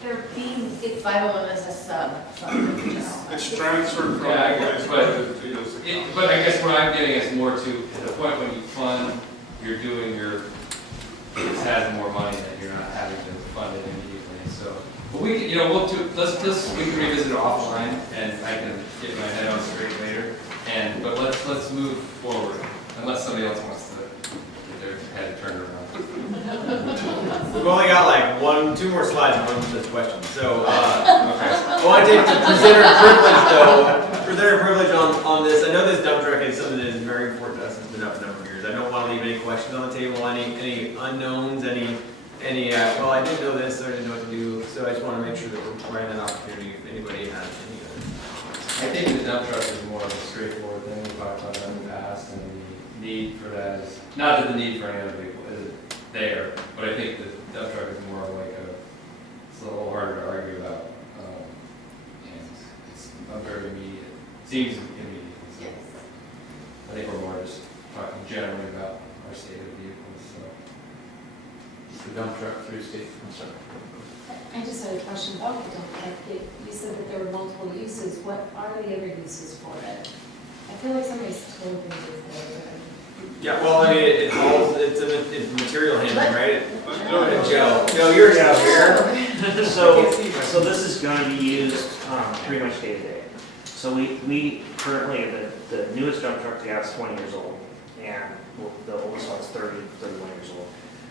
They're being, it's 501 as a sub fund of the general fund. It's transferred from Yeah, I the guess, police but budget to this account. But I guess what I'm getting is more to the point when you fund, you're doing your, it has more money that you're not having to fund it immediately, so. But we, can, we'll do, we can revisit it offline, and I can get my head on straight later. But let's move forward, unless somebody else wants to get their head turned around. We've only got like two more slides and one this question. So, I want to take the presenter privilege though. Presenter privilege on this. I know this dump truck is something that is very important to us. It's been up a number of years. I don't want to leave any questions on the table, any unknowns, any, well, I didn't know this, so I didn't know what to do. So I just want to make sure that we're providing an opportunity if anybody has any other. I think the dump truck is more of a straightforward thing. We talked about that in the past, and the need for that is, not that the need for any other vehicle is there, but I think the dump truck is more like it's a little harder to argue about, and it's not very immediate. Seems immediate. So Yes. I think we're more just talking generally about our state of vehicles, so. Is the dump truck through state, I'm sorry. I just had a question about the dump truck. You said that there were multiple uses. What are the other uses for it? I feel like somebody's told me before, Yeah, well, I mean, it's a material handling, right? Let's do it. Joe, you're out here. So this is gonna be used, pretty much day to day. So we currently, the newest dump truck we have is 20 years old, and the oldest one's 31 years old.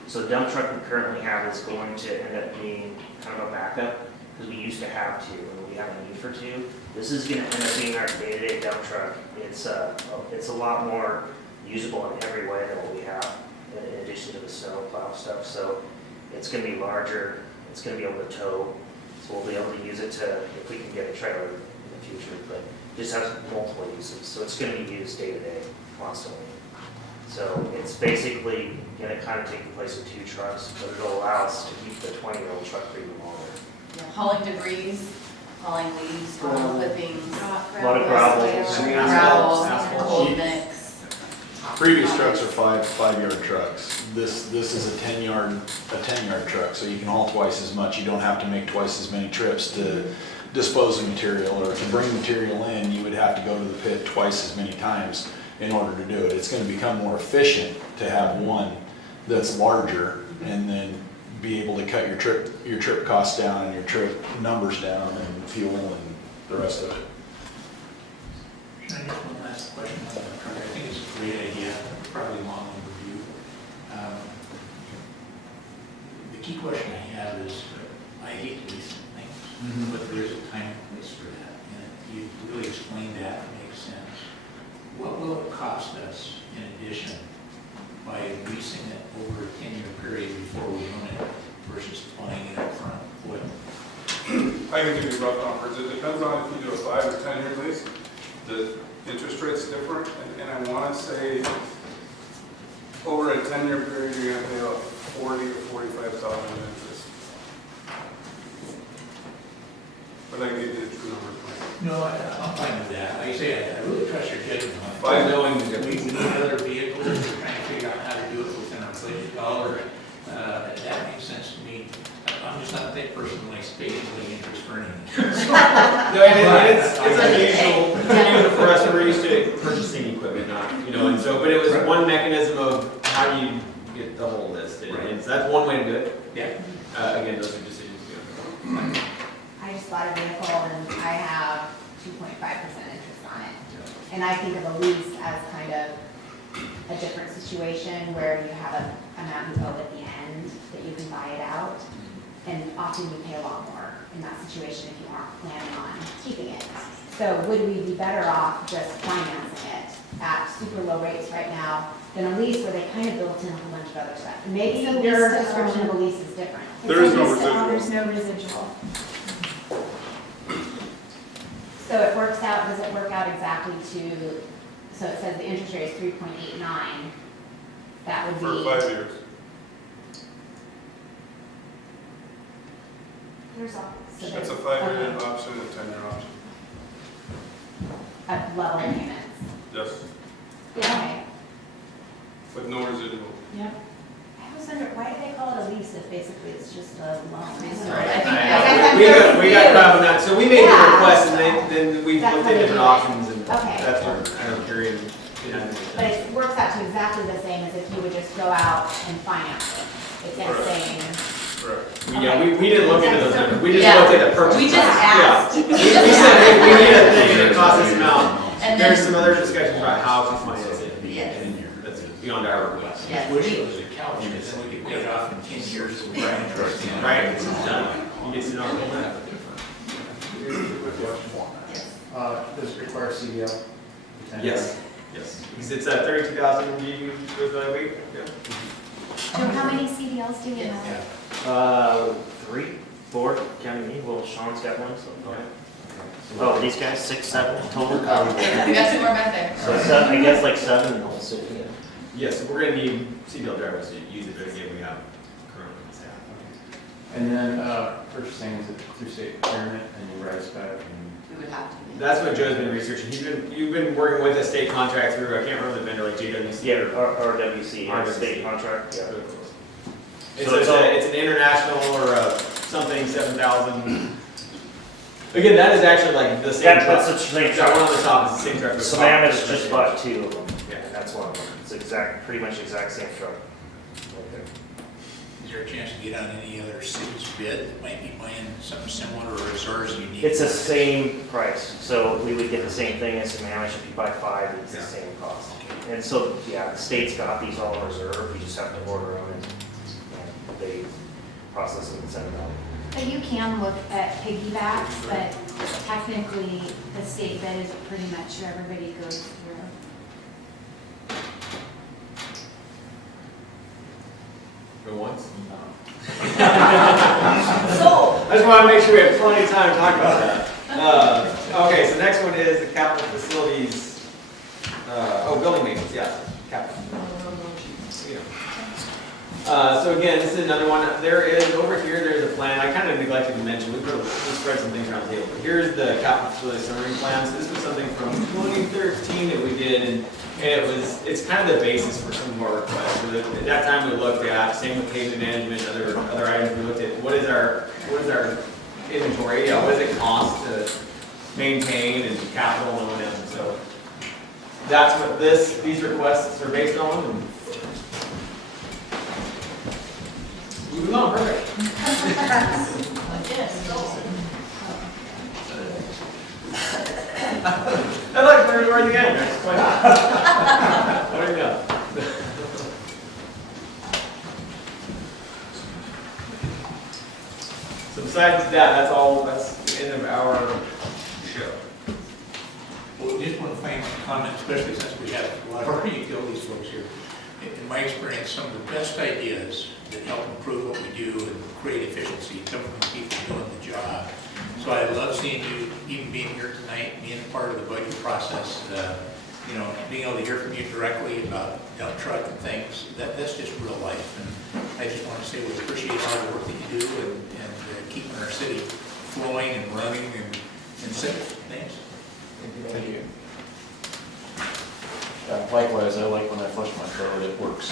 So the dump truck we currently have is going to end up being kind of a backup, because we used to have two, and we have a need for two. This is gonna end up being our day-to-day dump truck. It's a lot more usable in every way than what we have, in addition to the snow plow stuff. So it's gonna be larger, it's gonna be able to tow, so we'll be able to use it to, if we can get a trailer in the future, but it just has multiple uses. So it's gonna be used day to day, constantly. So it's basically gonna kind of take the place of two trucks, but it'll allow us to keep the 20-year-old truck for even longer. Yeah, hauling debris, hauling leaves, hauling clippings, A lot of gravel. gravel, Asphalt. cold mix. Previous trucks are five-yard trucks. This is a 10-yard truck, so you can haul twice as much. You don't have to make twice as many trips to dispose of material, or to bring material in, you would have to go to the pit twice as many times in order to do it. It's gonna become more efficient to have one that's larger, and then be able to cut your trip costs down and your trip numbers down, and fuel and the rest of it. Can I just one last question on the truck? I think it's a great idea, probably long overdue. The key question I have is, I hate leasing things, but there is a time and place for that, and you really explained that, it makes sense. What will it cost us in addition by leasing it over a 10-year period before we own it versus buying it up front? What? I can give you rough numbers. It depends on if you do a 5 or 10-year lease. The interest rate's different, and I want to say over a 10-year period, you're going to pay about $40,000 to $45,000 in interest. But I can give you the true numbers. No, I'm fine with that. Like I say, I really trust your judgment on it. By knowing the We difference. need other vehicles, we're trying to figure out how to do it within our budget dollar. That makes sense to me. I'm just not that person who likes paying interest for anything. No, it's unusual for us. We're used to purchasing equipment, not, and so, but it was one mechanism of how do you get the whole list. And so that's one way to do it. Yeah. Again, those are decisions. I just bought a vehicle and I have 2.5% interest on it. And I think of a lease as kind of a different situation where you have an amount you owe at the end that you can buy it out. And often you pay a lot more in that situation if you aren't planning on keeping it. So would we be better off just financing it at super low rates right now than a lease where they kind of built in a whole bunch of other stuff? Maybe It's a your lease to description own. of a lease is different. There is no It's a lease to own, residual. There's no residual. So it works out, does it work out exactly to, so it says the interest rate is 3.89, that would For be. 5 years. There's all. So It's there's a 5-year option, a 10-year option. a level payments. Yes, Okay. with no residual. Yep. I was wondering, why do they call it a lease if basically it's just a loan? I think that's- We got caught on that, so we made the Yeah. request and then we That's looked how at they different do it. options and Okay. that's where, I don't agree. But it works out to exactly the same as if you would just go out and finance it. It's the Correct. same. Correct. Yeah, we didn't look into those numbers, we just Yeah. looked at the purchase. We just price. asked. Yeah. We said, hey, we need a thing and it costs this amount. And There's then, some other discussions about how to finance it. yes, That's beyond our request. yes, Wish it we, was a couch, because then we could pay it off in 10 years and buy interest in it. Right, it's done. You get to know. Here's a quick question. Does it require CDL? Yes, yes, because it's 32,000 GU with a week. Yeah. Joe, how many CDLs do you Yes. have? 3, 4, counting me, well, Sean's got one, so. Oh, these guys, 6, 7 total? we got two more back there. So I guess like 7 in the whole city, yeah. Yes, we're gonna need CDL drivers to use it, but again, we have currently staff. And then purchasing, is it through state procurement and you write us back and? We would have to. That's what Joe's been researching. You've been working with a state contract through, I can't remember the vendor, like JWC. Yeah, RWC, RWC. state contract, yeah. It's, So it's all- it's an international or something 7,000. Again, that is actually like the same truck. That's the same That one truck. on the top is the same truck. with Savannah's top. just bought 2 of them, Yeah. and that's one of them. It's pretty much exact same truck. Is there a chance to get on any other city's bid that might be buying something similar, or is ours unique? It's the same price, so we would get the same thing as Savannah, if you buy 5, it's the Yeah. same cost. And so, yeah, the state's got these all in reserve, we just have to order them and they process them and send them out. But you can look at piggybacks, but technically, the state bid is pretty much who everybody goes through. Go once. So, I just want to make sure we have plenty of time to talk about that. Okay, so next one is the capital facilities, building maintenance, yeah, capital. So again, this is another one, there is, over here, there's a plan, I kind of neglected to mention, we spread some things around the table. Here's the capital facility summary plan, so this was something from 2013 that we did, and it's kind of the basis for some of our requests. So at that time, we looked at, same with pavement management, other items, we looked at what is our inventory, yeah, what does it cost to maintain and capital and O&M, so that's what these requests are based on, and moving on, perfect. I'd like to learn the word again. What do you know? So besides that, that's the end of our show. Well, just one final comment, especially since we have a lot of our utilities folks here. In my experience, some of the best ideas that help improve what we do and create efficiency come from the people doing the job. So I love seeing you, even being here tonight, being part of the budget process, being able to hear from you directly about dump truck and things, that's just real life. And I just want to say we appreciate all the work that you do and keeping our city flowing and running and safe. Thanks. Thank you. Likewise, I like when I flush my toilet, it works.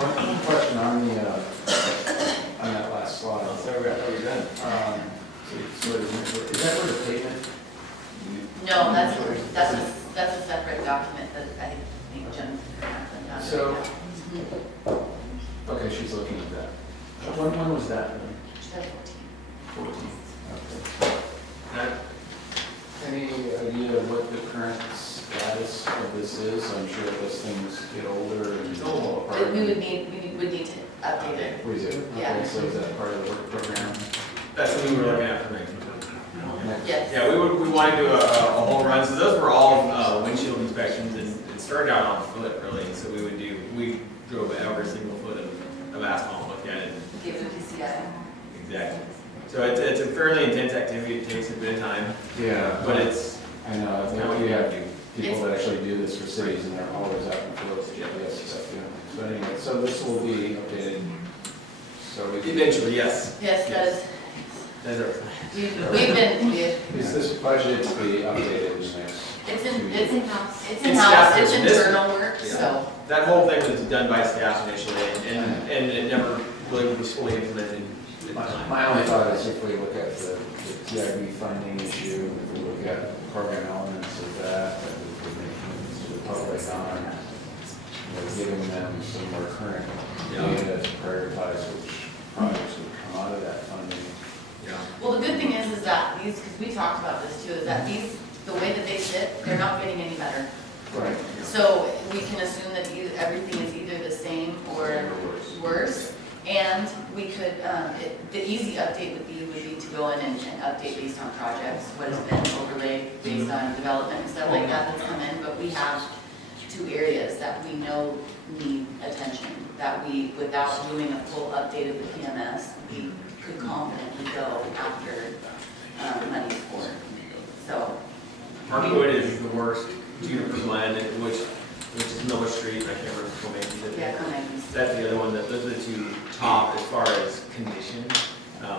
One question on that last slide. So we're done. Is that where the pavement? no, that's a separate document that I think Jen Franklin got. So- Okay, she's looking at that. When was that? She said 14. 14. Okay. Any idea of what the current status of this is? I'm sure as things get older and fall apart. We would need to update it. We do? Yeah. Okay, so is that part of the work program? That's something we're looking at for next. Yes. Yeah, we want to do a whole run, so those were all windshield inspections, and it started out on foot really, so we drove every single foot of asphalt, looked at it. Give it a PCI. Exactly. So it's a fairly intense activity, it takes a bit of time, Yeah, but it's, I know, it's kind of what we you have have to do. people that actually do this for cities and they're always out in fields to GPS stuff, you know. So anyway, so this will be updated, so we can. Eventually, yes. Yes, that is, That's our plan. we've been, Is this budget to be updated in the next? it's 2 in, years? it's in, in-house. it's It's in-house, staff it's driven. This- internal work, Yeah. so. That whole thing was done by staff initially, and it never really was fully implemented at the time. My only thought is if we look at the TIB funding issue, if we look at program elements of that we could make to the public on, giving them some more current data to prioritize which projects would come out of that funding. Yeah. Well, the good thing is that these, because we talked about this too, is that these, the way that they sit, they're not getting any better. Right. So we can assume that everything is either the same or worse. And we could, the easy update would be to go in and update based on projects, what has been overlaid based on development and stuff like that that's come in. But we have 2 areas that we know need attention, that we, without doing a full update of the PMS, we could confidently go after money for. So, Parkwood is the worst, Juniper Glen, which is Miller Street, I can't remember the full name. yeah, connections. That's the other one, those are the 2 top as far as condition.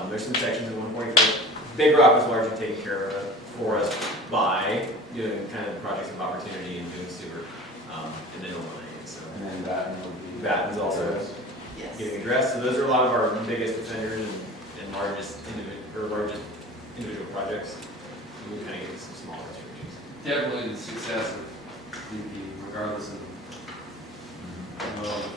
There's some sections in 144. Big Rock was largely taken care of for us by doing kind of projects of opportunity and doing sewer, and then overlaying, so. And then Baton will be. Baton's also Yes. getting addressed, so those are a lot of our biggest offenders and largest individual projects. We kind of get some small restrictions. Definitely the success of DP, regardless of the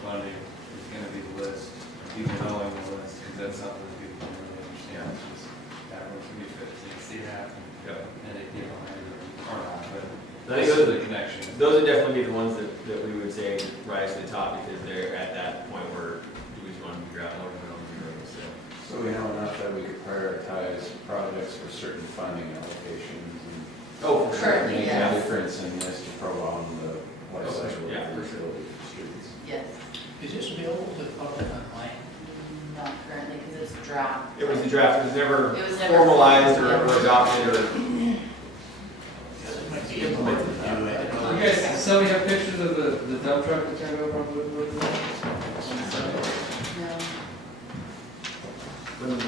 funding, is gonna be the list, of people knowing the list, because that's something that people don't really understand. It's just, that one's gonna be fit, so you see that, Yeah. and they get behind it, or not, but I think those those are the connections. Those would definitely be the ones that we would say rise to the top, because they're at that point where do we just want to be gravel or we don't be gravel, so. So we know enough that we could prioritize projects for certain funding allocations and Oh, for sure. Currently, make yes. a difference in this to prolong the life Oh, for cycle sure. Yeah, of for the sure. utility streets. Yes, Is this available to the public online? not currently, because it's draft. It was the draft, it was never It was never formalized or formalized. adopted or Because it might be implemented. You guys, does somebody have pictures of the dump truck that turned over on Woodward? No.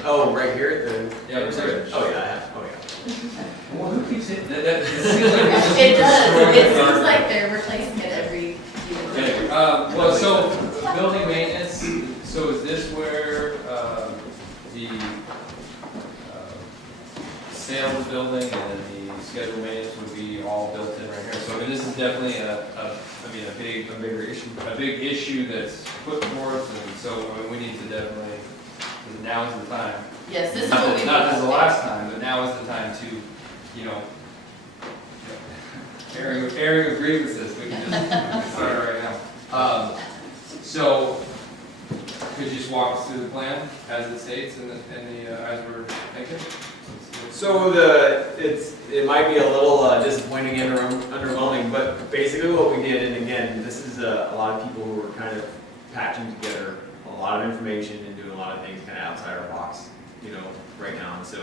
Oh, right here at the. Yeah, the bridge. Oh, yeah, I have, oh, yeah. Well, who keeps it? It seems like it's just It does, destroying it the seems like they're replacing it every few Anyway, years. well, so, building maintenance, so is this where, the, sale of the building and then the scheduled maintenance would be all built in right here? So I mean, this is definitely a Bigger issue. a big issue that's put forth, and so, I mean, we need to definitely, now is the time. Yes, this is Not what that, we. not as the last time, but now is the time to, airing of grievances, we can just start right now. So, could you just walk us through the plan as it states and as we're thinking? So it might be a little disappointing and underwhelming, but basically what we did, and again, this is a lot of people who are kind of patching together a lot of information and doing a lot of things kind of outside our box, right now. And so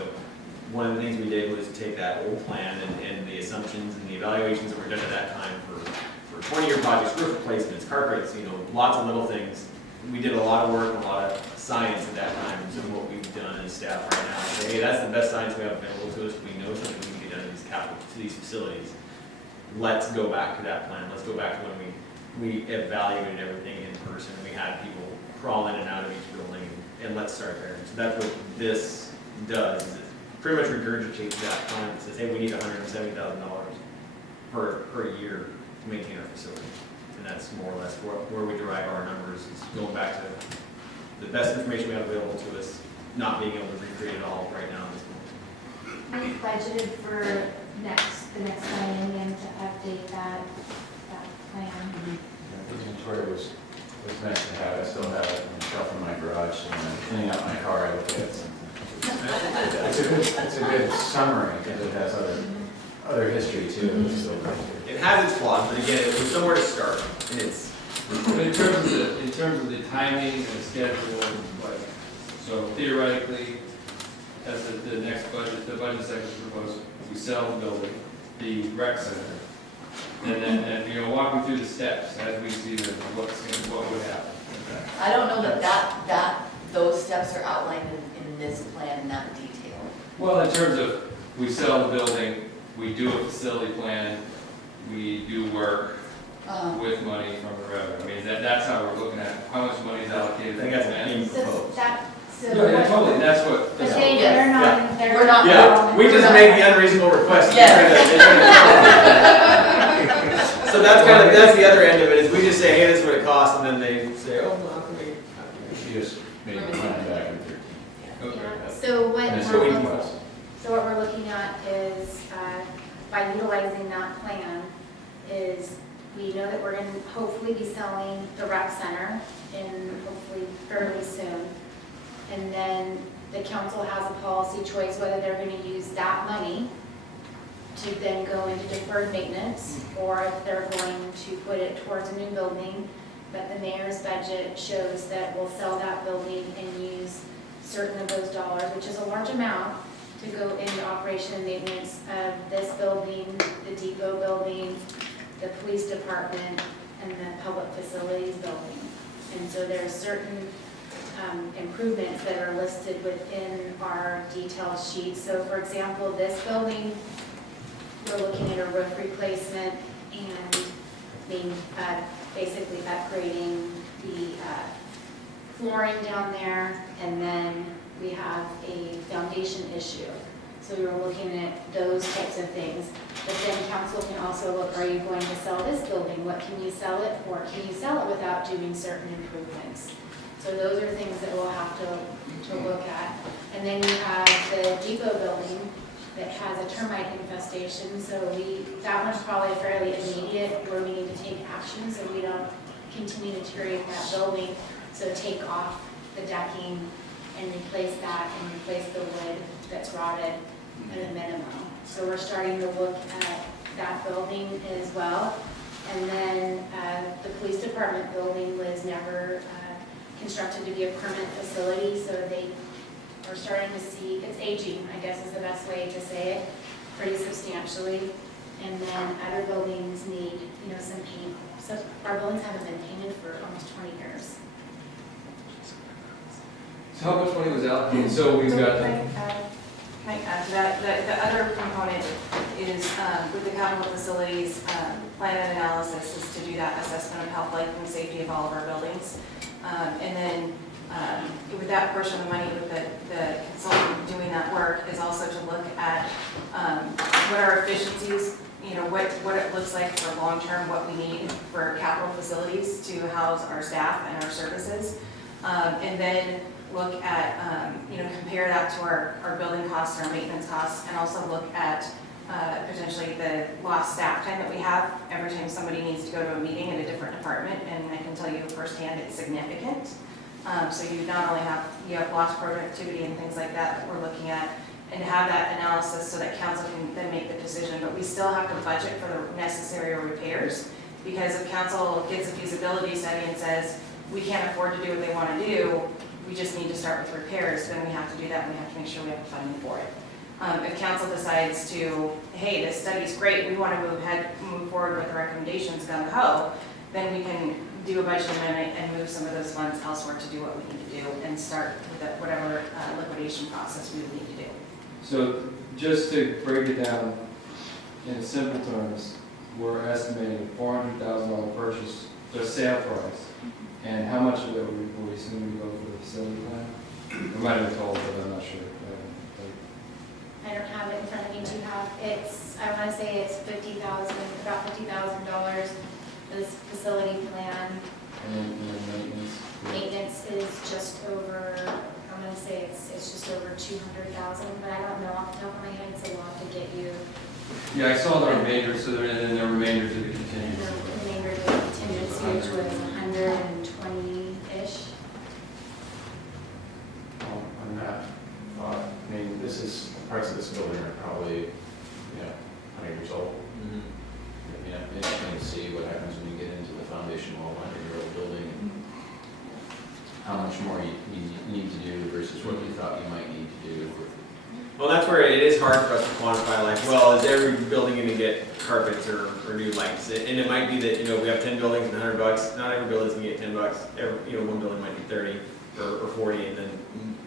one of the things we did was take that old plan and the assumptions and the evaluations that were done at that time for 20-year projects, roof replacements, carpets, lots of little things. We did a lot of work and a lot of science at that time, and so what we've done as staff right now is say, hey, that's the best science we have available to us, we know something we can get done to these facilities. Let's go back to that plan, let's go back to when we evaluated everything in person, we had people crawl in and out of each building, and let's start there. So that's what this does, is it pretty much regurgitates that plan that says, hey, we need $170,000 per year to maintain our facility. And that's more or less where we derive our numbers, is going back to the best information we have available to us, not being able to recreate it all right now at this moment. We've budgeted for the next biennium to update that plan. Inventory was nice to have, I still have it on the shelf in my garage, so when I'm cleaning out my car, I look at it. It's a good summary, because it has other history too, it's still right here. It has its flaws, but again, it's somewhere to start, and it's, But in terms of the timing and the schedule, like, so theoretically, as the next budget, the budget section proposed, we sell the building, the rec center. And then, you know, walk me through the steps as we see what would happen. I don't know that those steps are outlined in this plan in that detail. Well, in terms of, we sell the building, we do a facility plan, we do work with money from the revenue. I mean, that's how we're looking at, how much money is allocated. I think that's being So proposed. so Yeah, what- totally, that's what. But that's they, what- they're Yeah. not, they're We're not- Yeah, we just make the unreasonable request. So that's the other end of it, is we just say, hey, this is what it costs, and then they say, oh, well, how can we? She just made the plan back in 13. Okay. Yeah, so what, And it's So we we're- can- so what we're looking at is, by utilizing that plan, is we know that we're gonna hopefully be selling the rec center in hopefully fairly soon. And then the council has a policy choice whether they're gonna use that money to then go into deferred maintenance, or if they're going to put it towards a new building. But the mayor's budget shows that we'll sell that building and use certain of those dollars, which is a large amount, to go into operation and maintenance of this building, the depot building, the police department, and the public facilities building. And so there are certain improvements that are listed within our detail sheet. So for example, this building, we're looking at a roof replacement and basically upgrading the flooring down there, and then we have a foundation issue. So we were looking at those types of things. But then council can also look, are you going to sell this building? What can you sell it for? Can you sell it without doing certain improvements? So those are things that we'll have to look at. And then you have the depot building that has a termite infestation. So that one's probably fairly immediate, where we need to take action so we don't continue to deteriorate that building. So take off the decking and replace that and replace the wood that's rotted at a minimum. So we're starting to look at that building as well. And then the police department building was never constructed to be a permanent facility, so they are starting to see, it's aging, I guess is the best way to say it, pretty substantially. And then other buildings need, some paint. So our buildings haven't been painted for almost 20 years. So how much money was allocated? So we've got the. Can I add to that? The other component is with the capital facilities plan and analysis is to do that assessment of health, life, and safety of all of our buildings. And then with that portion of the money, with the consultant doing that work, is also to look at what our efficiencies, what it looks like for long-term, what we need for capital facilities to house our staff and our services. And then look at, compare that to our building costs, our maintenance costs, and also look at potentially the lost staff time that we have every time somebody needs to go to a meeting in a different department. And I can tell you firsthand, it's significant. So you not only have lost productivity and things like that we're looking at, and have that analysis so that council can then make the decision. But we still have to budget for the necessary repairs, because if council gets a feasibility study and says, we can't afford to do what they want to do, we just need to start with repairs, then we have to do that, and we have to make sure we have the funding for it. If council decides to, hey, this study's great, we want to move forward with the recommendations gung ho, then we can do a budget amendment and move some of those funds elsewhere to do what we need to do and start with whatever liquidation process we would need to do. So just to break it down in simple terms, we're estimating $400,000 purchase, the sale price. And how much of it will we assume we go for the facility plan? I might have been told, but I'm not sure. I don't have it in front of me. Do you have, I want to say it's about $50,000, this facility plan. And then maintenance. Maintenance is just over, I'm going to say it's just over 200,000, but I don't know off the top of my head, so we'll have to get you Yeah, I saw the remainder, so then the remainder to the the contingency. remainder of the contingency, which was 120-ish. On that, I mean, parts of this building are probably, 100 years old. Interesting to see what happens when you get into the foundation wall, 100-year-old building, and how much more you need to do versus what you thought you might need to do. Well, that's where it is hard for us to quantify, like, well, is every building gonna get carpets or new lights? And it might be that, we have 10 buildings and $100, not every building's gonna get $10, one building might get 30 or 40, and then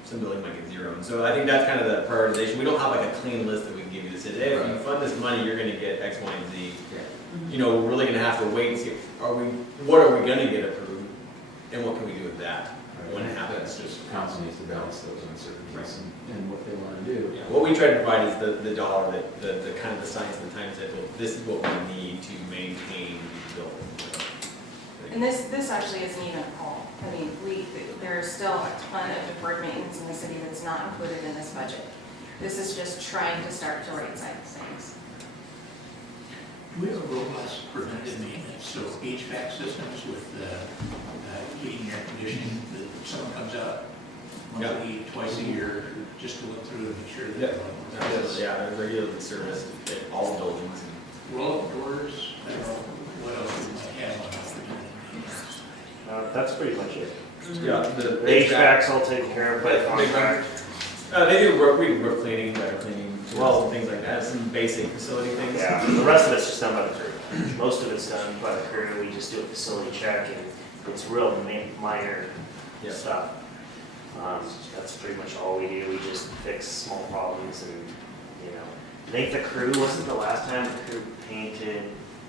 some building might get 0. And so I think that's kind of the prioritization. We don't have like a clean list that we can give you that says, hey, if you fund this money, you're gonna get X, Y, and Z. We're really gonna have to wait and see, what are we gonna get approved, and what can we do with that when it happens? That's just, council needs to balance those uncertainties and what they want to do. Yeah, what we try to provide is the dollar, the kind of the science and the time set, well, this is what we need to maintain these buildings. And this actually isn't even all. I mean, there's still a ton of deferred maintenance in the city that's not included in this budget. This is just trying to start to right side things. Do we have a robust preventative maintenance, so HVAC systems with heating and air conditioning, that someone comes out monthly, twice a year, just to look through and make sure that. Yeah, they're regularly serviced at all buildings. Roll-up doors, I don't know, what else we might have on preventative maintenance. That's pretty much it. Yeah, The HVAC's all taken care of by But they- contract. They do we do roof cleaning, gutter cleaning, well, things like that, some basic facility things. Yeah, the rest of it's just done by the crew. Most of it's done by the crew, we just do a facility check, and it's real minor Yeah. stuff. That's pretty much all we do, we just fix small problems and, I think the crew, wasn't the last time the crew painted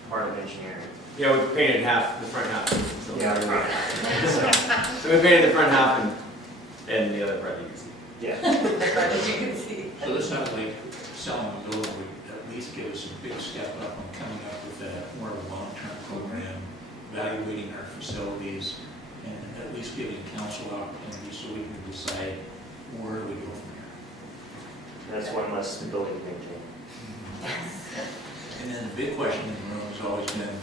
part of engineering? Yeah, we painted half, the front half. So Yeah, the front half. So we painted the front half and the other part you can see. Yeah. As you can see. So this sounds like selling a building would at least give us a big step up on coming up with more of a long-term program, evaluating our facilities, and at least giving council opportunity so we can decide where do we go from here. That's one less building to maintain. And then the big question in the room has always been,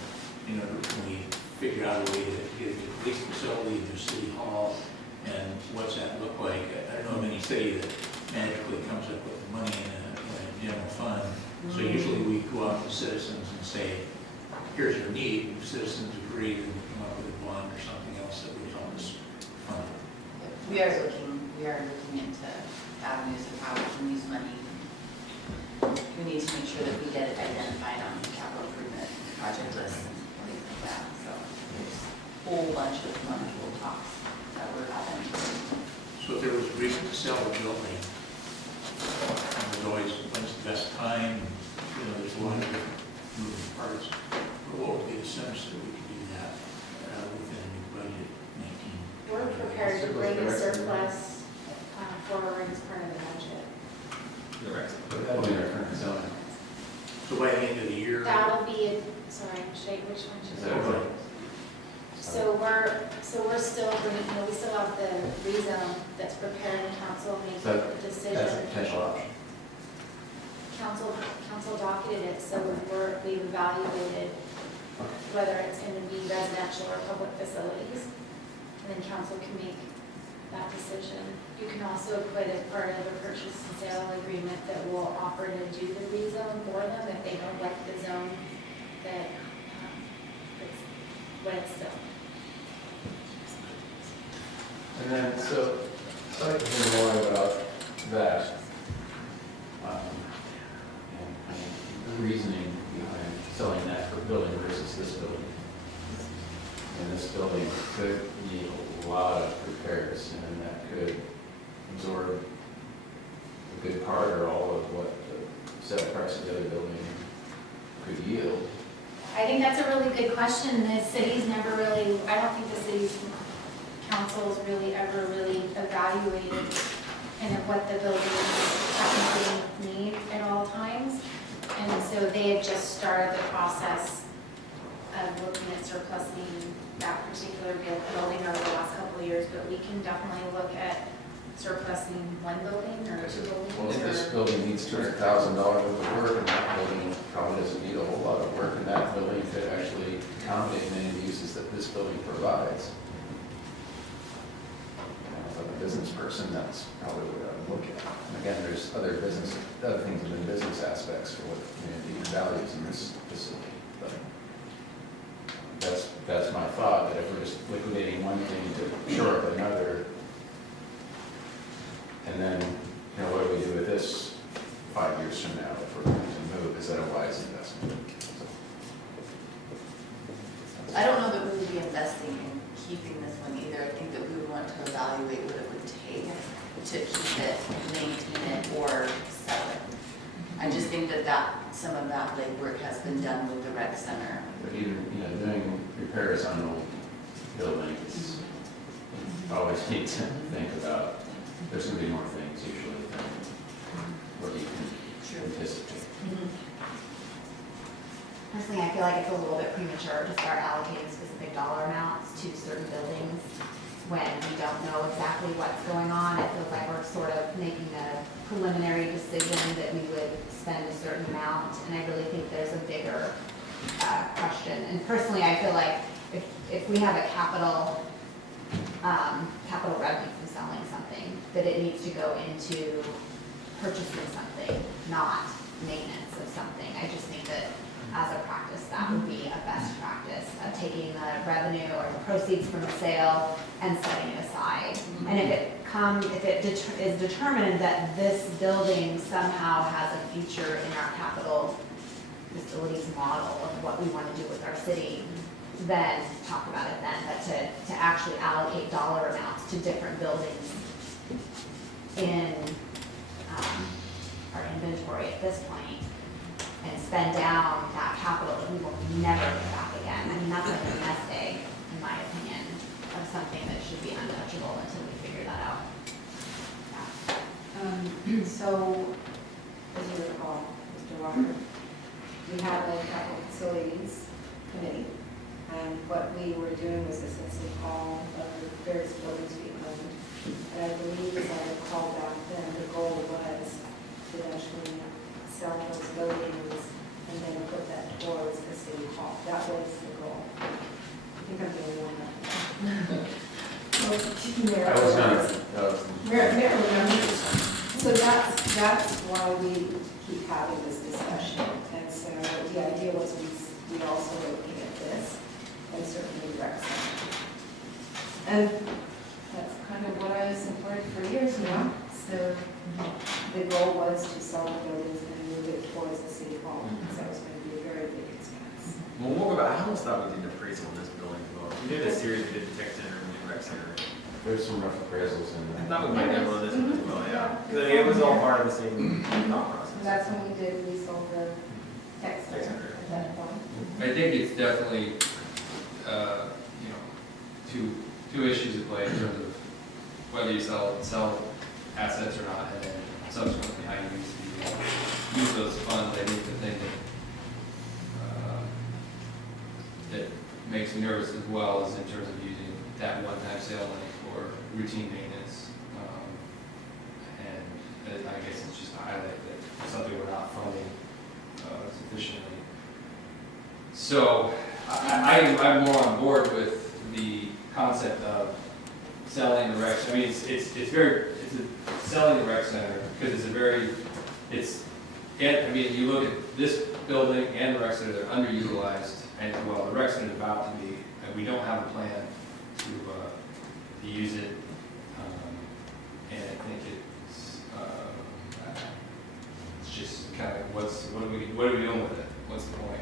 can we figure out a way to get a police facility in the city hall, and what's that look like? I don't know of any city that magically comes up with the money in a general fund. So usually we go out to citizens and say, here's your need, and if citizens agree, then we come up with a bond or something else that would help us fund it. We are looking into avenues of how we can use money. We need to make sure that we get it identified on the capital improvement project list and things like that. So there's a whole bunch of wonderful talks that we're having. So if there was a reason to sell a building, and there's always, when's the best time, there's a lot of different moving parts, but what would be the soonest that we could do that within a new budget, 19? We're prepared to bring a surplus forward as part of the budget. The rest. But that'll be our current zoning. So by the end of the year? That'll be, which one Is should that I? right? So we're still bringing, we still have the rezone that's prepared and council making So a decision. That's a potential option. Council docketed it, so we've evaluated whether it's going to be residential or public facilities. And then council can make that decision. You can also put as part of a purchase and sale agreement that will offer to do the rezone for them if they don't like the zone that it's what it's still. And then, so, I'd like to hear more about that. And the reasoning behind selling that for building versus this building. And this building could need a lot of repairs, and that could absorb a good part or all of what the sale price of the other building could yield. I think that's a really good question. The city's never really, I don't think the city's council's really ever really evaluated kind of what the buildings technically need at all times. And so they had just started the process of looking at surplusing that particular building over the last couple of years, but we can definitely look at surplusing one building or two Well, if buildings. this building needs $200,000 worth of work, and that building probably doesn't need a whole lot of work, and that building could actually accommodate many of the uses that this building provides. As a business person, that's probably what I would look at. And again, there's other things within business aspects for what the community values in this facility. But that's my thought, that if we're just liquidating one thing to shore up another, and then, what do we do with this 5 years from now, if we're going to move, is that a wise investment? I don't know that we would be investing in keeping this one either. I think that we would want to evaluate what it would take to keep it, maintain it, or sell it. I just think that some of that legwork has been done with the rec center. But even, doing repairs on an old building, it's always need to think about, there's going to be more things usually than what you can anticipate. Personally, I feel like it's a little bit premature to start allocating specific dollar amounts to certain buildings when we don't know exactly what's going on. It feels like we're sort of making a preliminary decision that we would spend a certain amount, and I really think there's a bigger question. And personally, I feel like if we have a capital revenue from selling something, that it needs to go into purchasing something, not maintenance of something. I just think that as a practice, that would be a best practice of taking the revenue or the proceeds from the sale and setting it aside. And if it is determined that this building somehow has a future in our capital facilities model of what we want to do with our city, then talk about it then. But to actually allocate dollar amounts to different buildings in our inventory at this point and spend down that capital that we will never get back again. I mean, that's like a nest egg, in my opinion, of something that should be untouchable until we figure that out. So, as you recall, Mr. Walker, we had a capital facilities committee, and what we were doing was assessing all of the various buildings we owned. And I believe, as I recall back then, the goal was to eventually sell those buildings and then put that towards the city hall. That was the goal. I think I'm the only one that. I was not, Mayor remembers. So that's why we keep having this discussion. And so the idea was we also were looking at this and certainly the rec center. And that's kind of what I supported for years now. So the goal was to sell the buildings and move it towards the city hall, because that was going to be a very big expense. Well, what about, I almost thought we did an appraisal of this building as well. We did a series, we did the tech center, we did rec center. there's some rough appraisals in I there. thought we might have one of this one as well, yeah. Because it was all part of the same thought process. And that's when we sold the tech center at that point. I think it's definitely, two issues at play in terms of whether you sell assets or not, and then subsequently how you use those funds. I think the thing that makes me nervous as well is in terms of using that one-time sale money for routine maintenance. And I guess it's just a highlight that it's something we're not funding sufficiently. So I'm more on board with the concept of selling the rec. I mean, selling the rec center because you look at this building and the rec center, they're underutilized, and well, the rec center is about to be, and we don't have a plan to use it, and I think it's just kind of what are we doing with it? What's the point?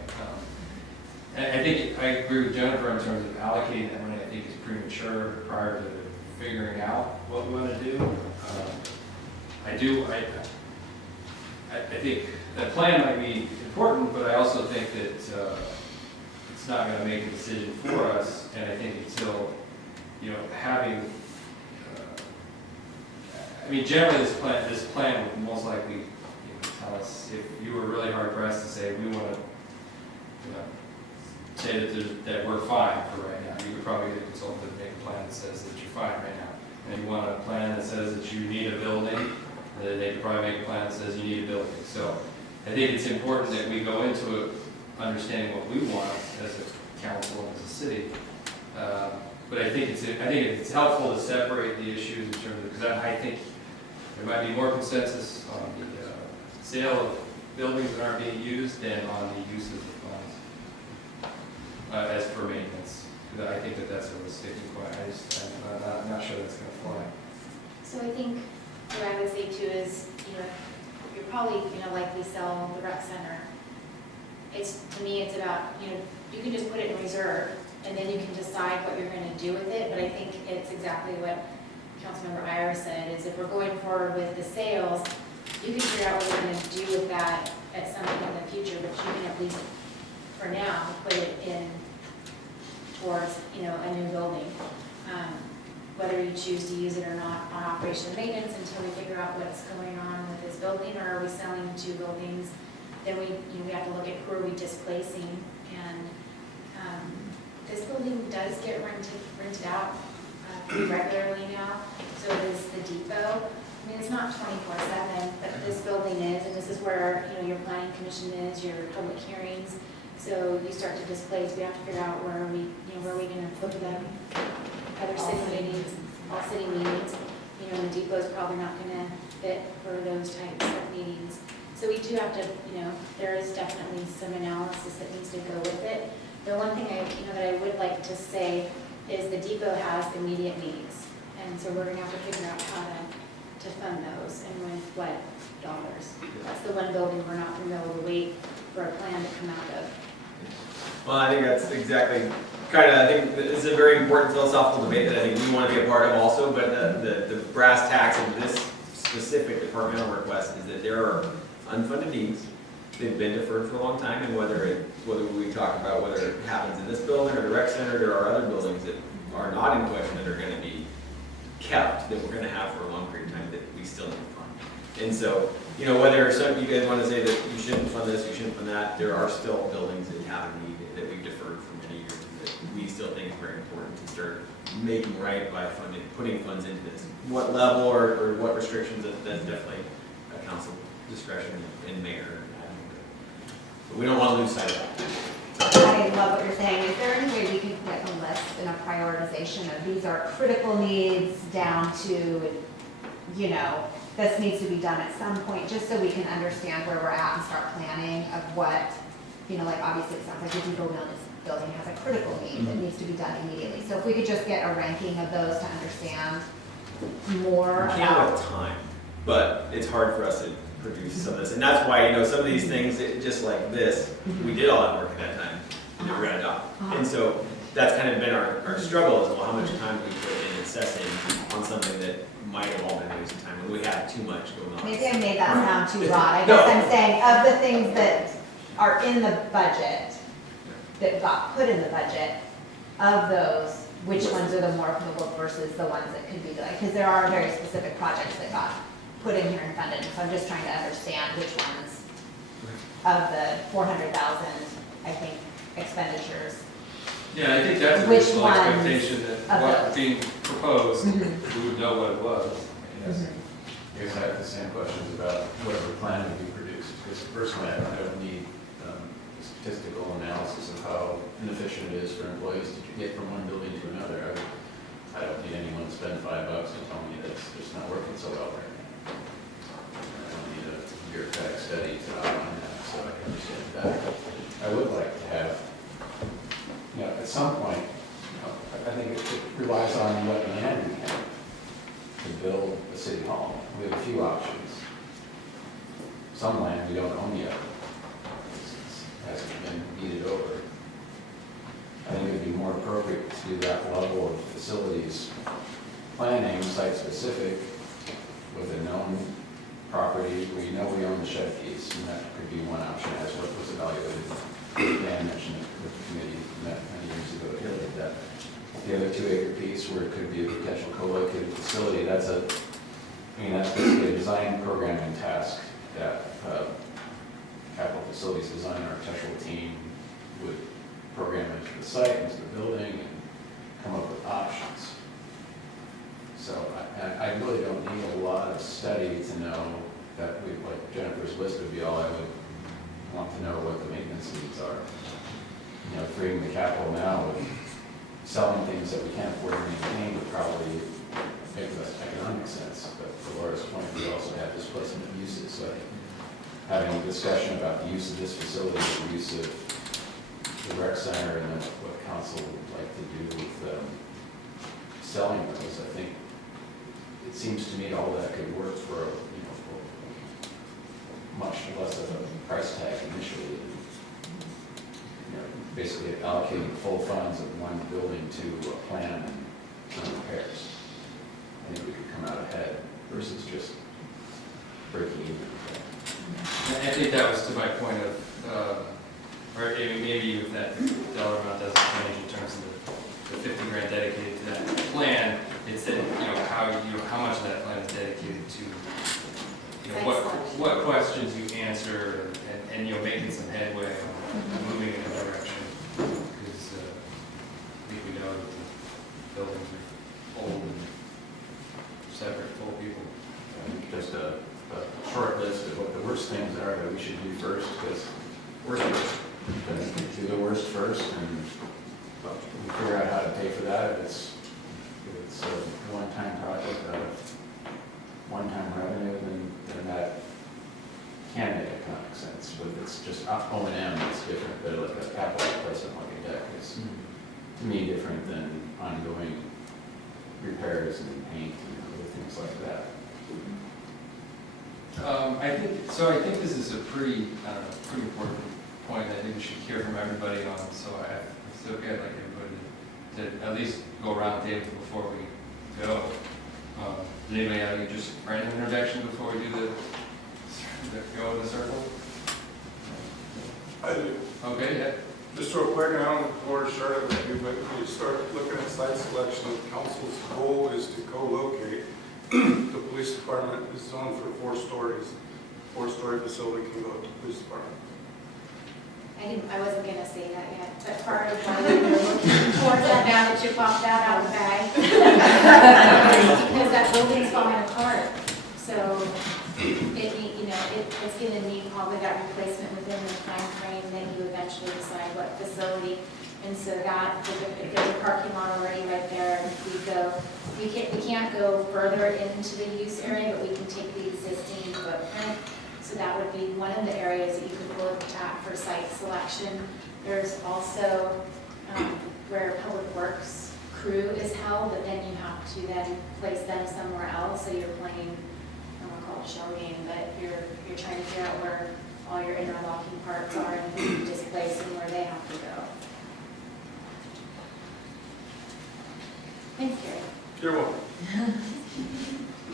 And I think I agree with Jennifer in terms of allocating that money. I think is premature prior to figuring out what we want to do. I think that plan might be important, but I also think that it's not going to make a decision for us. And I think until, having, generally this plan would most likely tell us if you were really hard pressed to say we want to, say that we're fine for right now. You could probably get a consultant to make a plan that says that you're fine right now. And if you want a plan that says that you need a building, then they could probably make a plan that says you need a building. So I think it's important that we go into it understanding what we want as a council and as a city. But I think it's helpful to separate the issues in terms of, because I think there might be more consensus on the sale of buildings that aren't being used than on the use of the funds as for maintenance. Because I think that's a sticking point. I'm not sure that's going to fly. So I think what I would say too is, your probably, likely sell the rec center. To me, it's about, you can just put it in reserve, and then you can decide what you're gonna do with it, but I think it's exactly what Councilmember Ira said, is if we're going forward with the sales, you can figure out what you're gonna do with that at some point in the future, but you can at least, for now, put it in towards, a new building. Whether you choose to use it or not on operation and maintenance until we figure out what's going on with this building, or are we selling 2 buildings? Then we have to look at who are we displacing, and this building does get rented out pretty regularly now, so is the depot. I mean, it's not 24/7, but this building is, and this is where, your planning commission is, your public hearings. So you start to displace, we have to figure out where are we gonna put them. Other city meetings, all city meetings, the depot's probably not gonna fit for those types of meetings. So we do have to, there is definitely some analysis that needs to go with it. The one thing that I would like to say is the depot has immediate needs. And so we're gonna have to figure out how to fund those and with what dollars. That's the one building we're not gonna be able to wait for a plan to come out of. Well, I think that's exactly, I think this is a very important philosophical debate that I think we want to be a part of also, but the brass tacks of this specific departmental request is that there are unfunded needs. They've been deferred for a long time, and whether we talk about whether it happens in this building or the rec center, there are other buildings that are not in question that are going to be kept, that we're going to have for a long period of time that we still need to fund. And so, whether some of you guys want to say that you shouldn't fund this, you shouldn't fund that, there are still buildings that have a need that we've deferred for many years that we still think is very important to start making right by putting funds into this. What level or what restrictions, that's definitely a council discretion and mayor. But we don't want to lose sight of that. I love what you're saying. Is there any way we can put a list and a prioritization of these are critical needs down to, this needs to be done at some point, just so we can understand where we're at and start planning of what, like obviously it sounds like the depot building has a critical need that needs to be done immediately. So if we could just get a ranking of those to understand more We can't about. have time, but it's hard for us to produce some of this. And that's why, some of these things, just like this, we did all that work at that time, and we're gonna adopt. And so that's kind of been our struggle is, well, how much time we put in assessing on something that might have all been a waste of time when we have too much going on. Maybe I made that sound too broad. I guess I'm saying of the things that are in the budget, that got put in the budget, of those, which ones are the more applicable versus the ones that could be done? Because there are very specific projects that got put in here and funded, so I'm just trying to understand which ones of the 400,000, I think, expenditures. Yeah, I think that's a Which reasonable ones expectation that of what's those? being proposed, we would know what it was. Yes. I guess I have the same questions about whatever plan would be produced, because personally, I don't need statistical analysis of how inefficient it is for employees to get from one building to another. I don't need anyone to spend $5 to tell me that it's just not working so well right now. I don't need a bureaucratic study to outline that, so I can understand that. I would like to have, at some point, I think it relies on what land we have to build a city hall. We have a few options. Some land we don't own yet. Hasn't been deeded over. I think it would be more appropriate to do that level of facilities planning, site-specific, with a known property where we own the shed piece, and that could be one option as what was evaluated. Dan mentioned it with the committee met many years ago, it really did that. The other 2-acre piece where it could be a potential co-located facility, that's basically a design programming task that capital facilities design architectural team would program into the site, into the building, and come up with options. So I really don't need a lot of study to know that like Jennifer's list would be all I would want to know what the maintenance needs are. Freeing the capital now with selling things that we can't afford to maintain would probably make less economic sense. But to Laura's point, we also have displacement of uses. So having a discussion about the use of this facility, the use of the rec center, and then what council would like to do with selling those, I think it seems to me all that could work for price tag initially. You know, basically allocating full funds of one building to a plan and some repairs. I think we could come out ahead versus just breaking even. And I think that was to my point of, or maybe if that dollar amount doesn't change in terms of the 50 grand dedicated to that plan, it's that, how much of that plan is dedicated to, what questions you answer and making some headway on moving in a direction. Because I think we know that the buildings are old and separate, full of people. Just a short list of what the worst things are that we should do first, because worst first. Do the worst first, and we figure out how to pay for that. If it's a one-time project out of one-time revenue, then that can make economic sense. But if it's just O&M, it's different. But like a capital replacement like a deck is, to me, different than ongoing repairs and paint and other things like that. I think this is a pretty important point. I think we should hear from everybody on. So it's okay, I'd like everybody to at least go around the table before we go. Does anybody have any just random introduction before we do the go in the circle? I do. Okay, yeah. Just real quick, and I don't know if the board shared it with you, but when you start looking at site selection, the council's goal is to co-locate. The police department is zoned for 4 stories. 4-story facility can go to the police department. I wasn't gonna say that yet, but part of why we were looking towards that now that you popped that out of the bag. Because that building's falling apart, so it's gonna need probably that replacement within the time frame, then you eventually decide what facility. And so that, if there's a parking lot already right there, we can't go further into the use area, but we can take the existing footprint. So that would be one of the areas that you could look at for site selection. There's also where Public Works crew is held, but then you have to then place them somewhere else. So you're playing, I don't want to call it a shell game, but you're trying to figure out where all your interlocking parts are and who you displace and where they have to go. Thanks, Gary. You're welcome.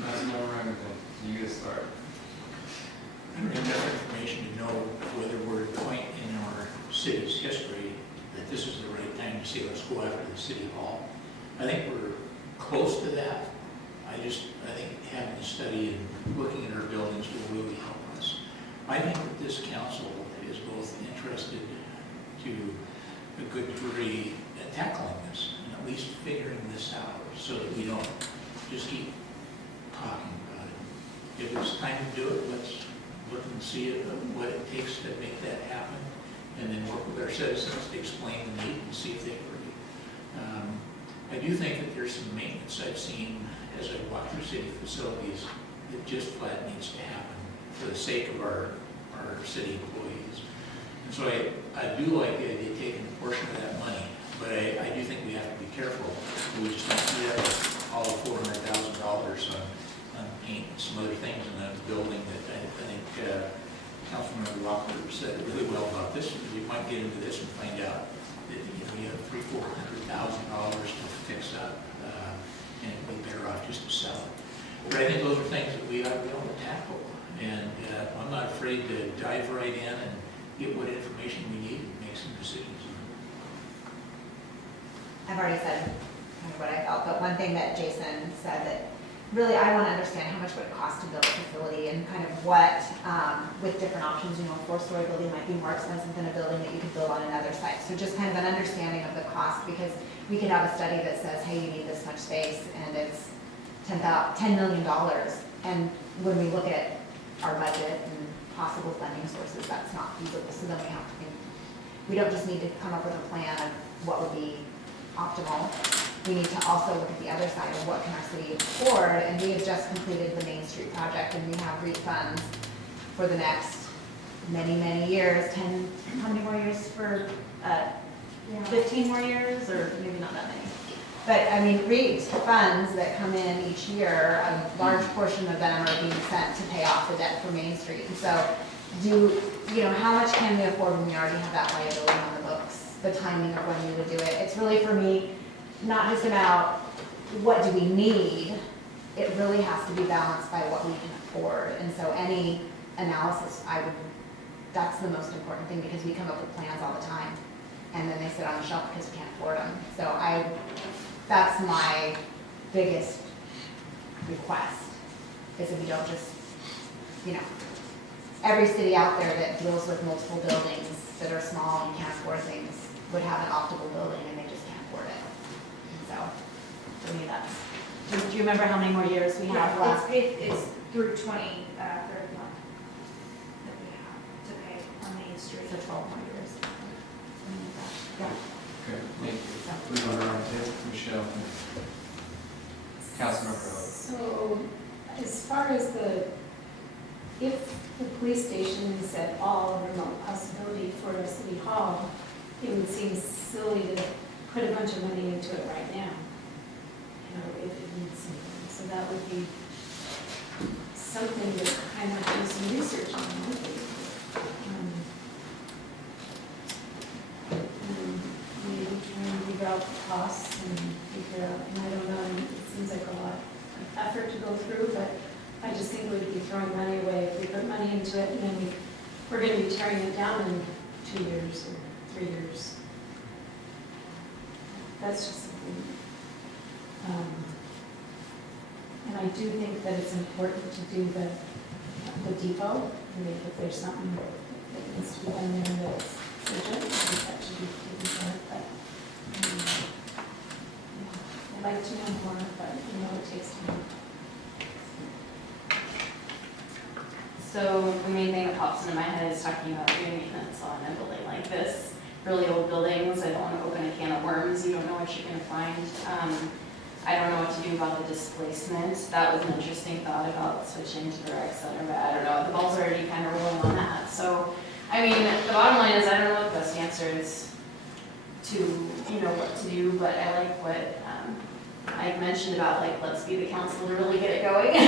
That's no rhyme with it. You get started. I don't have enough information to know whether we're at a point in our city's history that this is the right time to say, let's go after the city hall. I think we're close to that. I think having a study and looking at our buildings will really help us. I think that this council is both interested to a good degree at tackling this and at least figuring this out so that we don't just keep talking about it. If it's time to do it, let's look and see what it takes to make that happen, and then work with our citizens to explain the need and see if they agree. I do think that there's some maintenance I've seen as I walk through city facilities that just flat needs to happen for the sake of our city employees. And so I do like the idea of taking a portion of that money, but I do think we have to be careful. We just don't do that with all the $400,000 on paint and some other things in the building that I think Councilmember Walker said really well about this. We might get into this and find out that you have $300,000-$400,000 to fix up, and we'd be better off just to sell it. But I think those are things that we ought to tackle, and I'm not afraid to dive right in and get what information we need and make some decisions. I've already said kind of what I felt, but one thing that Jason said that really I want to understand how much would it cost to build a facility and kind of what, with different options, a 4-story building might be more expensive than a building that you could build on another site. So just kind of an understanding of the cost, because we could have a study that says, hey, you need this much space and it's $10 million. And when we look at our budget and possible funding sources, that's not feasible. So then we have to think, we don't just need to come up with a plan of what would be optimal. We need to also look at the other side of what can our city afford, and we have just completed the Main Street project, and we have REAP funds for the next many, many years. How many more years for, 15 more years, or maybe not that many. But I mean, REAP funds that come in each year, a large portion of them are being sent to pay off the debt for Main Street. And so how much can we afford when we already have that liability on the books? The timing of when we would do it. It's really for me, not just about what do we need, it really has to be balanced by what we can afford. And so any analysis, that's the most important thing, because we come up with plans all the time and then they sit on the shelf because we can't afford them. So that's my biggest request, is if we don't just, every city out there that deals with multiple buildings that are small and can't afford things would have an optimal building and they just can't afford it. And so, for me, that's, do you remember how many more years we have left? It's through 2031 that we have to pay on Main Street. So 12 more years. Yeah. Okay, thank you. Move on around the table. Michelle. Councilmember Howard. So, as far as if the police station is at all a remote possibility for a city hall, it would seem silly to put a bunch of money into it right now, if it needs something. So that would be something to kind of do some research on, I think. And maybe try and figure out the costs and figure out, and I don't know, and it seems like a lot of effort to go through, but I just think we'd be throwing money away if we put money into it, and then we're going to be tearing it down in 2 years or 3 years. That's just something. And I do think that it's important to do the depot. I mean, if there's something that needs to be done there that's urgent, I think that should be taken care of. But I'd like to know more, but it takes time. So the main thing that pops into my head is talking about doing maintenance on a building like this. Really old buildings, I don't want to open a can of worms, you don't know what you're going to find. I don't know what to do about the displacement. That was an interesting thought about switching to the rec center, but I don't know, the ball's already kind of rolling on that. So, I mean, the bottom line is I don't know what the best answer is to, what to do, but I like what I mentioned about, let's be the council to really get it going.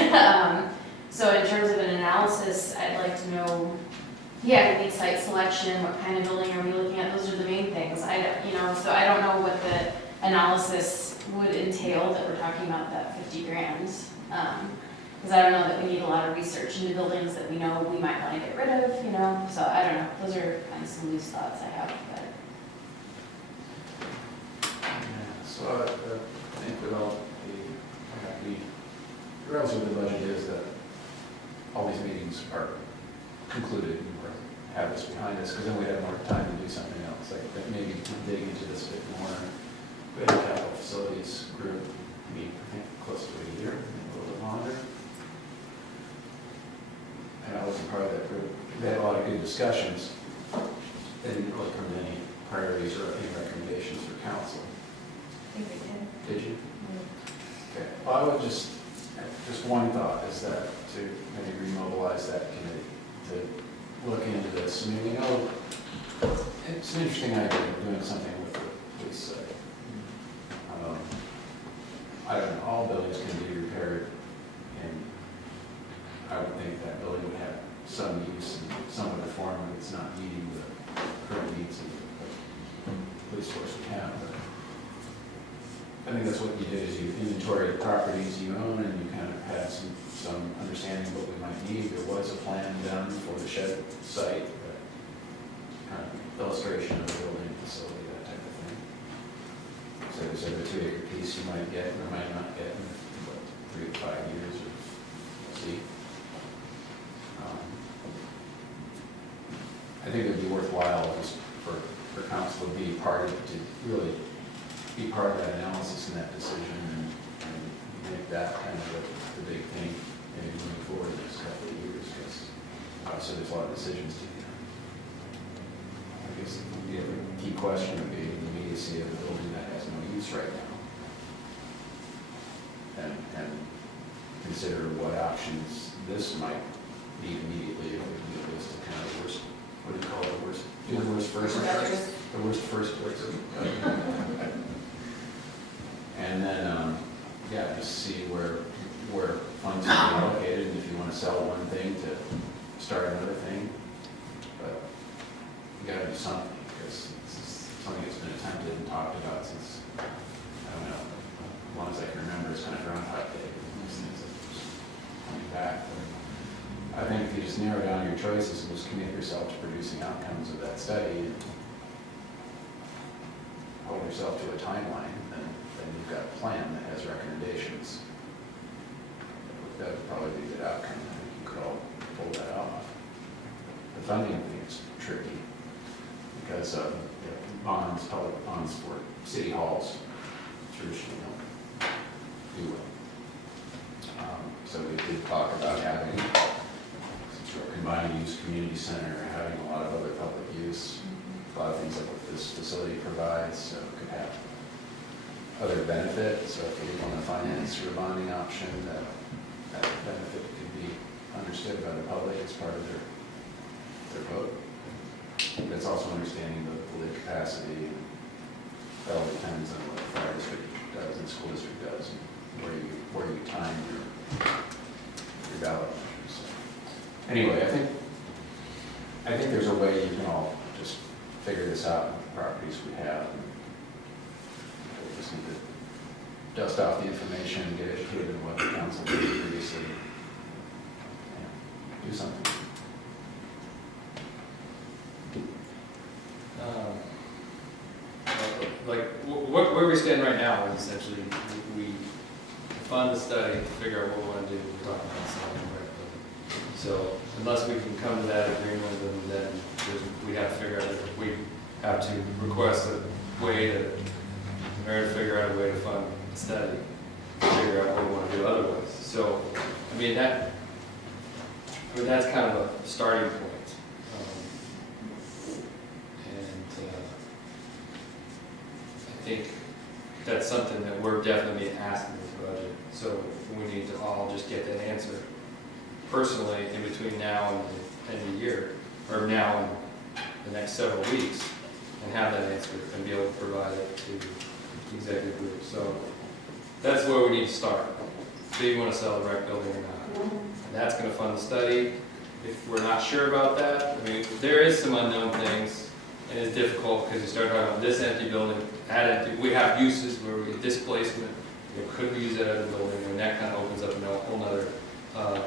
So in terms of an analysis, I'd like to know, I think site selection, what kind of building are we looking at, those are the main things. So I don't know what the analysis would entail that we're talking about that 50 grand. Because I don't know that we need a lot of research into buildings that we know we might want to get rid of, So I don't know, those are kind of some loose thoughts I have, but. So I think with all the regardless of what the budget is, that all these meetings are concluded and we're have this behind us, because then we have more time to do something else, like maybe dig into this a bit more. We had a capital facilities group meet, I think, close to a year, maybe a little bit longer. And I wasn't part of that group. They had a lot of good discussions. They didn't really come to any priorities or any recommendations for council. I think we did. Did you? Okay, well, I would just one thought is that to maybe remobilize that committee to look into this. I mean, it's an interesting idea of doing something with the police side. I don't know, all buildings can be repaired, and I would think that building would have some use in some other form if it's not meeting the current needs of the police force we have. But I think that's what you did, is you inventory the properties you own, and you kind of had some understanding of what we might need. There was a plan done for the shed site, but kind of illustration of the building facility, that type of thing. So there's a 2-acre piece you might get or might not get in, 3 to 5 years, or we'll see. I think it would be worthwhile just for council to be part of, to really be part of that analysis and that decision, and make that kind of the big thing maybe moving forward in the next couple of years, because obviously there's a lot of decisions to be done. I guess the other key question would be the immediacy of the building that has no use right now, and consider what options this might need immediately if we can get this to kind of the worst, what do you call it, the worst, do the worst first? The worst first. And then, just see where funds can be allocated, and if you want to sell one thing to start another thing, something, because this is something that's been attempted and talked about since, I don't know, as long as I can remember, it's kind of Groundhog Day. These things that just coming back. But I think if you just narrow down your choices and just commit yourself to producing outcomes of that study and hold yourself to a timeline, then you've got a plan that has recommendations. That would probably be a good outcome. I think you could all pull that off. The funding thing is tricky because bonds, public bonds for city halls traditionally don't do well. So we did talk about having some sort of combined use community center, having a lot of other public use, a lot of things like what this facility provides, so it could have other benefits. So if you want to finance your bonding option, that benefit could be understood by the public as part of their vote. But it's also understanding the lid capacity, and that all depends on what the fire district does and the school district does, and where you time your ballot measures. So, anyway, I think there's a way you can all just figure this out with the properties we have. And we just need to dust off the information and get educated in what the council did previously. Yeah, do something. Like, where we stand right now is essentially, we fund the study, figure out what we want to do, we're talking about selling the rec building. So unless we can come to that agreement, then we have to figure out if we have to request a way to, or to figure out a way to fund the study, figure out what we want to do otherwise. So, I mean, that's kind of a starting point. I think that's something that we're definitely asking for the budget. So we need to all just get that answer personally in between now and the end of the year, or now and the next several weeks, and have that answer and be able to provide it to the executive group. So that's where we need to start. Do you want to sell the rec building or not? And that's going to fund the study. If we're not sure about that, I mean, there is some unknown things, and it's difficult because you start talking about this empty building, that empty. We have uses where we get displacement. Could we use that other building? And that kind of opens up a whole nother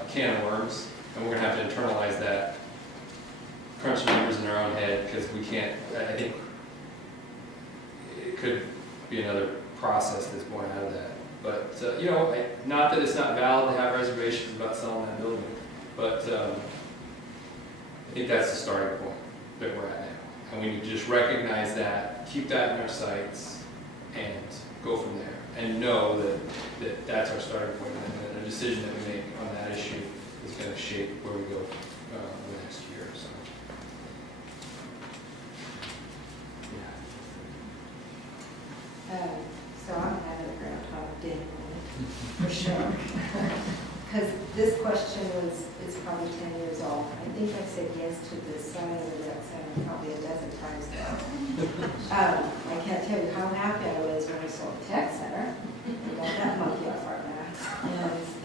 can of worms, and we're going to have to internalize that, crunch the numbers in our own head, because we can't. I think it could be another process that's born out of that. But you know, not that it's not valid to have reservations about selling that building, but I think that's the starting point that we're at now. And we need to just recognize that, keep that in our sights, and go from there. And know that that's our starting point, and that the decision that we make on that issue is going to shape where we go the next year. So, So I'm having a Groundhog Day moment, for sure. Because this question is probably 10 years old. I think I said yes to this sign of the rec center probably a dozen times now. I can't tell you how happy I was when I saw the tech center. We got that monkey off our backs,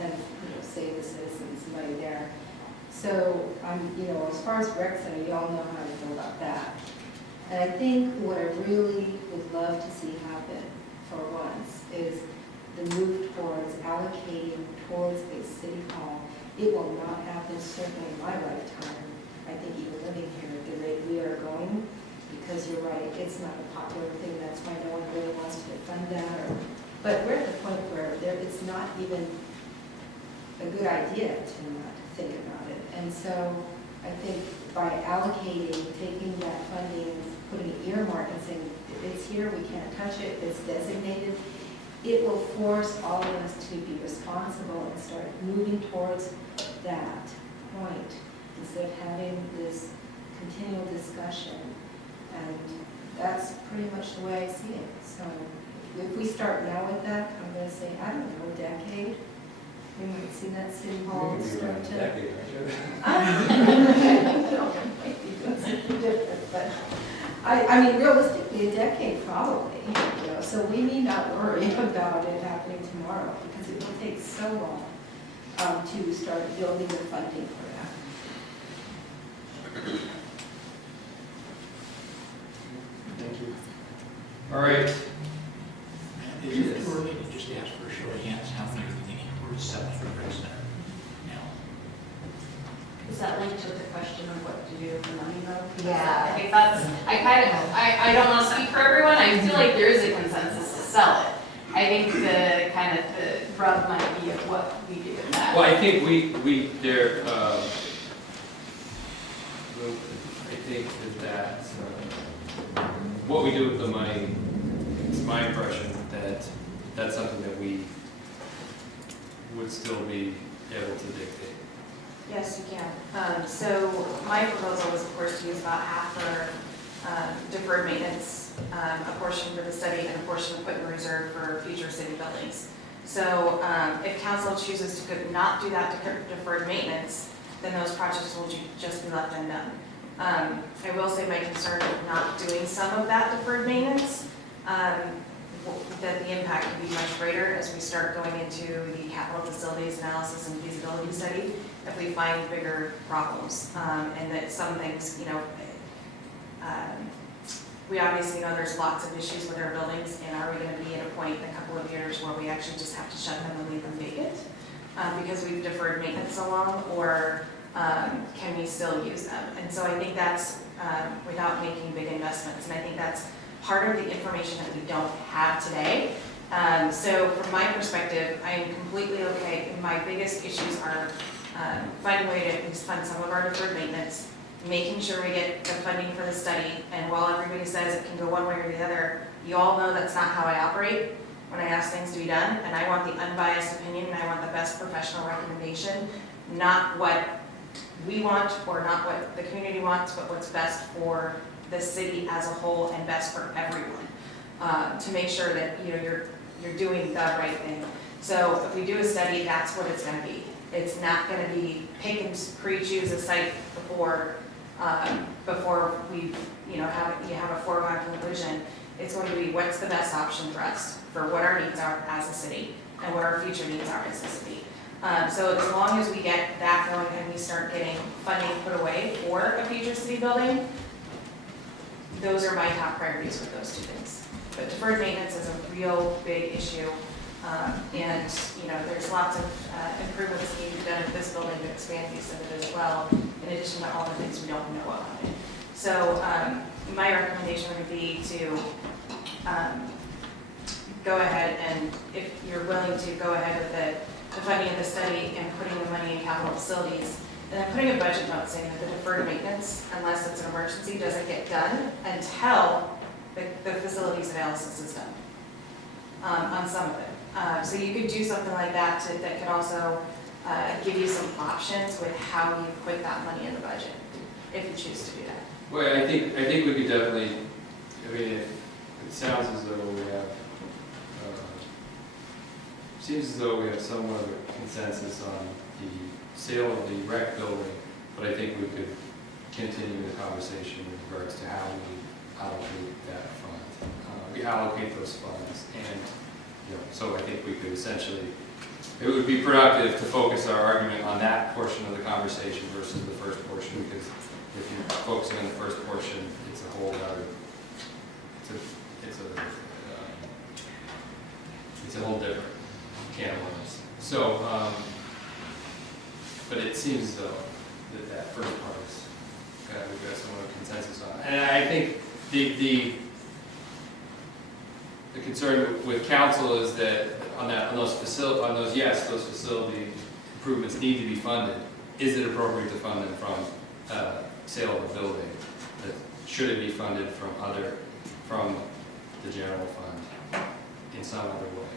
and save the citizens, somebody there. So as far as rec center, you all know how I feel about that. And I think what I really would love to see happen for once is the move towards allocating towards a city hall. It will not happen certainly in my lifetime. I think even living here at the rate we are going, because you're right, it's not a popular thing. That's why no one really wants to fund that. But we're at the point where it's not even a good idea to not think about it. And so I think by allocating, taking that funding, putting an earmark and saying, it's here, we can't touch it, it's designated, it will force all of us to be responsible and start moving towards that point instead of having this continual discussion. And that's pretty much the way I see it. So if we start now with that, I'm going to say, I don't know, a decade. We might see that city hall start to... decade, different, but I mean, realistically, a decade probably. So we need not worry about it happening tomorrow because it will take so long to start building the funding for that. All right, Is it too early to just ask for a show of hands, how many do you think we're selling for president now? Is that linked to the question of what to do with the money though? Yeah. I think that's, I don't want to speak for everyone, I feel like there is a consensus to sell it. I think the kind of the rub might be of what we do with that. well, I think I think that what we do with the money, it's my impression that that's something that we would still be able to dictate. Yes, you can. So my proposal was, of course, to use about half for deferred maintenance, a portion for the study, and a portion to put in reserve for future city buildings. So if council chooses to not do that deferred maintenance, then those projects will just be left undone. I will say my concern of not doing some of that deferred maintenance, that the impact would be much greater as we start going into the capital facilities analysis and feasibility study, if we find bigger problems, and that some things, we obviously know there's lots of issues with our buildings, and are we going to be at a point in a couple of years where we actually just have to shut them and leave them vacant because we've deferred maintenance so long, or can we still use them? And so I think that's without making big investments, and I think that's part of the information that we don't have today. So from my perspective, I am completely okay. My biggest issues are finding a way to at least fund some of our deferred maintenance, making sure we get the funding for the study, and while everybody says it can go one way or the other, you all know that's not how I operate when I ask things to be done, and I want the unbiased opinion, and I want the best professional recommendation, not what we want or not what the community wants, but what's best for the city as a whole and best for everyone, to make sure that you're doing the right thing. So if we do a study, that's what it's going to be. It's not going to be pick and pre-choose a site before we have a foregone conclusion. It's going to be what's the best option for us for what our needs are as a city and what our future needs are as a city. So as long as we get that going and we start getting funding put away for a future city building, those are my top priorities with those two things. But deferred maintenance is a real big issue. And there's lots of improvements that need to be done at this building to expand use of it as well, in addition to all the things we don't know about it. So my recommendation would be to go ahead, and if you're willing to go ahead with the funding of the study and putting the money in capital facilities, and then putting a budget note saying that the deferred maintenance, unless it's an emergency, doesn't get done until the facilities analysis is done on some of it. So you could do something like that that could also give you some options with how you put that money in the budget, if you choose to do that. Well, I think we could definitely, it sounds as though we have, seems as though we have somewhat of a consensus on the sale of the rec building, but I think we could continue the conversation with regards to how we allocate that fund. We allocate those funds, and so I think we could essentially, it would be productive to focus our argument on that portion of the conversation versus the first portion, because if you're focusing on the first portion, it's a whole other, it's a whole different can of worms. So, but it seems as though that first part is, we've got somewhat of consensus on. And I think the concern with council is that those facility improvements need to be funded. Is it appropriate to fund them from sale of the building? Should it be funded from the general fund in some other way?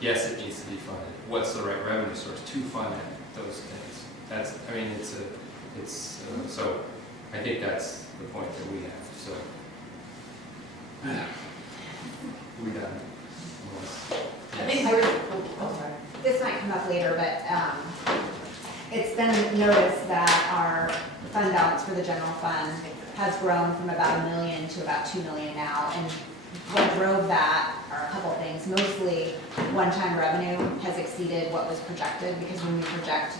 Yes, it needs to be funded. What's the right revenue source to fund those things? So I think that's the point that we have. So we done. I think This might come up later, but it's been noticed that our fund balance for the general fund has grown from about $1 million to about $2 million now. And what drove that are a couple things. Mostly one-time revenue has exceeded what was projected, because when we project,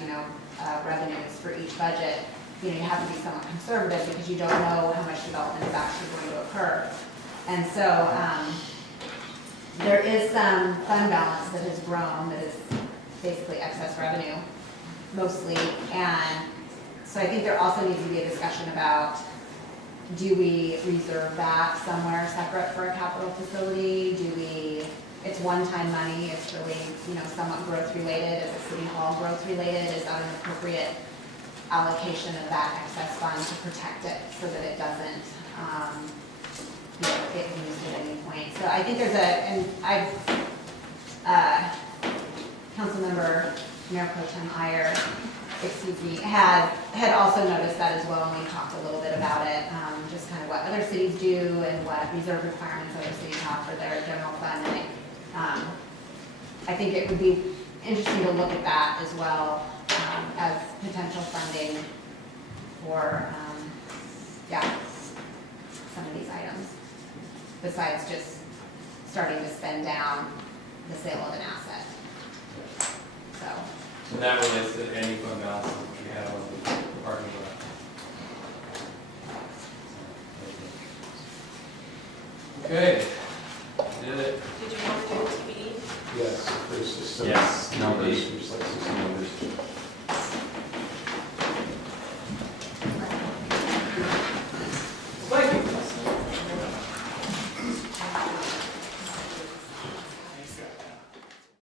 revenues for each budget, you have to be somewhat conservative because you don't know how much development is actually going to occur. And so, there is some fund balance that has grown, that is basically excess revenue, mostly. And so I think there also needs to be a discussion about, do we reserve that somewhere separate for a capital facility? Do we, it's one-time money, it's really, somewhat growth-related, is it city hall growth-related? Is that an appropriate allocation of that excess fund to protect it so that it doesn't, get used at any point? So I think there's and Councilmember Mayor Pro Tem Iyer, had also noticed that as well, and we talked a little bit about it, just kind of what other cities do and what reserve requirements other cities have for their general fund. And I think it would be interesting to look at that as well, as potential funding for, some of these items, besides just starting to spend down the sale of an asset. So. So that relates to any fund balance that we have on the parking lot. Okay, did it. Did you want to do TBD? Yes, there's just some Yes. numbers, there's like some numbers.